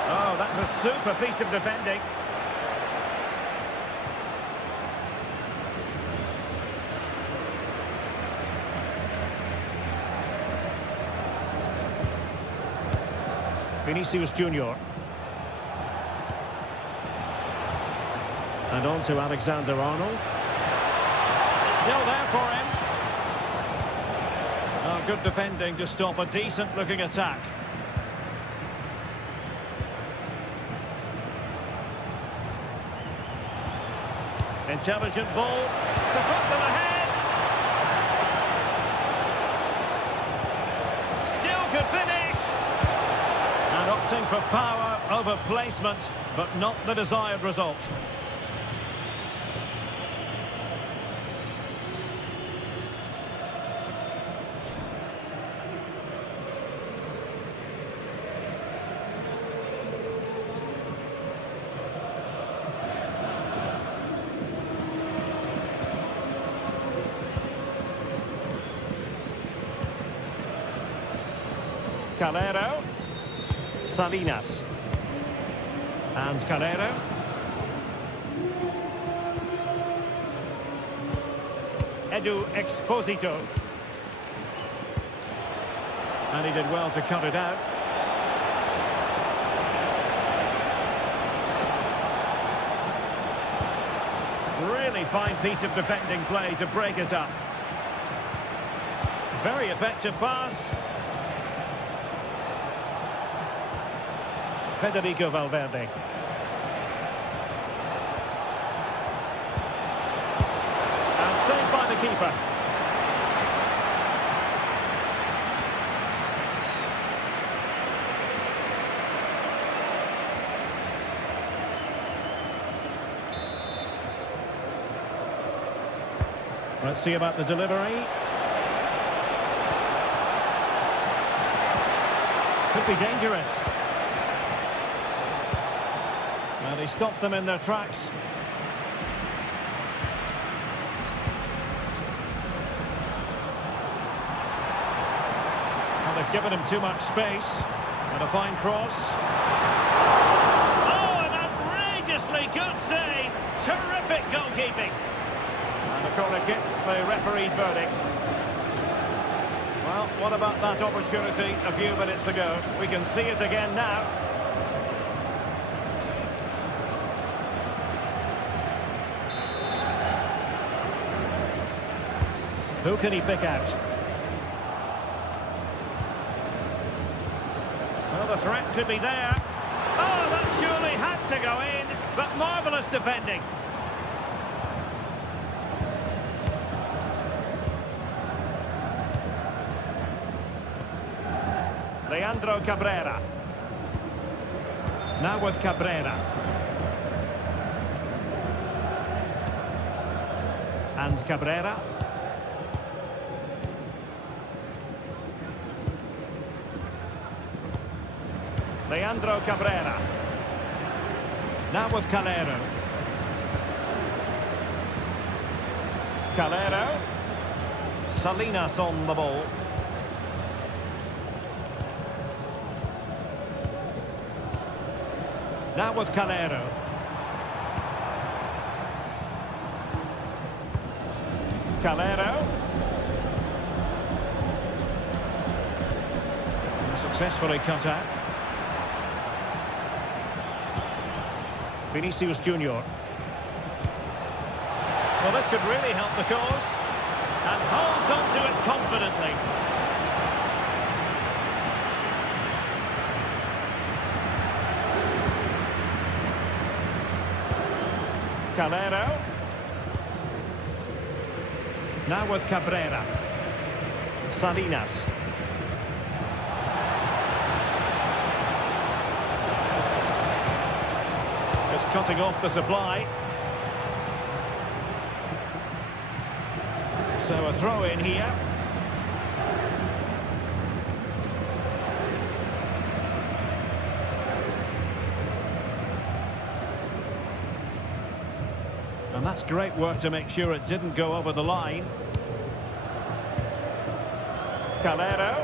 Oh, that's a super piece of defending. Vinicius Junior. And on to Alexander-Arnold. Still there for him. Oh, good defending to stop a decent-looking attack. Intelligent ball to put them ahead. Still could finish. And opting for power over placement, but not the desired result. Calero, Salinas, and Calero. Edu Exposito. And he did well to cut it out. Really fine piece of defending play to break us up. Very effective pass. Federico Valverde. And saved by the keeper. Let's see about the delivery. Could be dangerous. Well, he stopped them in their tracks. Well, they've given him too much space. And a fine cross. Oh, an outrageously good save. Terrific goalkeeping. And a corner kick, the referee's verdict. Well, what about that opportunity a few minutes ago? We can see it again now. Who can he pick out? Well, the threat could be there. Oh, that surely had to go in, but marvellous defending. Leandro Cabrera. Now with Cabrera. And Cabrera. Leandro Cabrera. Now with Calero. Calero. Salinas on the ball. Now with Calero. Calero. Successfully cut out. Vinicius Junior. Well, this could really help the cause. And holds on to it confidently. Calero. Now with Cabrera. Salinas. Just cutting off the supply. So a throw in here. And that's great work to make sure it didn't go over the line. Calero.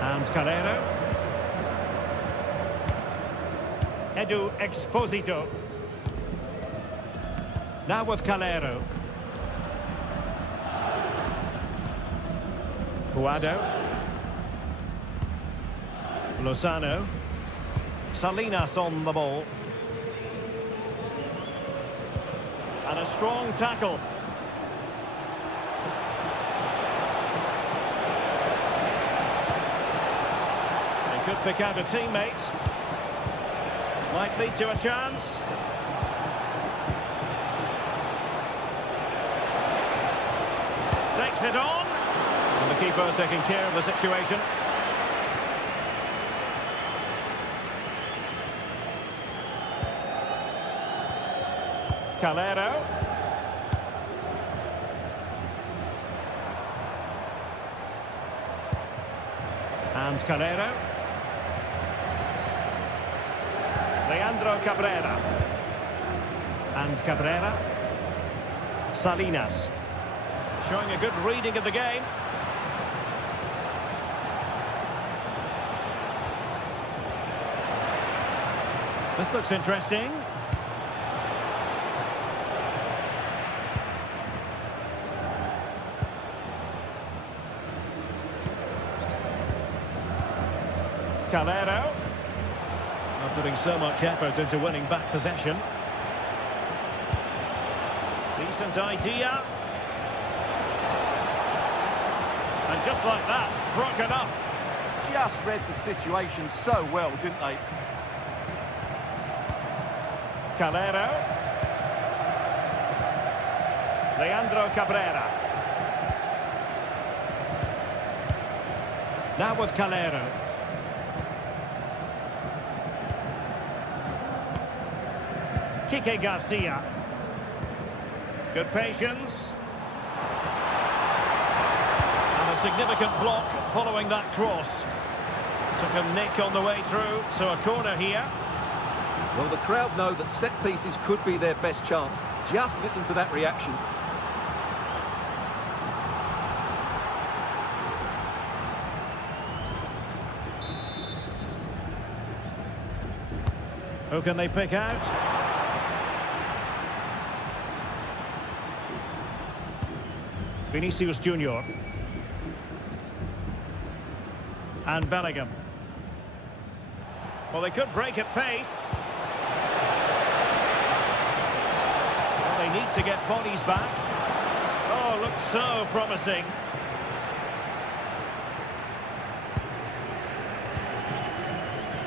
And Calero. Edu Exposito. Now with Calero. Guado. Lozano. Salinas on the ball. And a strong tackle. They could pick out a teammate. Might lead to a chance. Takes it on. And the keeper taking care of the situation. Calero. And Calero. Leandro Cabrera. And Cabrera. Salinas. Showing a good reading of the game. This looks interesting. Calero. Not putting so much effort into winning back possession. Decent idea. And just like that, broken up. Just read the situation so well, didn't they? Calero. Leandro Cabrera. Now with Calero. Kike Garcia. Good patience. And a significant block following that cross. Took a nick on the way through, so a corner here. Well, the crowd know that set pieces could be their best chance. Just listen to that reaction. Who can they pick out? Vinicius Junior. And Bellingham. Well, they could break at pace. Well, they need to get bodies back. Oh, looks so promising.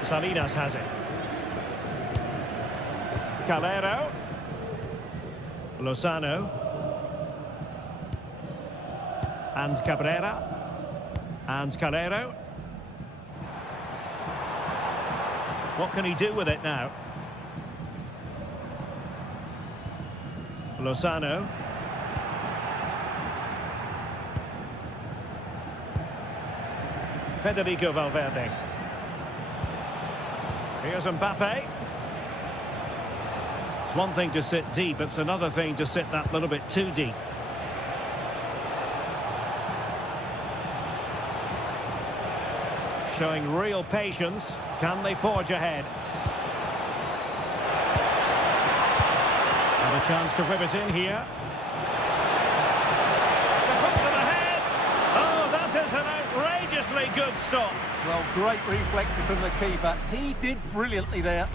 Salinas has it. Calero. Lozano. And Cabrera. And Calero. What can he do with it now? Lozano. Federico Valverde. Here's Mbappe. It's one thing to sit deep, it's another thing to sit that little bit too deep. Showing real patience. Can they forge ahead? And a chance to whip it in here. To put them ahead. Oh, that is an outrageously good stop. Well, great reflexes from the keeper. He did brilliantly there.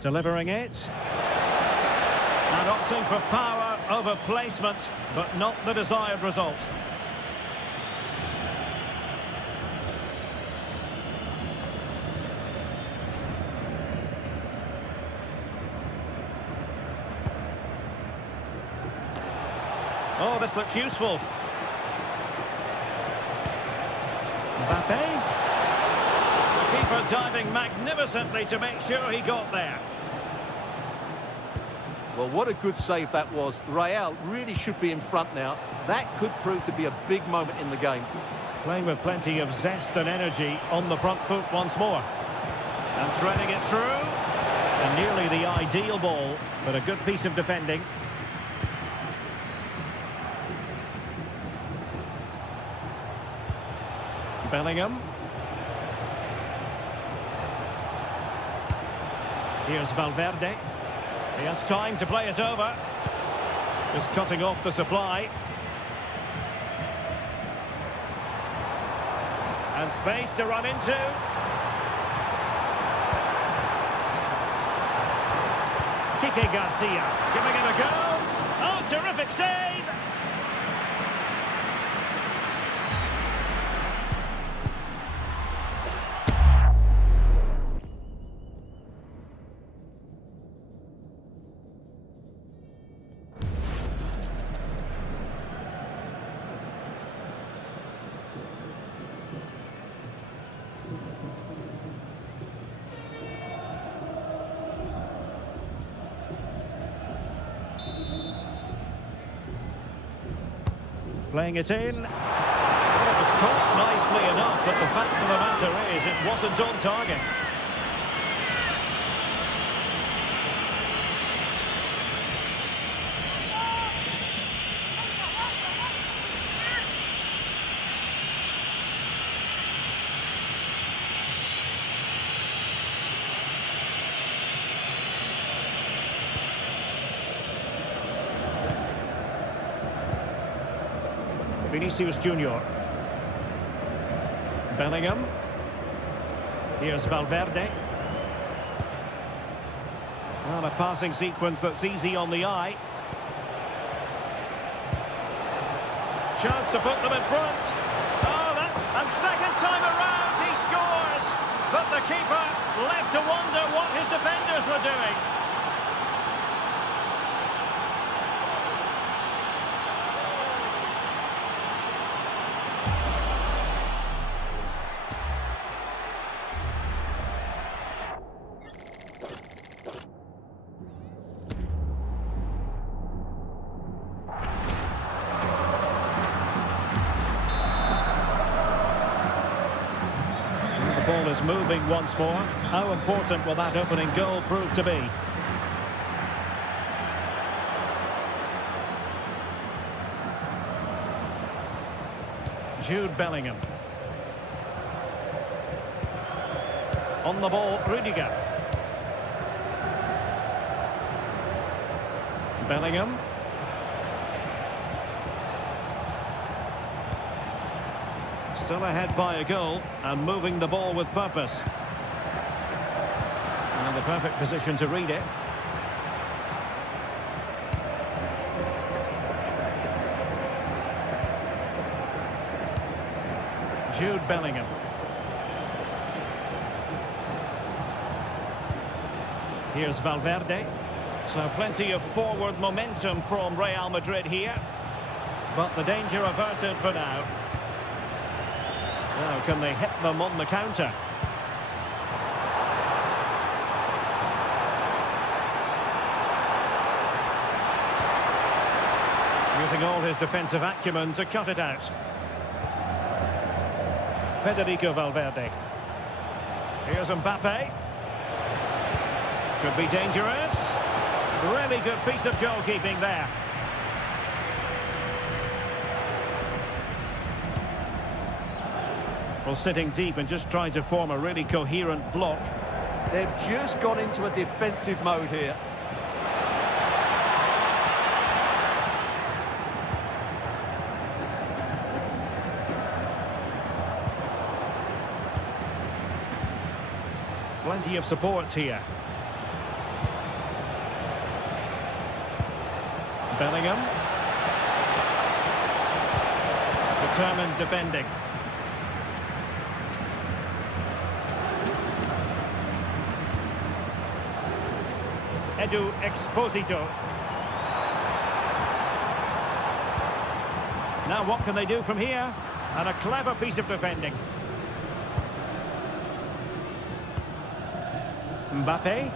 Delivering it. And opting for power over placement, but not the desired result. Oh, this looks useful. Mbappe. The keeper diving magnificently to make sure he got there. Well, what a good save that was. Real really should be in front now. That could prove to be a big moment in the game. Playing with plenty of zest and energy on the front foot once more. And threading it through. And nearly the ideal ball, but a good piece of defending. Bellingham. Here's Valverde. He has time to play it over. Just cutting off the supply. And space to run into. Kike Garcia giving it a go. Oh, terrific save! Playing it in. Well, it was caught nicely enough, but the fact of the matter is it wasn't on target. Vinicius Junior. Bellingham. Here's Valverde. Well, a passing sequence that's easy on the eye. Chance to put them in front. Oh, that's... And second time around he scores! But the keeper left to wonder what his defenders were doing. The ball is moving once more. How important will that opening goal prove to be? Jude Bellingham. On the ball, Rudiger. Bellingham. Still ahead by a goal and moving the ball with purpose. And the perfect position to read it. Jude Bellingham. Here's Valverde. So plenty of forward momentum from Real Madrid here. But the danger averted for now. Now, can they hit them on the counter? Using all his defensive acumen to cut it out. Federico Valverde. Here's Mbappe. Could be dangerous. Really good piece of goalkeeping there. Well, sitting deep and just trying to form a really coherent block. They've just gone into a defensive mode here. Plenty of support here. Bellingham. Determined defending. Edu Exposito. Now what can they do from here? And a clever piece of defending. Mbappe.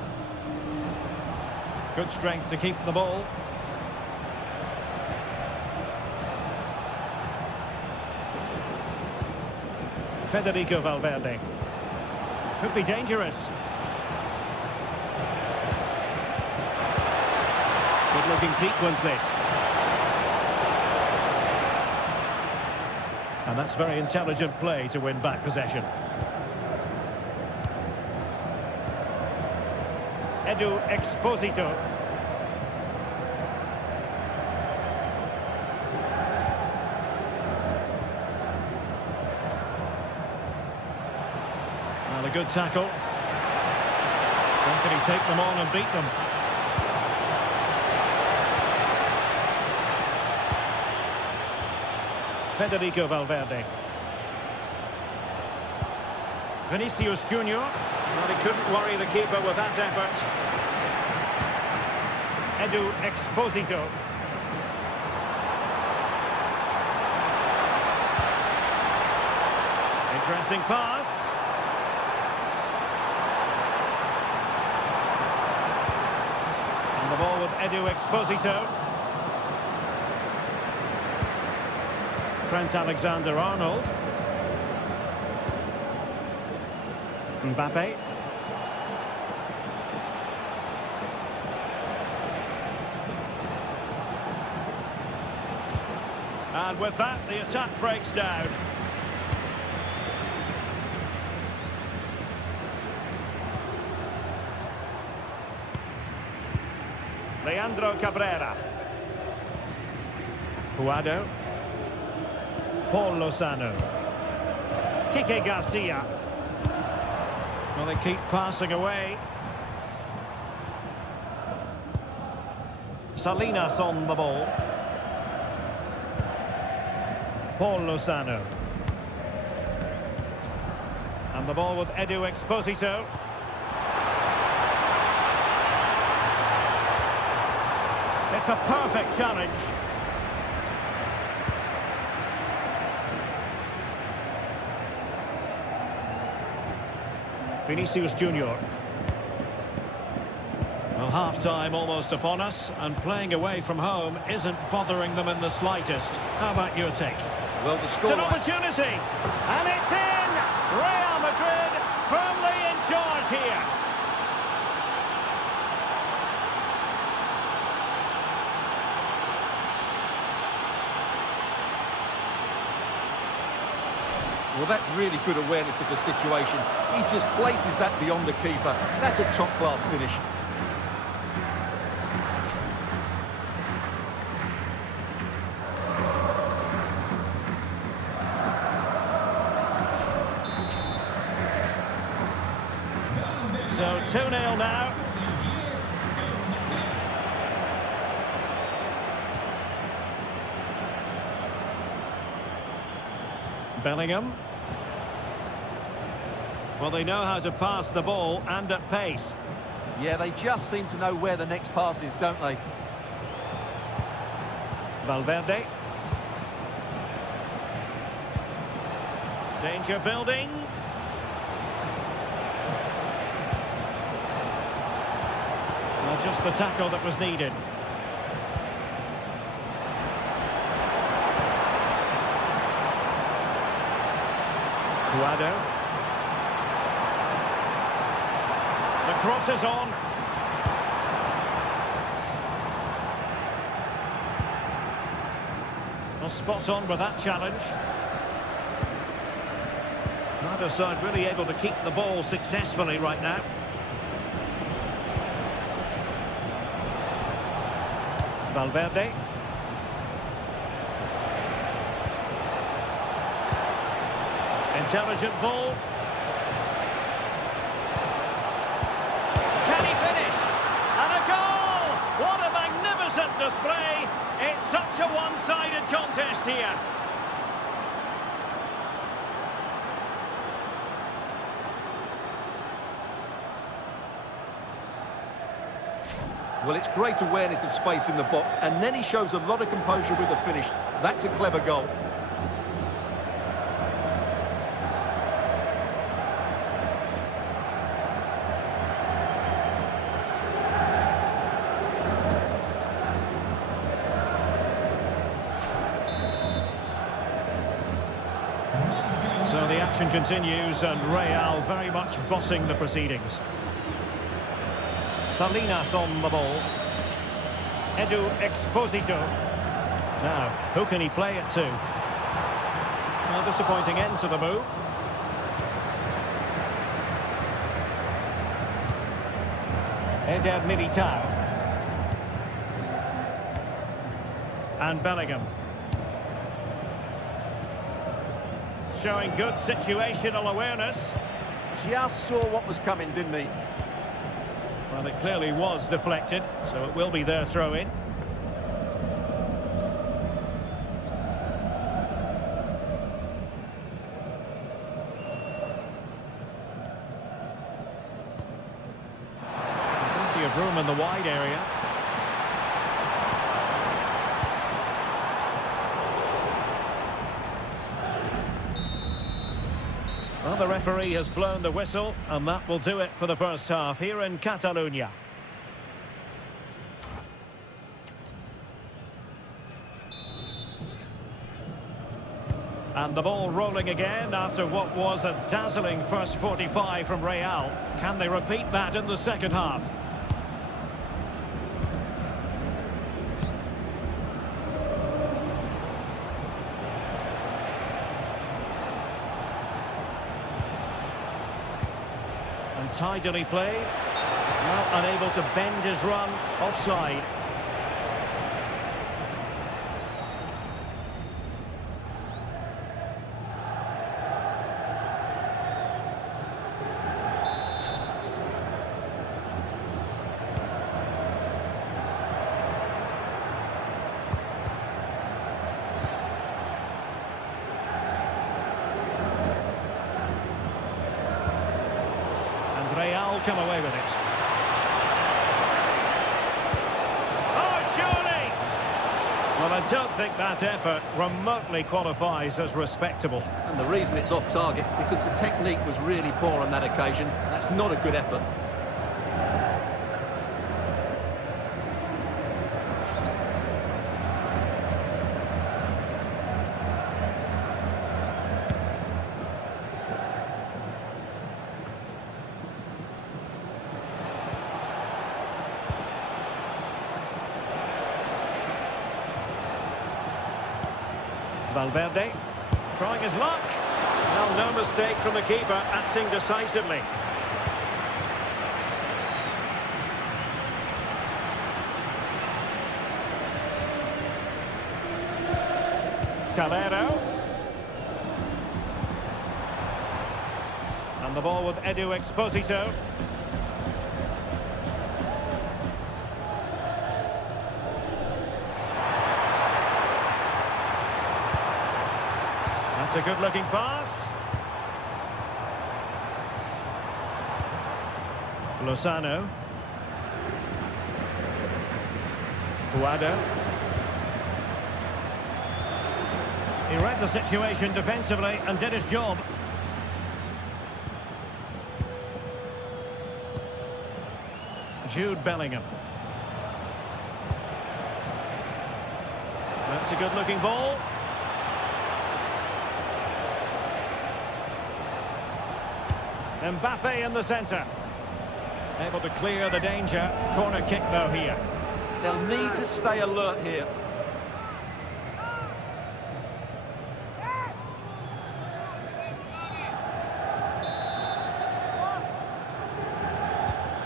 Good strength to keep the ball. Federico Valverde. Could be dangerous. Good looking sequence this. And that's very intelligent play to win back possession. Edu Exposito. Well, a good tackle. When can he take them on and beat them? Federico Valverde. Vinicius Junior. Well, he couldn't worry the keeper with that effort. Edu Exposito. Interesting pass. And the ball with Edu Exposito. Trent Alexander-Arnold. Mbappe. And with that, the attack breaks down. Leandro Cabrera. Puado. Paul Lozano. Kike Garcia. Well, they keep passing away. Salinas on the ball. Paul Lozano. And the ball with Edu Exposito. It's a perfect challenge. Vinicius Junior. Well, half-time almost upon us, and playing away from home isn't bothering them in the slightest. How about your take? Well, the It's score an opportunity, and it's in! Real Madrid firmly in charge here. Well, that's really good awareness of the situation. He just places that beyond the keeper. That's a top-class finish. So 2-0 now. Bellingham. Well, they know how to pass the ball and at pace. Yeah, they just seem to know where the next pass is, don't they? Valverde. Danger building. Well, just the tackle that was needed. Puado. The cross is on. Well, spot on with that challenge. Neither side really able to keep the ball successfully right now. Valverde. Intelligent ball. Can he finish? And a goal! What a magnificent display! It's such a one-sided contest here. Well, it's great awareness of space in the box, and then he shows a lot of composure with the finish. That's a clever goal. So the action continues, and Real very much bossing the proceedings. Salinas on the ball. Edu Exposito. Now, who can he play it to? Well, disappointing end to the move. Eder Militao. And Bellingham. Showing good situational awareness. Just saw what was coming, didn't he? Well, it clearly was deflected, so it will be their throw-in. Plenty of room in the wide area. Well, the referee has blown the whistle, and that will do it for the first half here in Catalonia. And the ball rolling again after what was a dazzling first 45 from Real. Can they repeat that in the second half? Tidily played. Well, unable to bend his run. Offside. Real come away with it. Oh, surely! Well, I don't think that effort remotely qualifies as respectable. And the reason it's off target, because the technique was really poor on that occasion. That's not a good effort. Valverde, trying his luck. Well, no mistake from the keeper, acting decisively. Calero. And the ball with Edu Exposito. That's a good-looking pass. Lozano. Guado. He read the situation defensively and did his job. Jude Bellingham. That's a good-looking ball. Mbappe in the centre. Able to clear the danger. Corner kick, though, here. They'll need to stay alert here.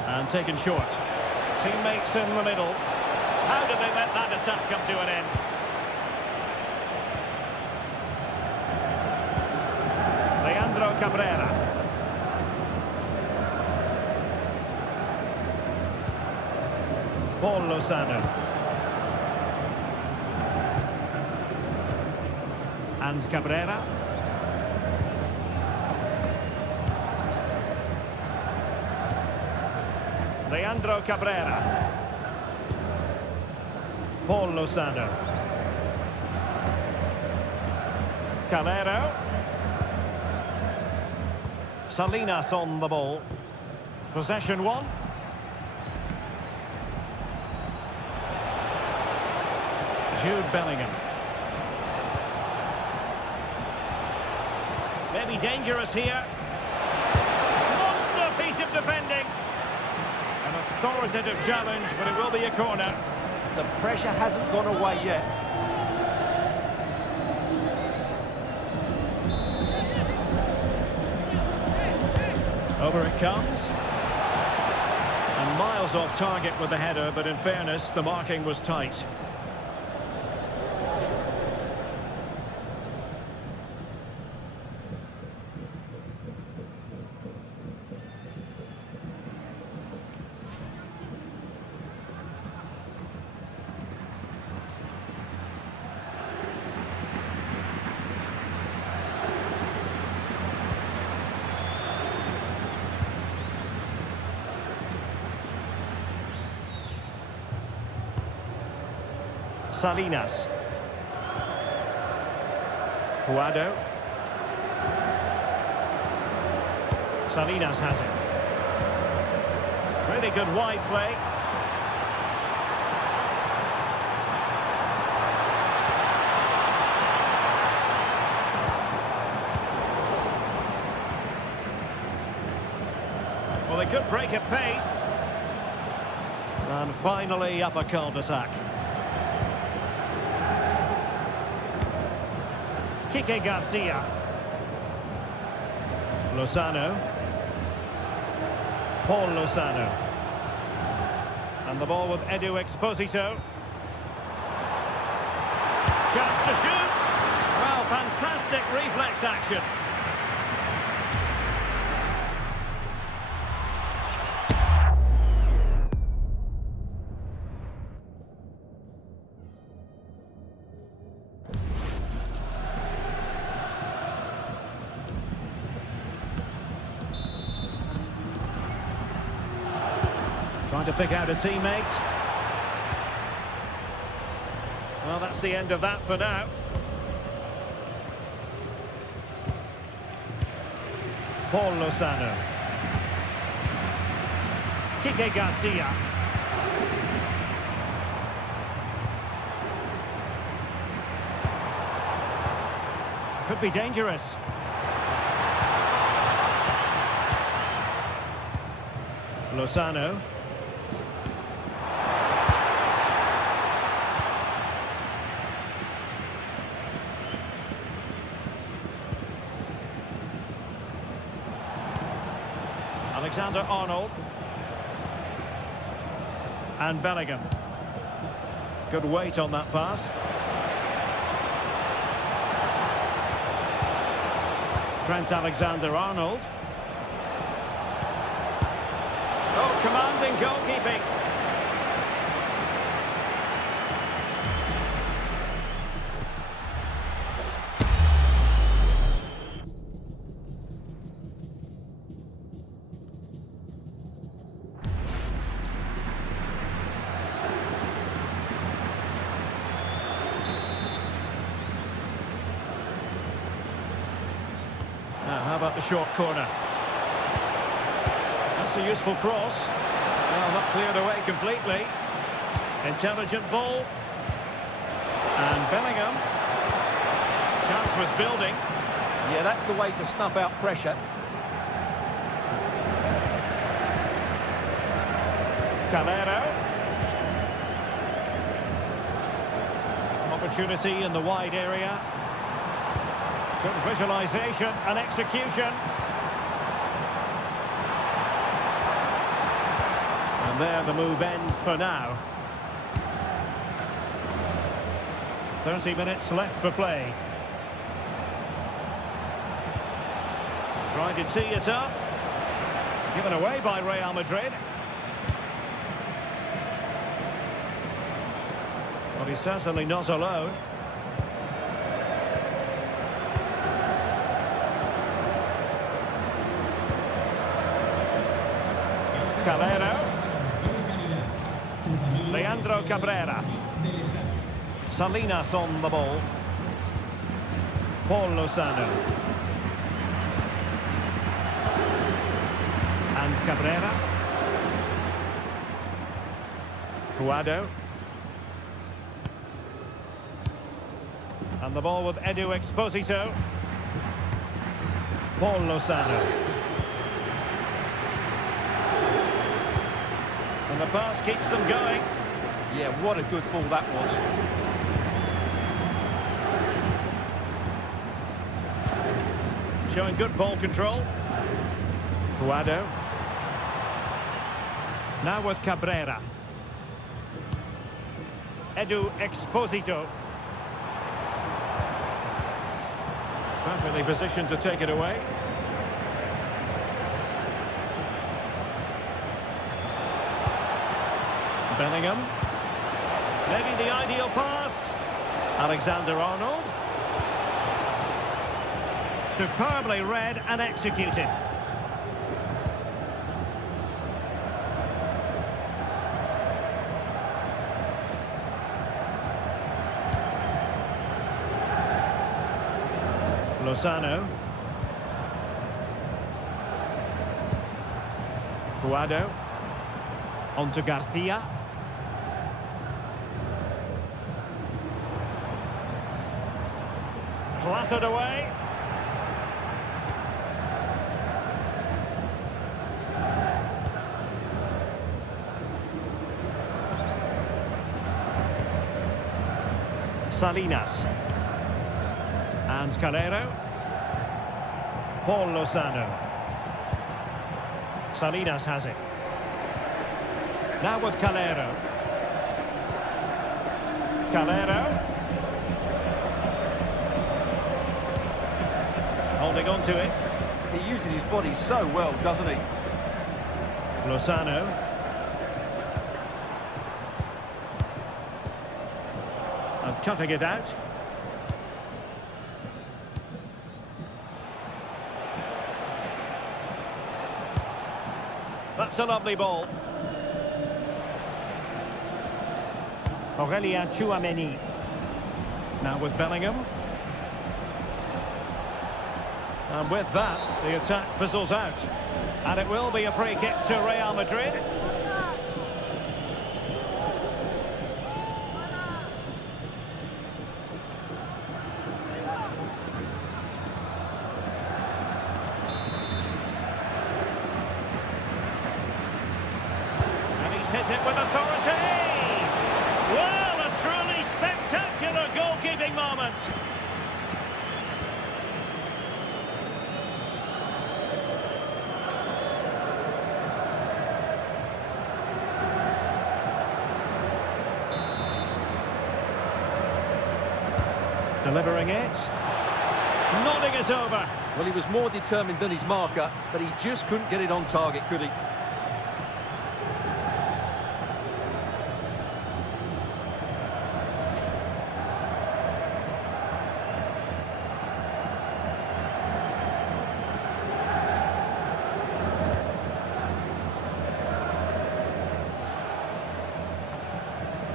And taken short. Teammates in the middle. How did they let that attack come to an end? Leandro Cabrera. Paul Lozano. And Cabrera. Leandro Cabrera. Paul Lozano. Calero. Salinas on the ball. Possession one. Jude Bellingham. Maybe dangerous here. Monster piece of defending. An authoritative challenge, but it will be a corner. The pressure hasn't gone away yet. Over it comes. And miles off target with the header, but in fairness, the marking was tight. Salinas. Guado. Salinas has it. Really good wide play. Well, they could break at pace. And finally up a cul-de-sac. Quique Garcia. Lozano. Paul Lozano. And the ball with Edu Exposito. Chance to shoot. Well, fantastic reflex action. Trying to pick out a teammate. Well, that's the end of that for now. Paul Lozano. Quique Garcia. Could be dangerous. Lozano. Alexander-Arnold. And Bellingham. Good weight on that pass. Trent Alexander-Arnold. Oh, commanding goalkeeping. Now, how about the short corner? That's a useful cross. Well, not cleared away completely. Intelligent ball. And Bellingham. Chance was building. Yeah, that's the way to snuff out pressure. Calero. Opportunity in the wide area. Good visualisation and execution. And there the move ends for now. 30 minutes left for play. Trying to tee it up. Given away by Real Madrid. Well, he's certainly not alone. Calero. Leandro Cabrera. Salinas on the ball. Paul Lozano. And Cabrera. Guado. And the ball with Edu Exposito. Paul Lozano. And the pass keeps them going. Yeah, what a good ball that was. Showing good ball control. Guado. Now with Cabrera. Edu Exposito. Perfectly positioned to take it away. Bellingham. Maybe the ideal pass. Alexander-Arnold. Superbly read and executed. Lozano. Guado. On to Garcia. Clattered away. Salinas. And Calero. Paul Lozano. Salinas has it. Now with Calero. Calero. Holding on to it. He uses his body so well, doesn't he? Lozano. And cutting it out. That's a lovely ball. Aurélien Tchouaméni. Now with Bellingham. And with that, the attack fizzles out. And it will be a free kick to Real Madrid. And he's hit it with authority. Well, a truly spectacular goalkeeping moment. Delivering it. Nodding it over. Well, he was more determined than his marker, but he just couldn't get it on target, could he?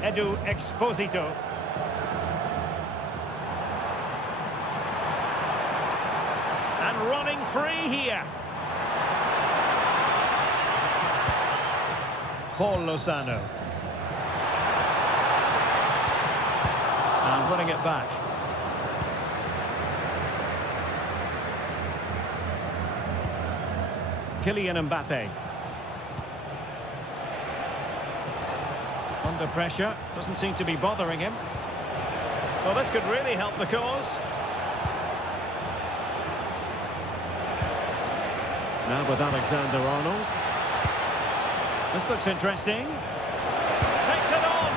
Edu Exposito. And running free here. Paul Lozano. And running it back. Kylian Mbappe. Under pressure. Doesn't seem to be bothering him. Well, this could really help the cause. Now with Alexander-Arnold. This looks interesting. Takes it on.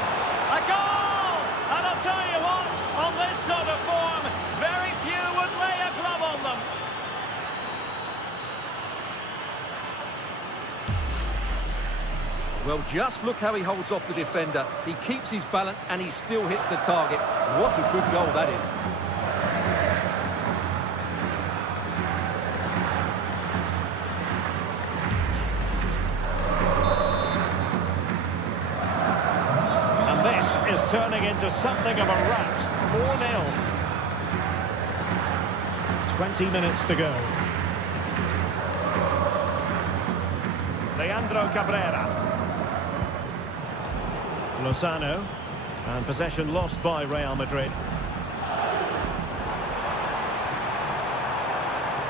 A goal! And I'll tell you what, on this sort of form, very few would lay a glove on them. Well, just look how he holds off the defender. He keeps his balance and he still hits the target. What a good goal that is. Is turning into something of a rout. 4-0. 20 minutes to go. Leandro Cabrera. Lozano. And possession lost by Real Madrid.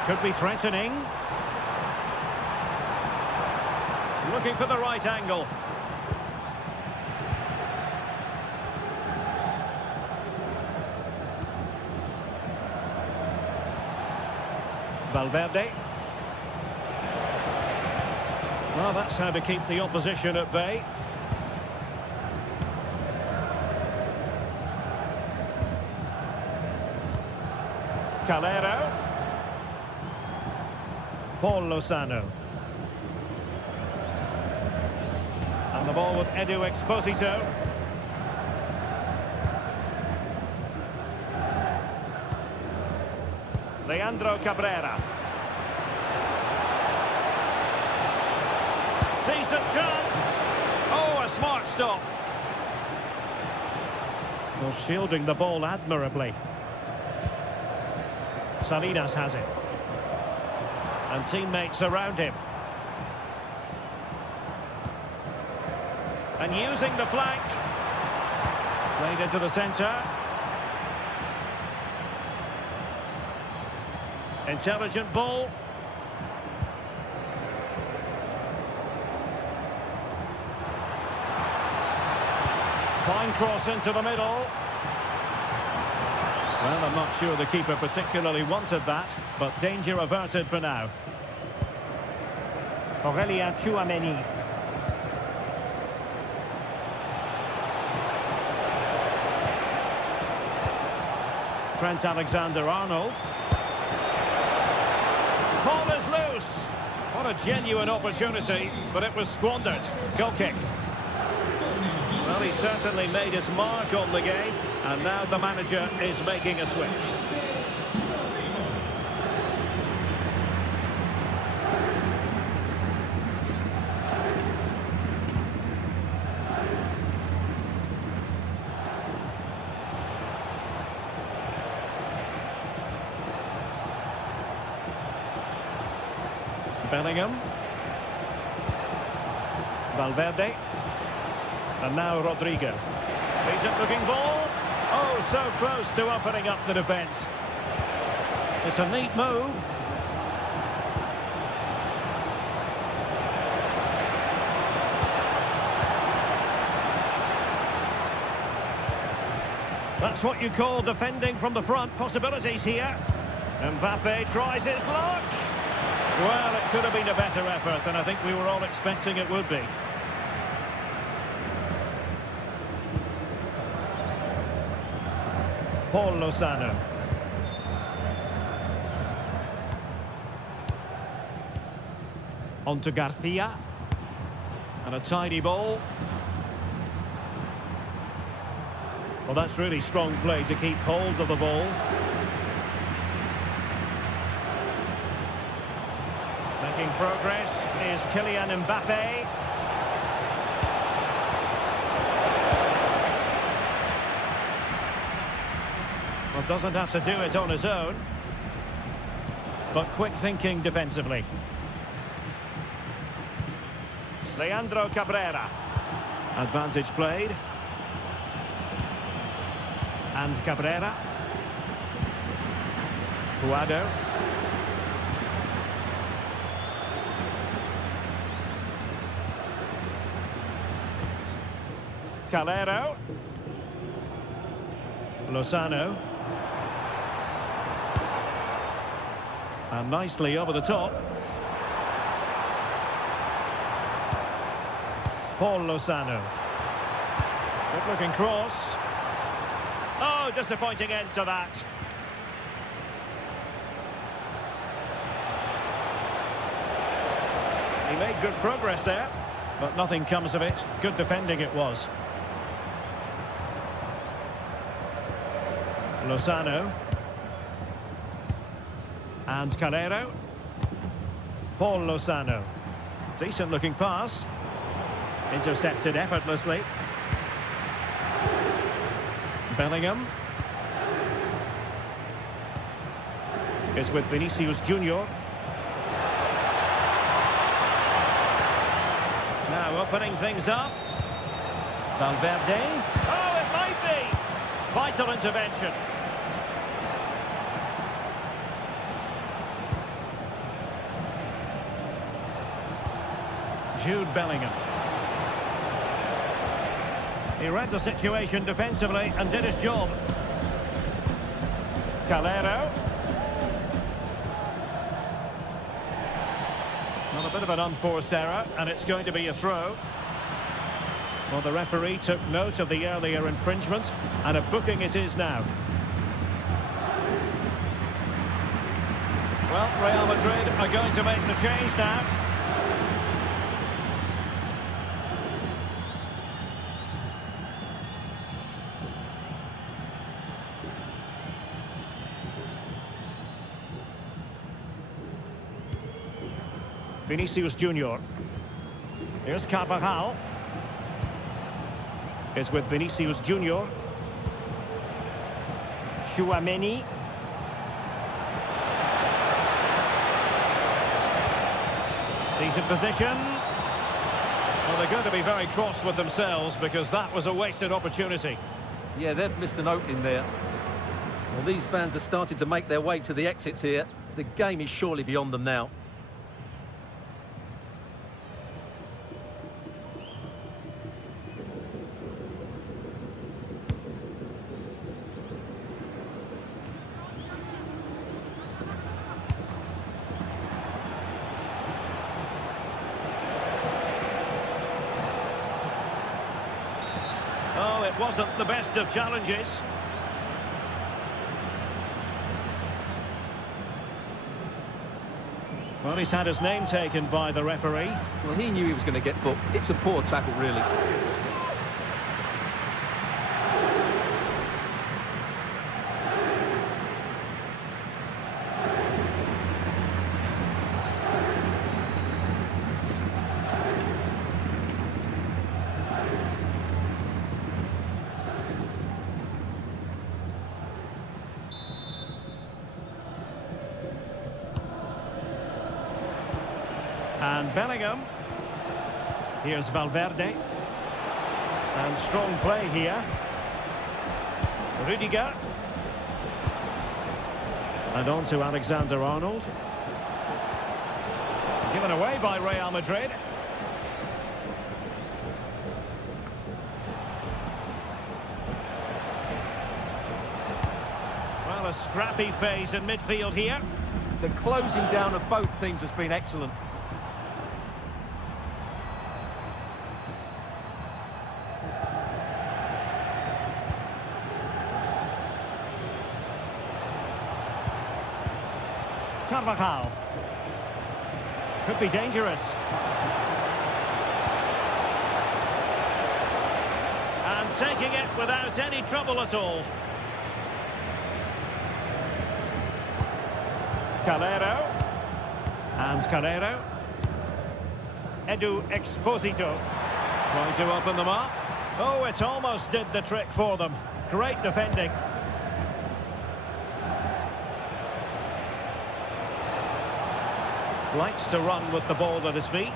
Could be threatening. Looking for the right angle. Valverde. Well, that's how to keep the opposition at bay. Calero. Paul Lozano. And the ball with Edu Exposito. Leandro Cabrera. Decent chance. Oh, a smart stop. Well, shielding the ball admirably. Salinas has it. And teammates around him. And using the flank. Played into the centre. Intelligent ball. Fine cross into the middle. Well, I'm not sure the keeper particularly wanted that, but danger averted for now. Aurélien Tchouameni. Trent Alexander-Arnold. Ball is loose. What a genuine opportunity, but it was squandered. Goal kick. Well, he certainly made his mark on the game, and now the manager is making a switch. Bellingham. Valverde. And now Rodrigo. Decent looking ball. Oh, so close to opening up the defence. It's a neat move. That's what you call defending from the front. Possibilities here. Mbappe tries his luck. Well, it could have been a better effort, and I think we were all expecting it would be. Paul Lozano. On to Garcia. And a tidy ball. Well, that's really strong play to keep hold of the ball. Making progress is Kylian Mbappe. Well, doesn't have to do it on his own. But quick thinking defensively. Leandro Cabrera. Advantage played. And Cabrera. Guado. Calero. Lozano. And nicely over the top. Paul Lozano. Good looking cross. Oh, disappointing end to that. He made good progress there, but nothing comes of it. Good defending it was. Lozano. And Calero. Paul Lozano. Decent looking pass. Intercepted effortlessly. Bellingham. Is with Vinicius Junior. Now opening things up. Valverde. Oh, it might be. Vital intervention. Jude Bellingham. He read the situation defensively and did his job. Calero. Well, a bit of an unforced error, and it's going to be a throw. Well, the referee took note of the earlier infringement, and a booking it is now. Well, Real Madrid are going to make the change now. Vinicius Junior. Here's Carvajal. It's with Vinicius Junior. Tchouaméni. Decent position. Well, they're going to be very cross with themselves because that was a wasted opportunity. Yeah, they've missed an opening there. Well, these fans have started to make their way to the exits here. The game is surely beyond them now. Oh, it wasn't the best of challenges. Well, he's had his name taken by the referee. Well, he knew he was going to get booked. It's a poor tackle, really. And Bellingham. Here's Valverde. And strong play here. Rudiger. And on to Alexander-Arnold. Given away by Real Madrid. Well, a scrappy phase in midfield here. The closing down of both teams has been excellent. Carvajal. Could be dangerous. And taking it without any trouble at all. Calero. And Calero. Edu Exposito. Trying to open them up. Oh, it almost did the trick for them. Great defending. Likes to run with the ball at his feet.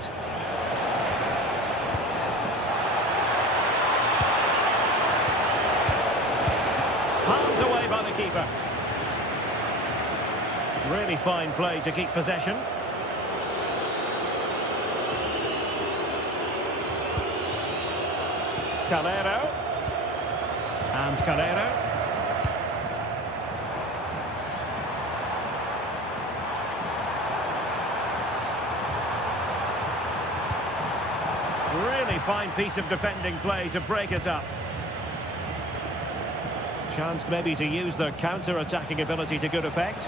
Palmed away by the keeper. Really fine play to keep possession. Calero. And Calero. Really fine piece of defending play to break us up. Chance maybe to use their counter-attacking ability to good effect.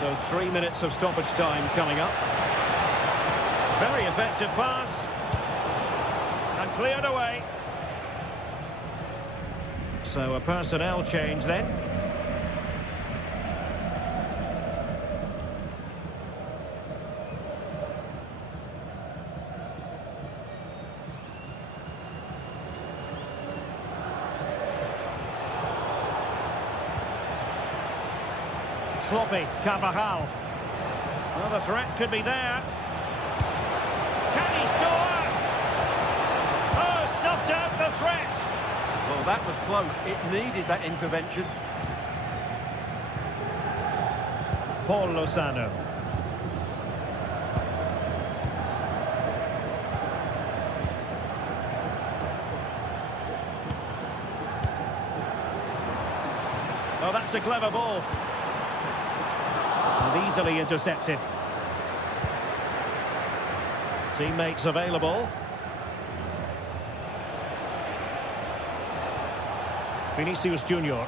So 3 minutes of stoppage time coming up. Very effective pass. And cleared away. So a personnel change then. Sloppy, Carvajal. Well, the threat could be there. Can he score? Oh, stuffed out the threat. Well, that was close. It needed that intervention. Paul Lozano. Oh, that's a clever ball. And easily intercepted. Teammates available. Vinicius Junior.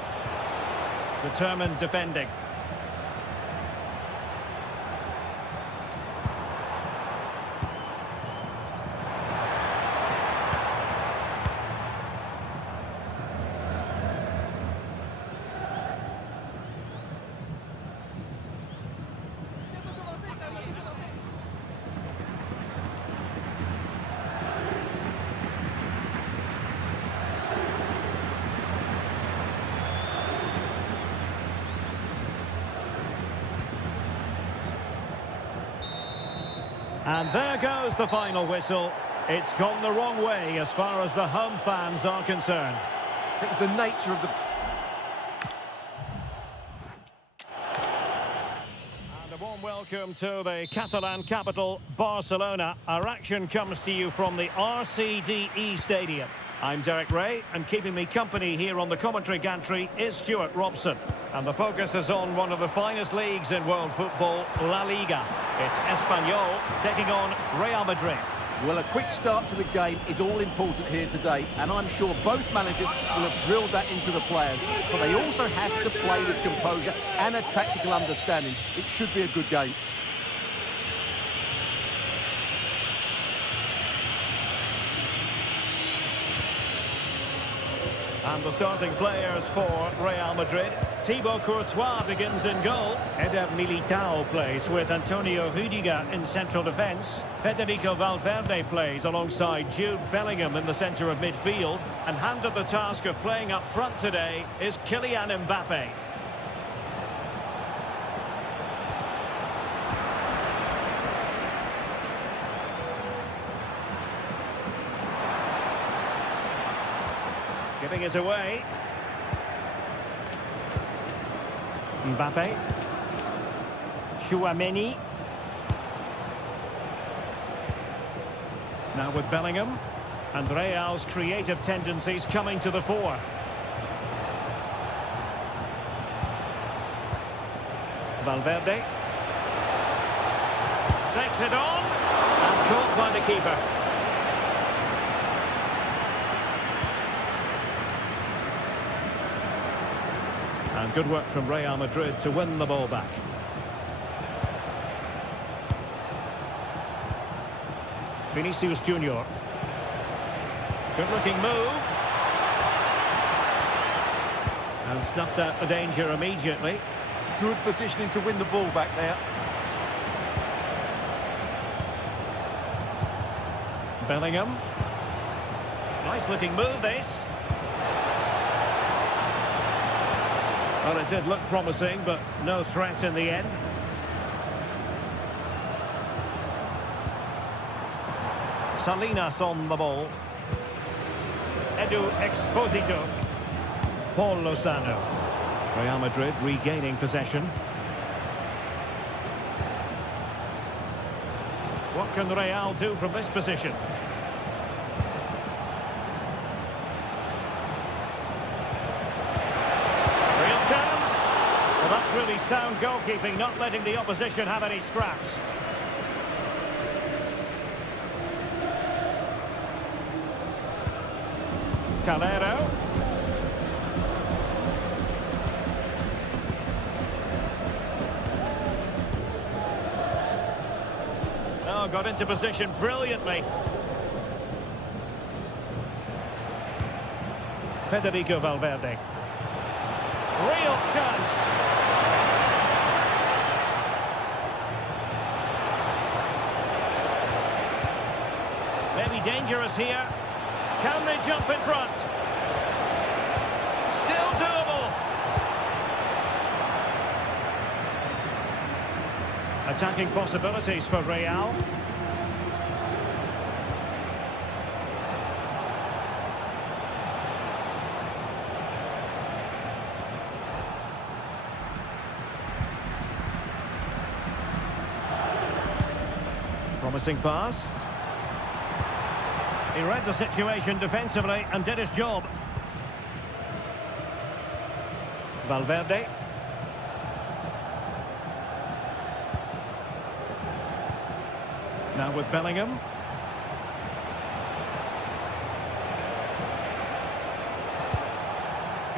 Determined defending. And there goes the final whistle. It's gone the wrong way as far as the home fans are concerned. It was the nature of the... And a warm welcome to the Catalan capital, Barcelona. Our action comes to you from the RCDE Stadium. I'm Derek Ray, and keeping me company here on the commentary gantry is Stuart Robson. And the focus is on one of the finest leagues in world football, La Liga. It's Espanyol taking on Real Madrid. Well, a quick start to the game is all important here today, and I'm sure both managers will have drilled that into the players. But they also have to play with composure and a tactical understanding. It should be a good game. And the starting players for Real Madrid. Thibaut Courtois begins in goal. Eder Militao plays with Antonio Rudiger in central defence. Federico Valverde plays alongside Jude Bellingham in the centre of midfield. And handed the task of playing up front today is Kylian Mbappe. Giving it away. Mbappe. Chouameni. Now with Bellingham. And Real's creative tendencies coming to the fore. Valverde. Takes it on. And caught by the keeper. And good work from Real Madrid to win the ball back. Vinicius Junior. Good-looking move. And snuffed out the danger immediately. Good positioning to win the ball back there. Bellingham. Nice-looking move, this. Well, it did look promising, but no threat in the end. Salinas on the ball. Edu Exposito. Paul Lozano. Real Madrid regaining possession. What can Real do from this position? That's really sound goalkeeping, not letting the opposition have any scraps. Calero. Oh, got into position brilliantly. Federico Valverde. Real chance. Maybe dangerous here. Can they jump in front? Still doable. Attacking possibilities for Real. Promising pass. He read the situation defensively and did his job. Valverde. Now with Bellingham.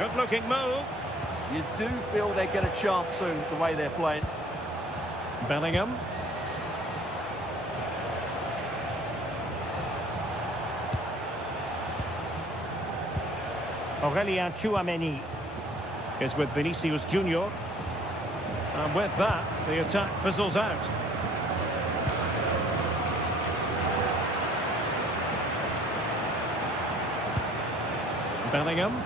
Good-looking move. You do feel they get a chance soon, the way they're playing. Bellingham. Aurelien Tchouameni is with Vinicius Junior. And with that, the attack fizzles out. Bellingham.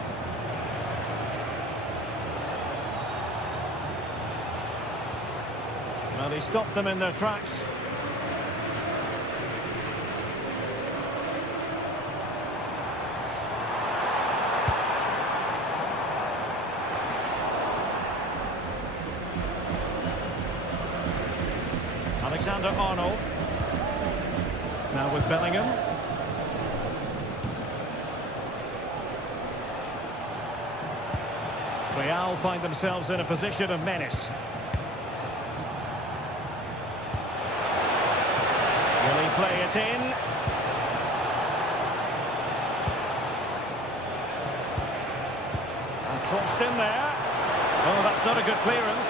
Well, he stopped them in their tracks. Alexander-Arnold. Now with Bellingham. Real find themselves in a position of menace. Will he play it in? And crossed in there. Oh, that's not a good clearance.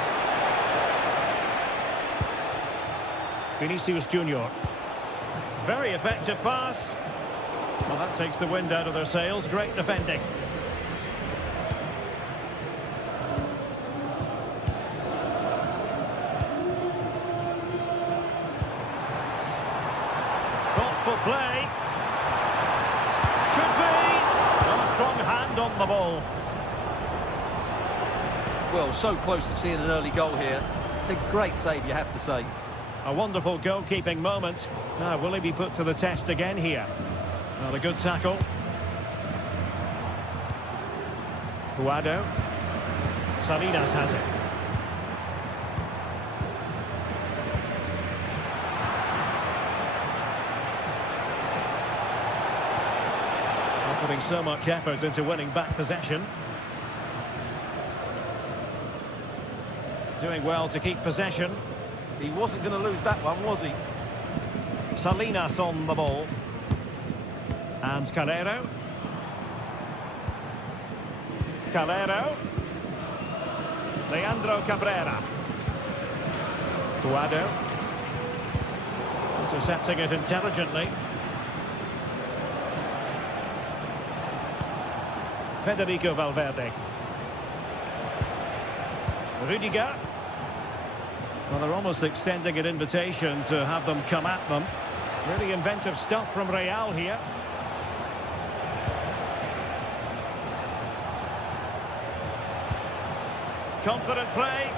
Vinicius Junior. Very effective pass. Well, that takes the wind out of their sails. Great defending. Thoughtful play. Could be. A strong hand on the ball. Well, so close to seeing an early goal here. It's a great save, you have to say. A wonderful goalkeeping moment. Now, will he be put to the test again here? Well, a good tackle. Guado. Salinas has it. They're putting so much effort into winning back possession. Doing well to keep possession. He wasn't going to lose that one, was he? Salinas on the ball. And Calero. Calero. Leandro Cabrera. Guado. Intercepting it intelligently. Federico Valverde. Rudiger. Well, they're almost extending an invitation to have them come at them. Really inventive stuff from Real here. Confident play.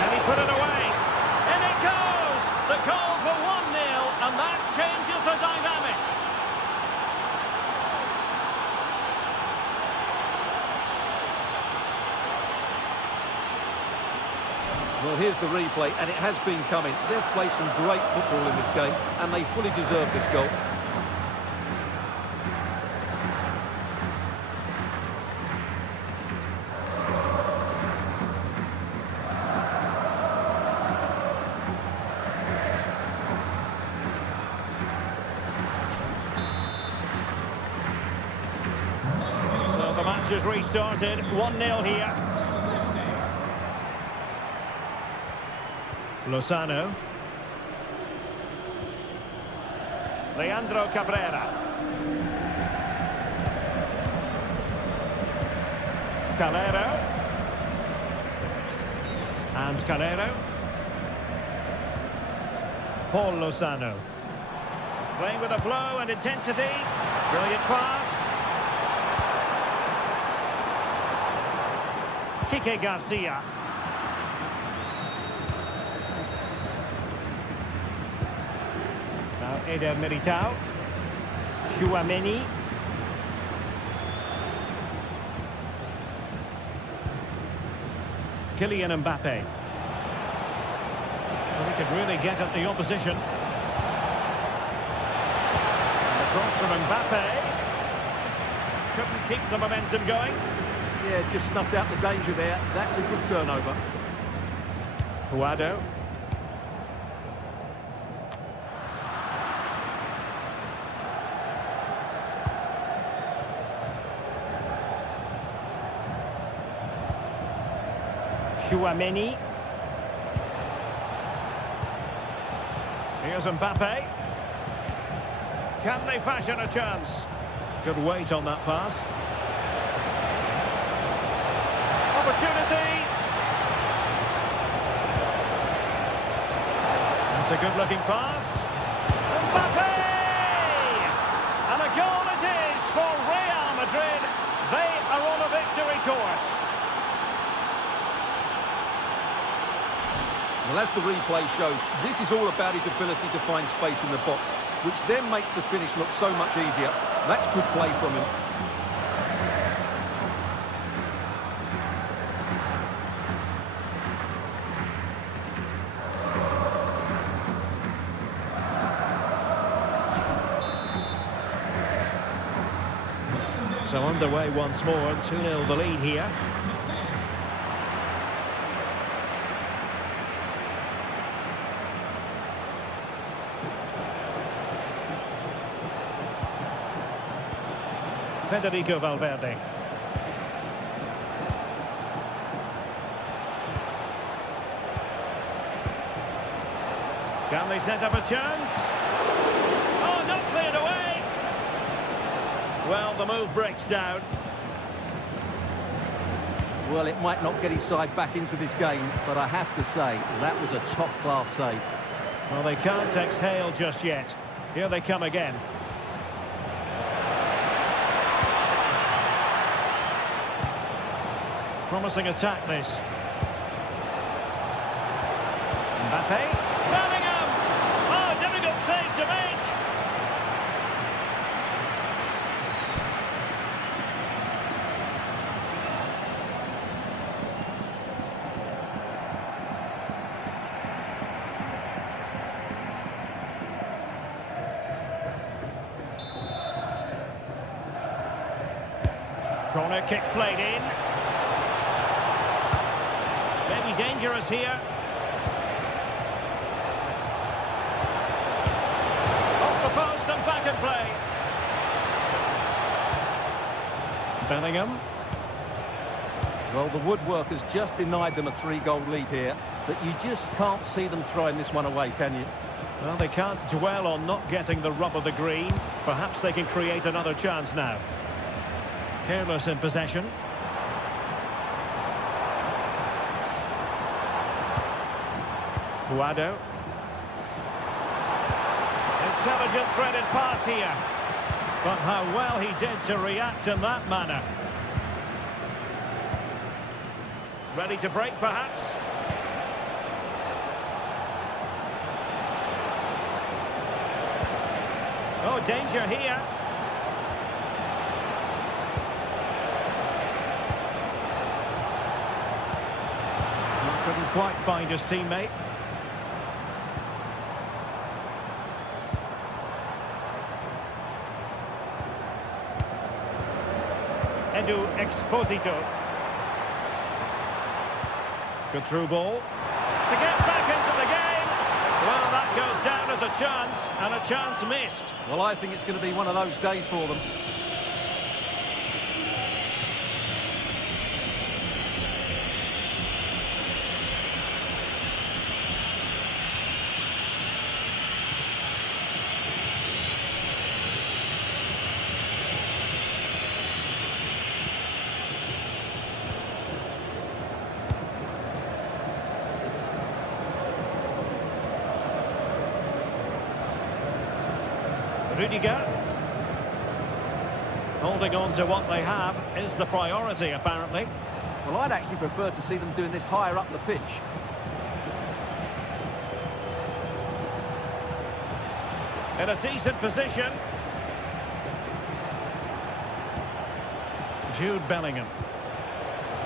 Can he put it away? In it goes! The goal for 1-0, and that changes the dynamic. Well, here's the replay, and it has been coming. They've played some great football in this game, and they fully deserve this goal. So the match has restarted, 1-0 here. Lozano. Leandro Cabrera. Calero. And Calero. Paul Lozano. Playing with a flow and intensity. Brilliant pass. Kike Garcia. Now Eder Militao. Tchouameni. Kylian Mbappe. Well, he could really get at the opposition. And across from Mbappe. Couldn't keep the momentum going. Yeah, just snuffed out the danger there. That's a good turnover. Guado. Chouameni. Here's Mbappe. Can they fashion a chance? Good weight on that pass. Opportunity. It's a good-looking pass. Mbappe! And a goal it is for Real Madrid. They are on a victory course. Well, as the replay shows, this is all about his ability to find space in the box, which then makes the finish look so much easier. That's good play from him. So underway once more, 2-0 the lead here. Federico Valverde. Can they set up a chance? Oh, not cleared away! Well, the move breaks down. Well, it might not get his side back into this game, but I have to say, that was a top-class save. Well, they can't exhale just yet. Here they come again. Promising attack, this. Mbappe. Bellingham! Oh, difficult save to make. Corner kick played in. Maybe dangerous here. Off the post and back in play. Bellingham. Well, the woodworkers just denied them a 3-goal lead here, but you just can't see them throwing this one away, can you? Well, they can't dwell on not getting the rub of the green. Perhaps they can create another chance now. Careless in possession. Guado. Intelligent threaded pass here. But how well he did to react in that manner. Ready to break, perhaps? Oh, danger here. Couldn't quite find his teammate. Edu Exposito. Good through ball. To get back into the game. Well, that goes down as a chance, and a chance missed. Well, I think it's going to be one of those days for them. Rudiger. Holding on to what they have is the priority, apparently. Well, I'd actually prefer to see them doing this higher up the pitch. In a decent position. Jude Bellingham.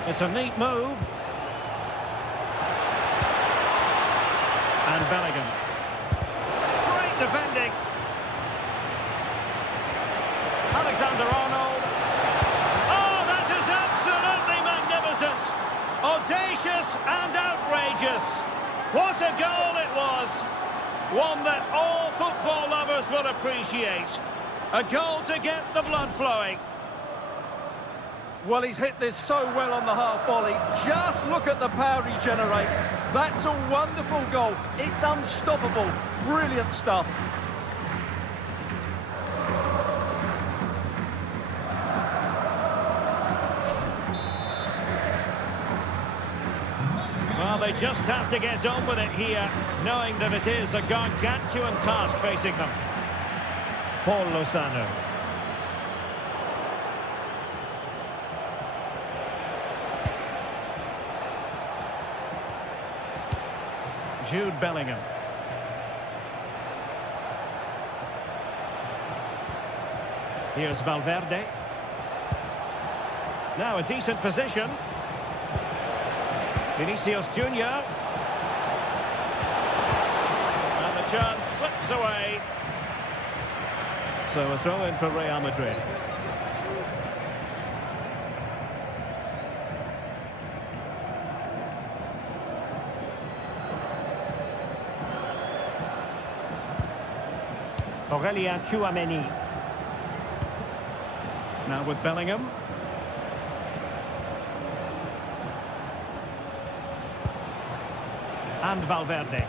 It's a neat move. And Bellingham. Great defending. Alexander-Arnold. Oh, that is absolutely magnificent. Audacious and outrageous. What a goal it was. One that all football lovers will appreciate. A goal to get the blood flowing. Well, he's hit this so well on the half volley. Just look at the power he generates. That's a wonderful goal. It's unstoppable. Brilliant stuff. Well, they just have to get on with it here, knowing that it is a gargantuan task facing them. Paul Lozano. Jude Bellingham. Here's Valverde. Now a decent position. Vinicius Junior. And the chance slips away. So a throw in for Real Madrid. Aurélien Tchouaméni. Now with Bellingham. And Valverde.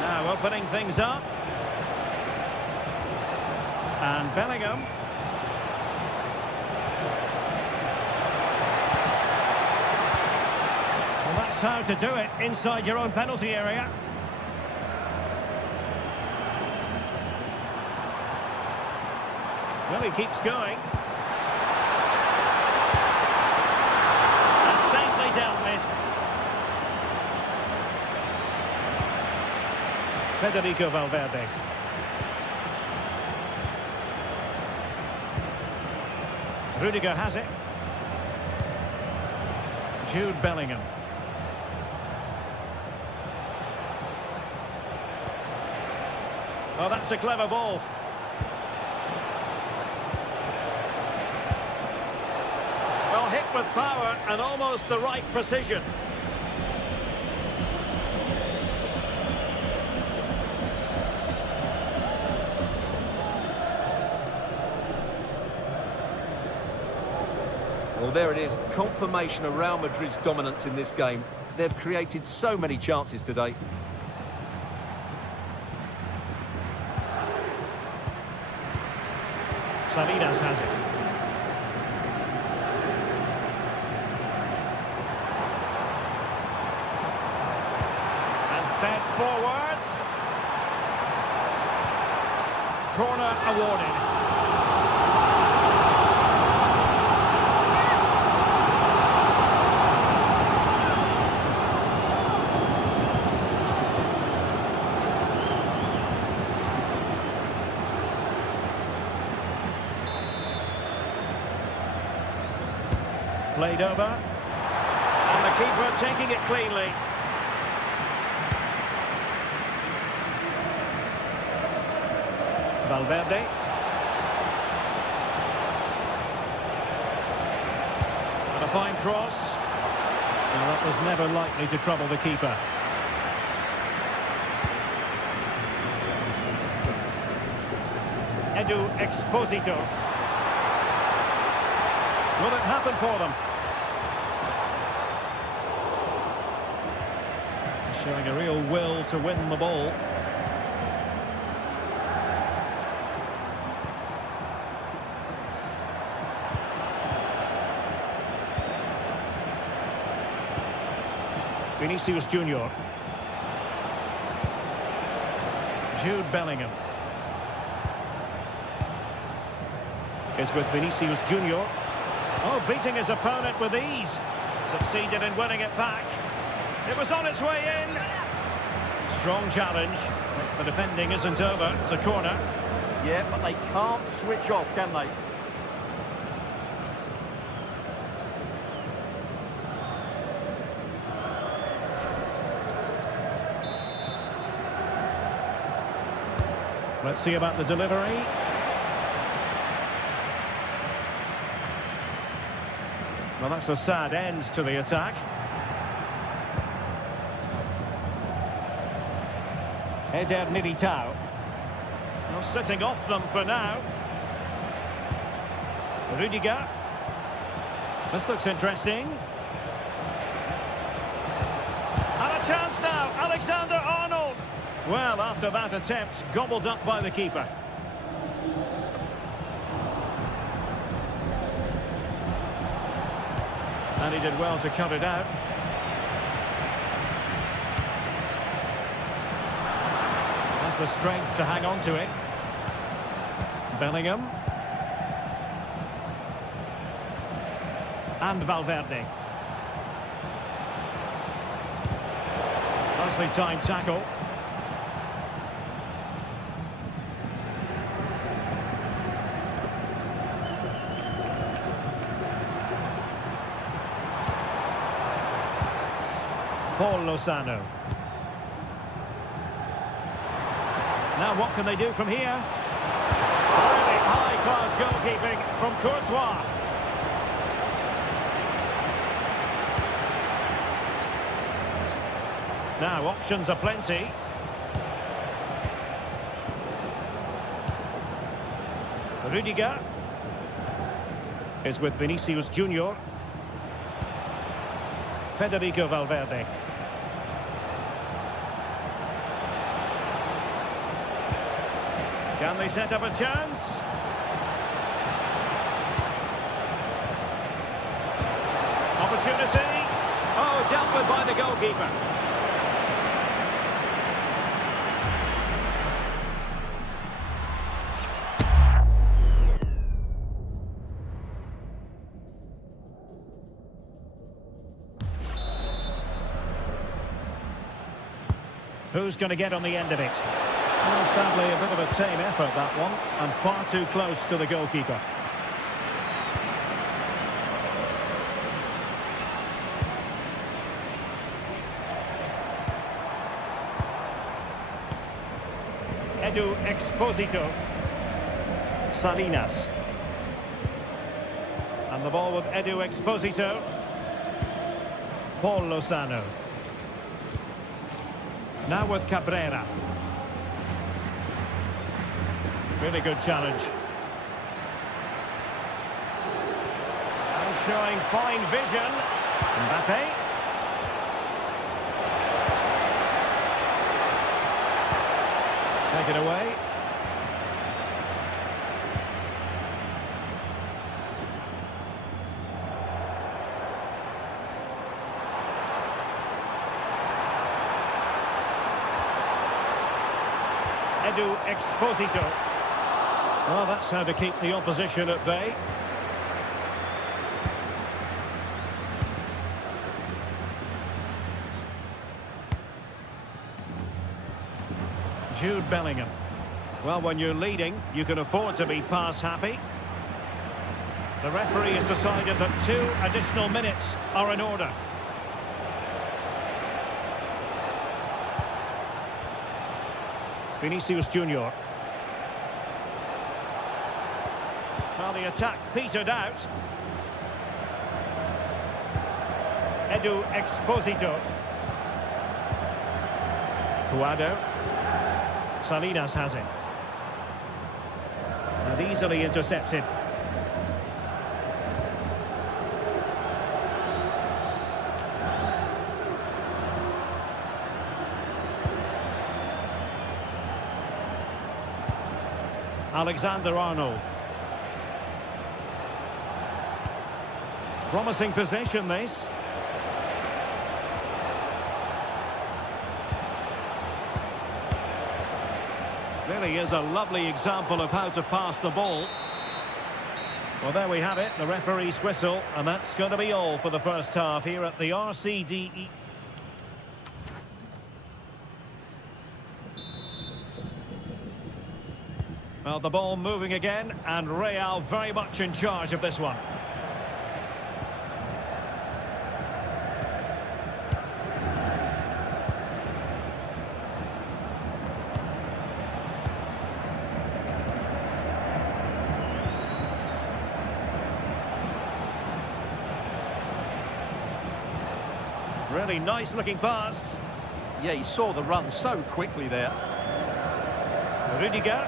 Now opening things up. And Bellingham. Well, that's how to do it inside your own penalty area. Well, he keeps going. And safely dealt with. Federico Valverde. Rudiger has it. Jude Bellingham. Oh, that's a clever ball. Well, hit with power and almost the right precision. Well, there it is. Confirmation of Real Madrid's dominance in this game. They've created so many chances today. Salinas has it. And fed forwards. Corner awarded. Played over, and the keeper taking it cleanly. Valverde. And a fine cross. Well, that was never likely to trouble the keeper. Edu Exposito. Will it happen for them? Showing a real will to win the ball. Vinicius Junior. Jude Bellingham. Is with Vinicius Junior. Oh, beating his opponent with ease. Succeeded in winning it back. It was on its way in. Strong challenge. The defending isn't over. It's a corner. Yeah, but they can't switch off, can they? Let's see about the delivery. Well, that's a sad end to the attack. Eder Militao. Well, sitting off them for now. Rudiger. This looks interesting. And a chance now, Alexander-Arnold. Well, after that attempt, gobbled up by the keeper. And he did well to cut it out. Has the strength to hang on to it. Bellingham. And Valverde. Nicely timed tackle. Paul Lozano. Now what can they do from here? Really high-class goalkeeping from Courtois. Now options are plenty. Rudiger is with Vinicius Junior. Federico Valverde. Can they set up a chance? Opportunity. Oh, dealt with by the goalkeeper. Who's going to get on the end of it? Well, sadly, a bit of a tame effort, that one, and far too close to the goalkeeper. Edu Exposito. Salinas. And the ball with Edu Exposito. Paul Lozano. Now with Cabrera. Really good challenge. And showing fine vision. Mbappe. Take it away. Edu Exposito. Well, that's how to keep the opposition at bay. Jude Bellingham. Well, when you're leading, you can afford to be pass happy. The referee has decided that 2 additional minutes are in order. Vinicius Junior. Well, the attack petered out. Edu Exposito. Cuado. Salinas has it. And easily intercepted. Alexander-Arnold. Promising possession, this. Really is a lovely example of how to pass the ball. Well, there we have it, the referee's whistle, and that's going to be all for the first half here at the RCDE. Well, the ball moving again, and Real very much in charge of this one. Really nice looking pass. Yeah, he saw the run so quickly there. Rudiger.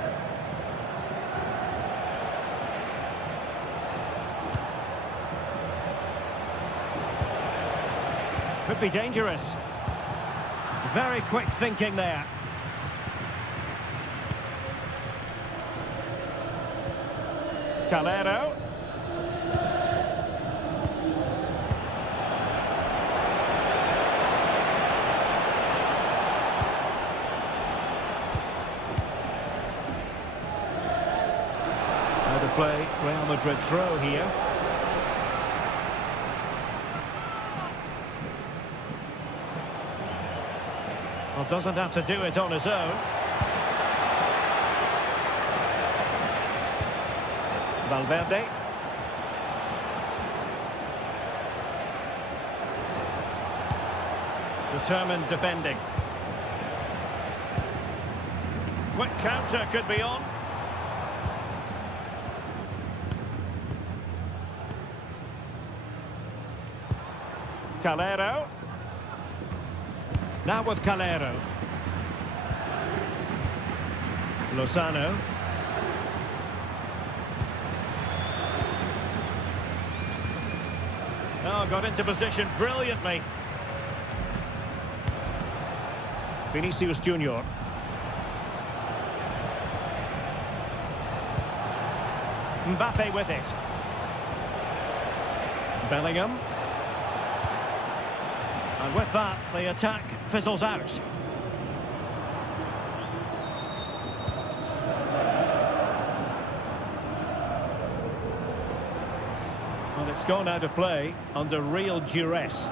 Could be dangerous. Very quick thinking there. Calero. Now to play, Real Madrid throw here. Well, doesn't have to do it on his own. Valverde. Determined defending. Quick counter could be on. Calero. Now with Calero. Lozano. Oh, got into position brilliantly. Vinicius Junior. Mbappe with it. Bellingham. And with that, the attack fizzles out. Well, it's gone out of play under real duress.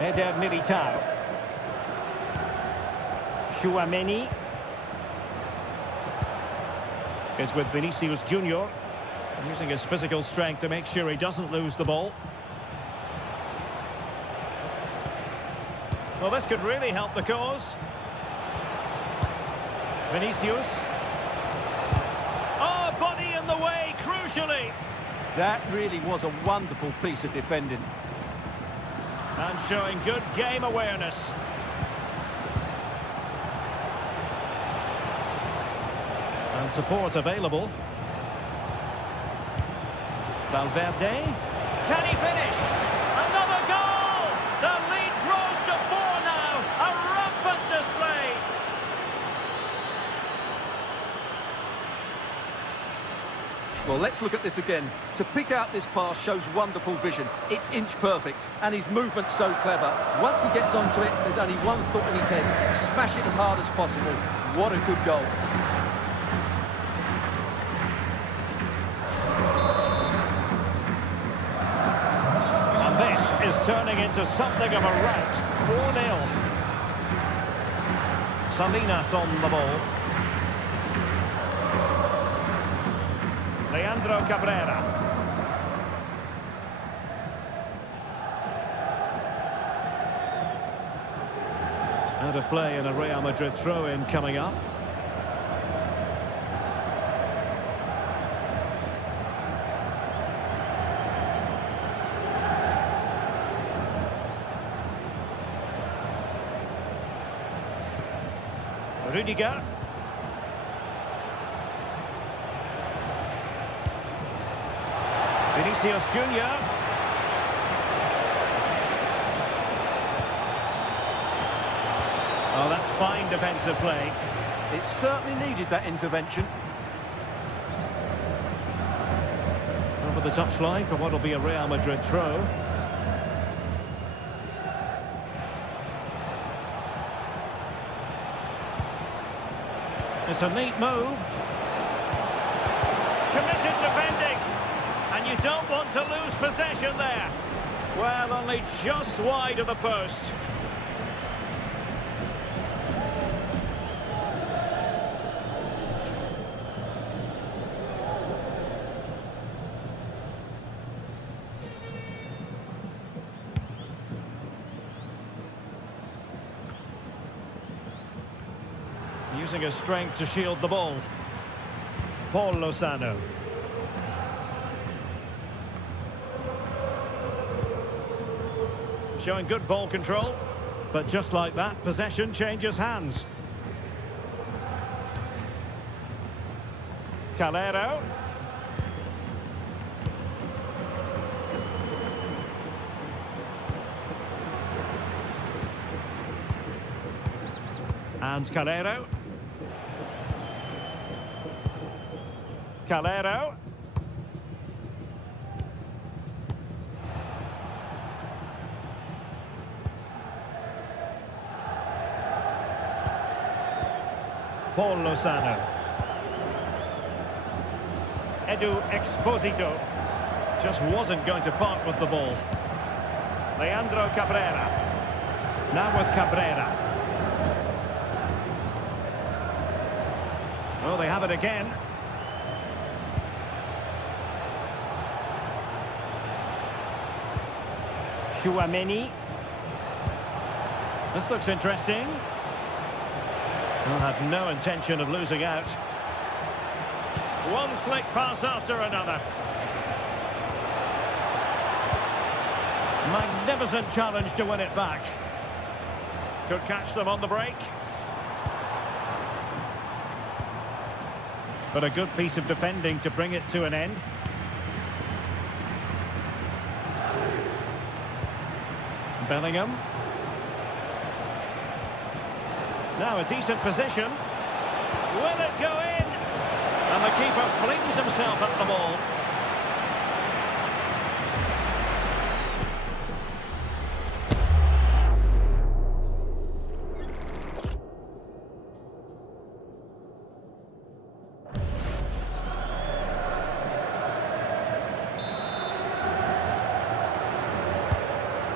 Eder Militao. Chouameni is with Vinicius Junior, using his physical strength to make sure he doesn't lose the ball. Well, this could really help the cause. Vinicius. Oh, body in the way, crucially. That really was a wonderful piece of defending. And showing good game awareness. And support available. Valverde. Can he finish? Another goal! The lead grows to 4 now. A rampant display. Well, let's look at this again. To pick out this pass shows wonderful vision. It's inch perfect, and his movement's so clever. Once he gets onto it, there's only one thought in his head. Smash it as hard as possible. What a good goal. And this is turning into something of a rout. 4-0. Salinas on the ball. Leandro Cabrera. Out of play and a Real Madrid throw-in coming up. Rudiger. Vinicius Junior. Oh, that's fine defensive play. It certainly needed that intervention. Over the touchline for what will be a Real Madrid throw. It's a neat move. Committed defending. And you don't want to lose possession there. Well, only just wide of the post. Using his strength to shield the ball. Paul Lozano. Showing good ball control, but just like that, possession changes hands. Calero. And Calero. Calero. Paul Lozano. Edu Exposito just wasn't going to part with the ball. Leandro Cabrera. Now with Cabrera. Oh, they have it again. Chouameni. This looks interesting. Well, had no intention of losing out. One slick pass after another. Magnificent challenge to win it back. Could catch them on the break. But a good piece of defending to bring it to an end. Bellingham. Now a decent position. Will it go in? And the keeper flings himself at the ball.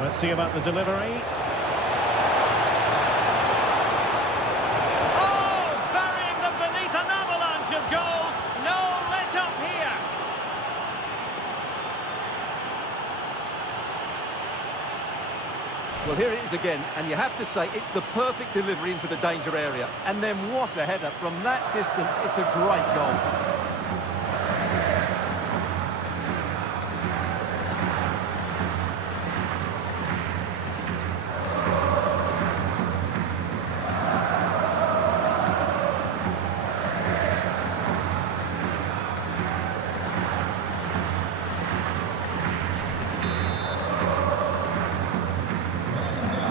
Let's see about the delivery. Well, here it is again, and you have to say it's the perfect delivery into the danger area. And then what a header. From that distance, it's a great goal.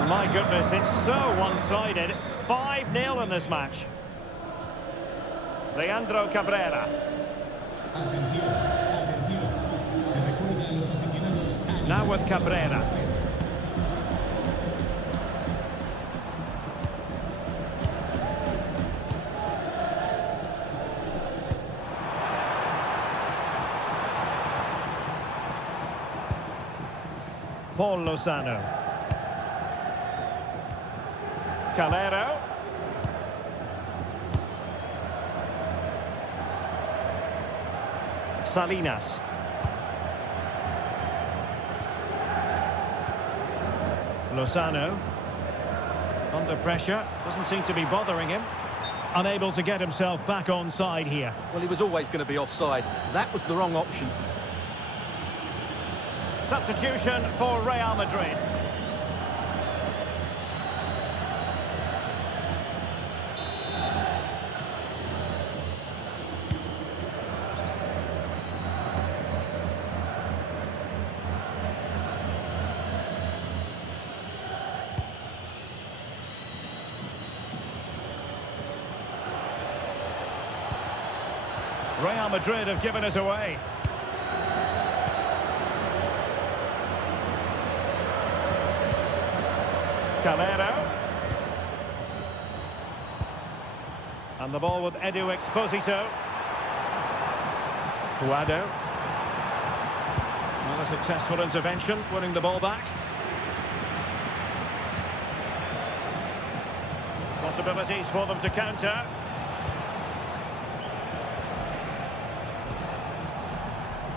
My goodness, it's so one-sided. 5-0 in this match. Leandro Cabrera. Now with Cabrera. Paul Lozano. Calero. Salinas. Lozano. Under pressure. Doesn't seem to be bothering him. Unable to get himself back on side here. Well, he was always going to be offside. That was the wrong option. Substitution for Real Madrid. Real Madrid have given us away. Calero. And the ball with Edu Exposito. Guado. Well, a successful intervention, winning the ball back. Possibilities for them to counter.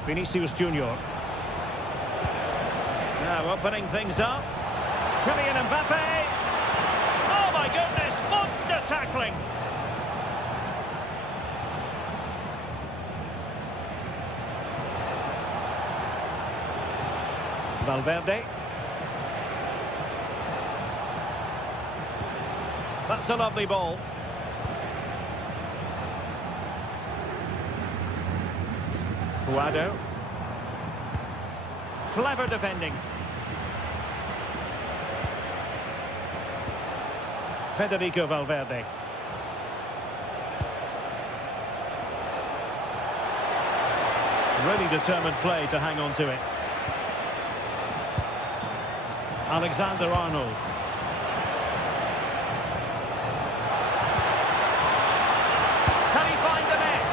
Vinicius Junior. Now opening things up. Kylian Mbappe. Oh my goodness, monster tackling. Valverde. That's a lovely ball. Puado. Clever defending. Federico Valverde. Really determined play to hang on to it. Alexander-Arnold. Can he find the net?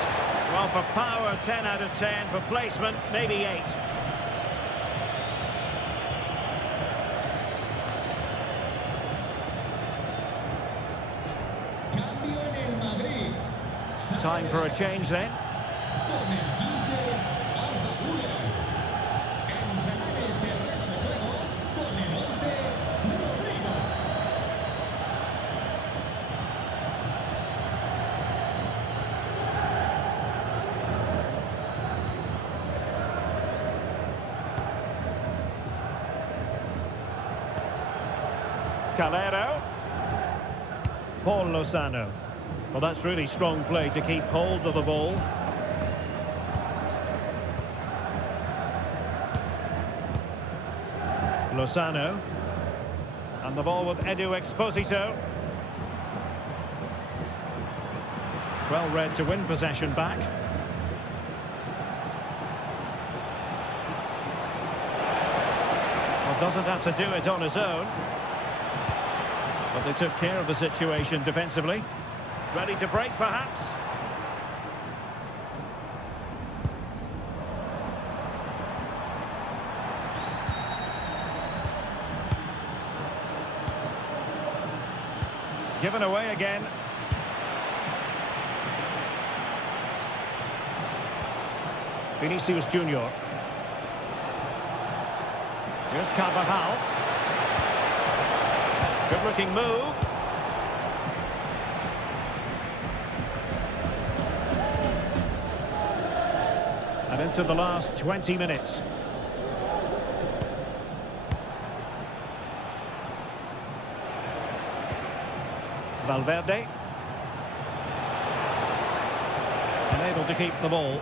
Well, for power, 10 out of 10. For placement, maybe 8. Time for a change then. Calero. Paul Lozano. Well, that's really strong play to keep hold of the ball. Lozano. And the ball with Edu Exposito. Well read to win possession back. Well, doesn't have to do it on his own. But they took care of the situation defensively. Ready to break, perhaps? Given away again. Vinicius Junior. Here's Carvajal. Good-looking move. And into the last 20 minutes. Valverde. Unable to keep the ball.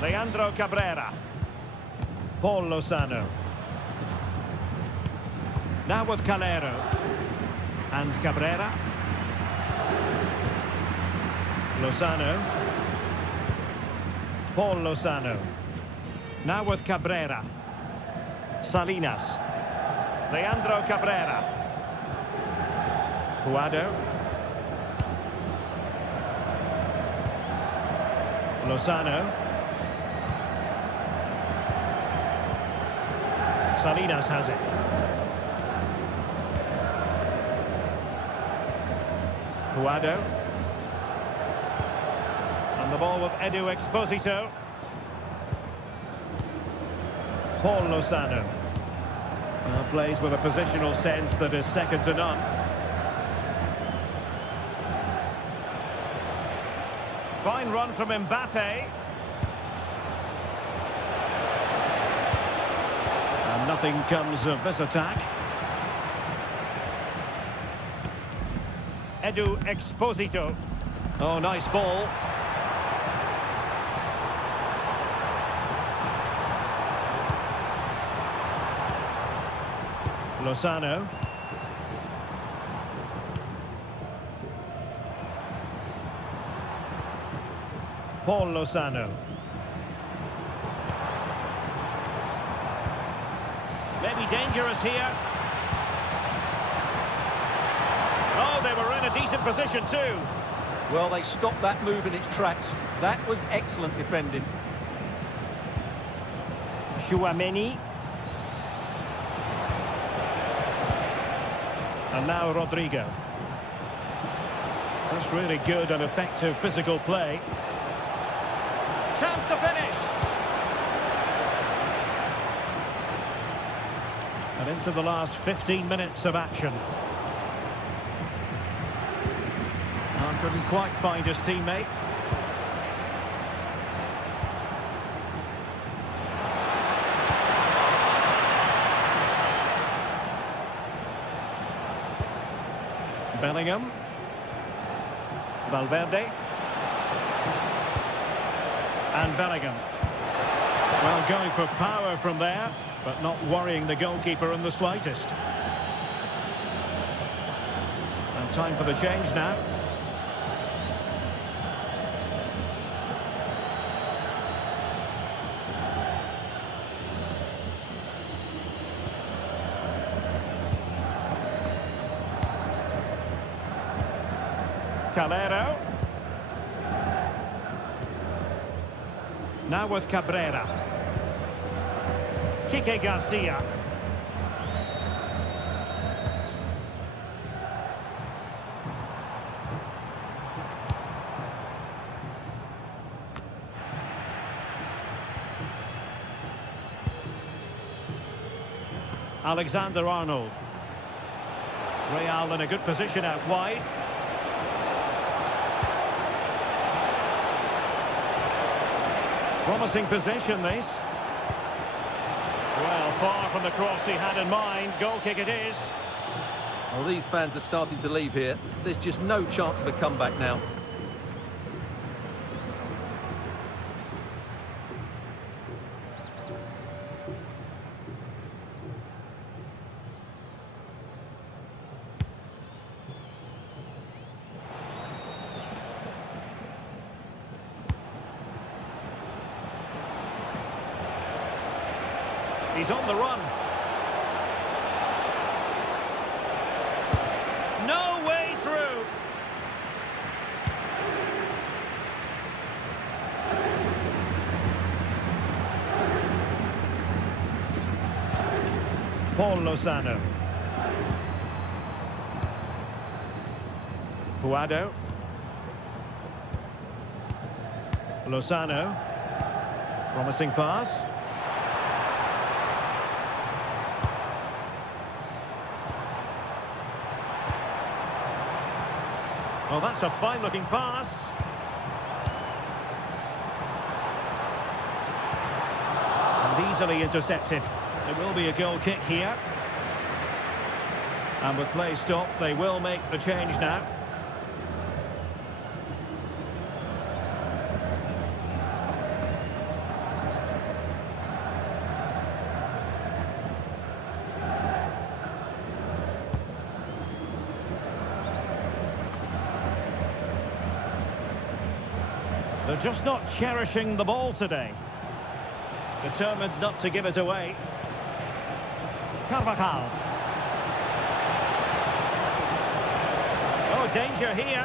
Leandro Cabrera. Paul Lozano. Now with Calero. And Cabrera. Lozano. Paul Lozano. Now with Cabrera. Salinas. Leandro Cabrera. Puado. Lozano. Salinas has it. Puado. And the ball with Edu Exposito. Paul Lozano. Plays with a positional sense that is second to none. Fine run from Mbappe. And nothing comes of this attack. Edu Exposito. Oh, nice ball. Lozano. Paul Lozano. Maybe dangerous here. Oh, they were in a decent position too. Well, they stopped that move in its tracks. That was excellent defending. Chouameni. And now Rodrigo. That's really good and effective physical play. Chance to finish. And into the last 15 minutes of action. Couldn't quite find his teammate. Bellingham. Valverde. And Bellingham. Well, going for power from there, but not worrying the goalkeeper in the slightest. And time for the change now. Calero. Now with Cabrera. Kike Garcia. Alexander-Arnold. Real in a good position out wide. Promising possession, this. Well, far from the cross he had in mind. Goal kick it is. Well, these fans are starting to leave here. There's just no chance of a comeback now. He's on the run. No way through. Paul Lozano. Puado. Lozano. Promising pass. Well, that's a fine-looking pass. And easily intercepted. There will be a goal kick here. And with play stopped, they will make the change now. They're just not cherishing the ball today. Determined not to give it away. Carvajal. Oh, danger here.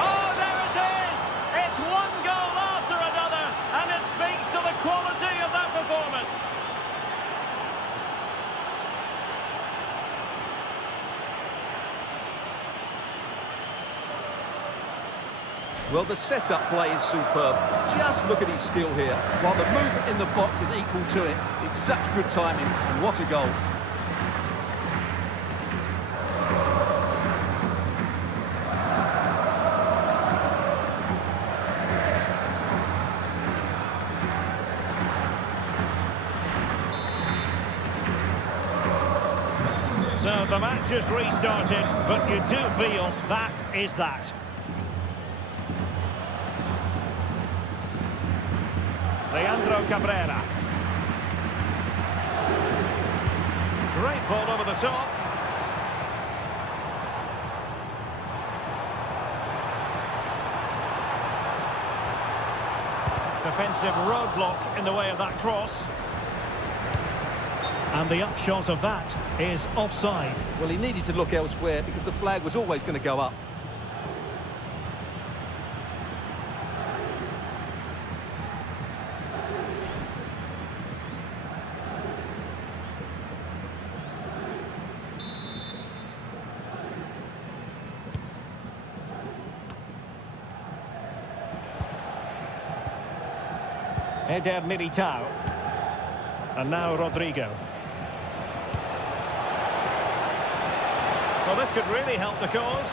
Oh, there it is! It's one goal after another, and it speaks to the quality of that performance. Well, the set-up play is superb. Just look at his skill here. While the movement in the box is equal to it, it's such good timing, and what a goal. So the match has restarted, but you do feel that is that. Leandro Cabrera. Great ball over the top. Defensive roadblock in the way of that cross. And the upshot of that is offside. Well, he needed to look elsewhere because the flag was always going to go up. Eder Militao. And now Rodrigo. Well, this could really help the cause.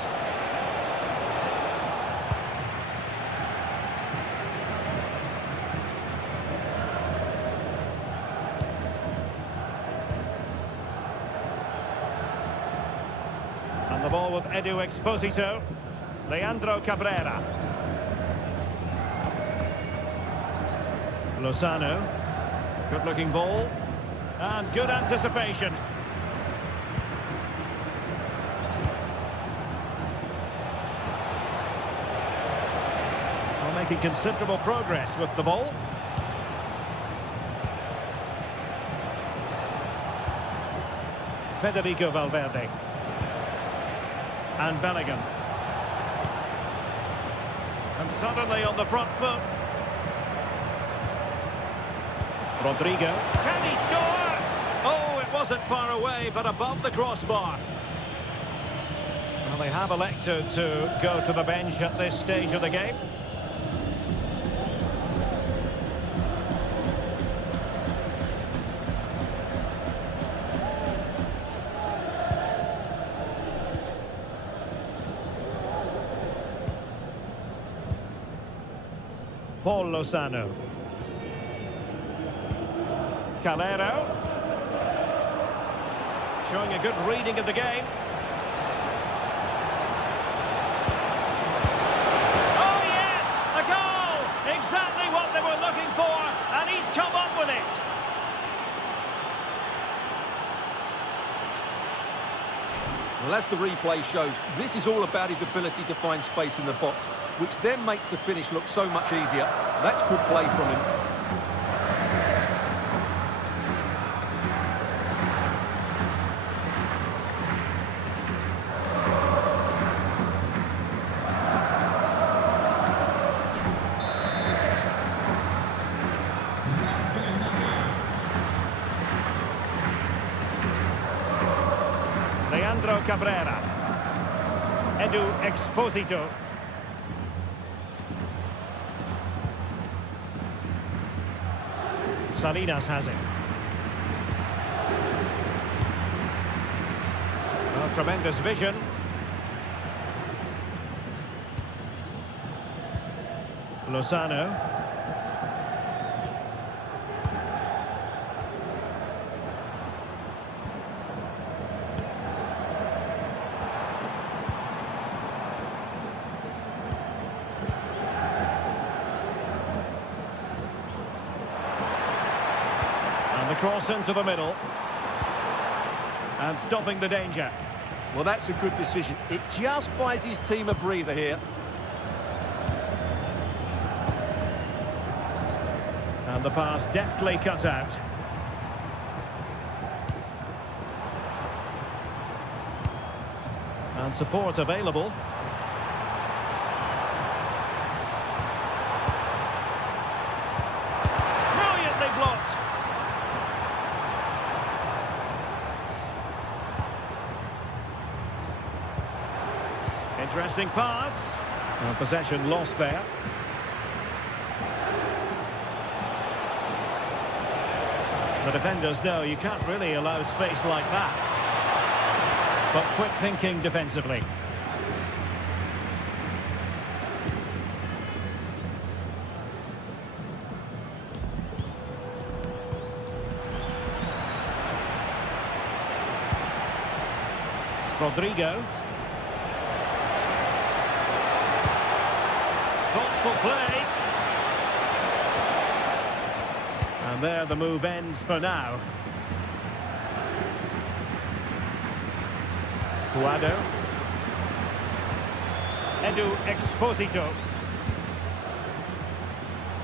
ball with Edu Exposito. Leandro Cabrera. Lozano. Good-looking ball. And good anticipation. Well, making considerable progress with the ball. Federico Valverde. And Bellingham. And suddenly on the front foot. Rodrigo. Can he score? Oh, it wasn't far away, but above the crossbar. Well, they have elected to go to the bench at this stage of the game. Paul Lozano. Calero. Showing a good reading of the game. Oh yes! A goal! Exactly what they were looking for, and he's come up with it. Well, as the replay shows, this is all about his ability to find space in the box, which then makes the finish look so much easier. That's good play from him. Leandro Cabrera. Edu Exposito. Salinas has it. Well, tremendous vision. Lozano. The cross into the middle. And stopping the danger. Well, that's a good decision. It just buys his team a breather here. And the pass deftly cut out. And support available. Brilliantly blocked. Interesting pass. And possession lost there. The defenders know you can't really allow space like that. But quick thinking defensively. Rodrigo. Thoughtful play. And there the move ends for now. Guado. Edu Exposito.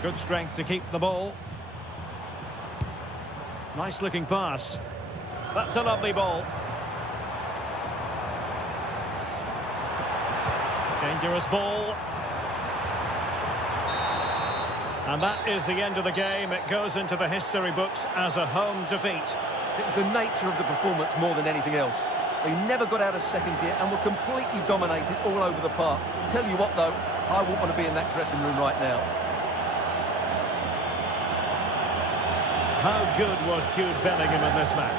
Good strength to keep the ball. Nice looking pass. That's a lovely ball. Dangerous ball. And that is the end of the game. It goes into the history books as a home defeat. It was the nature of the performance more than anything else. They never got out of second gear and were completely dominated all over the park. Tell you what, though, I wouldn't want to be in that dressing room right now. How good was Jude Bellingham in this match?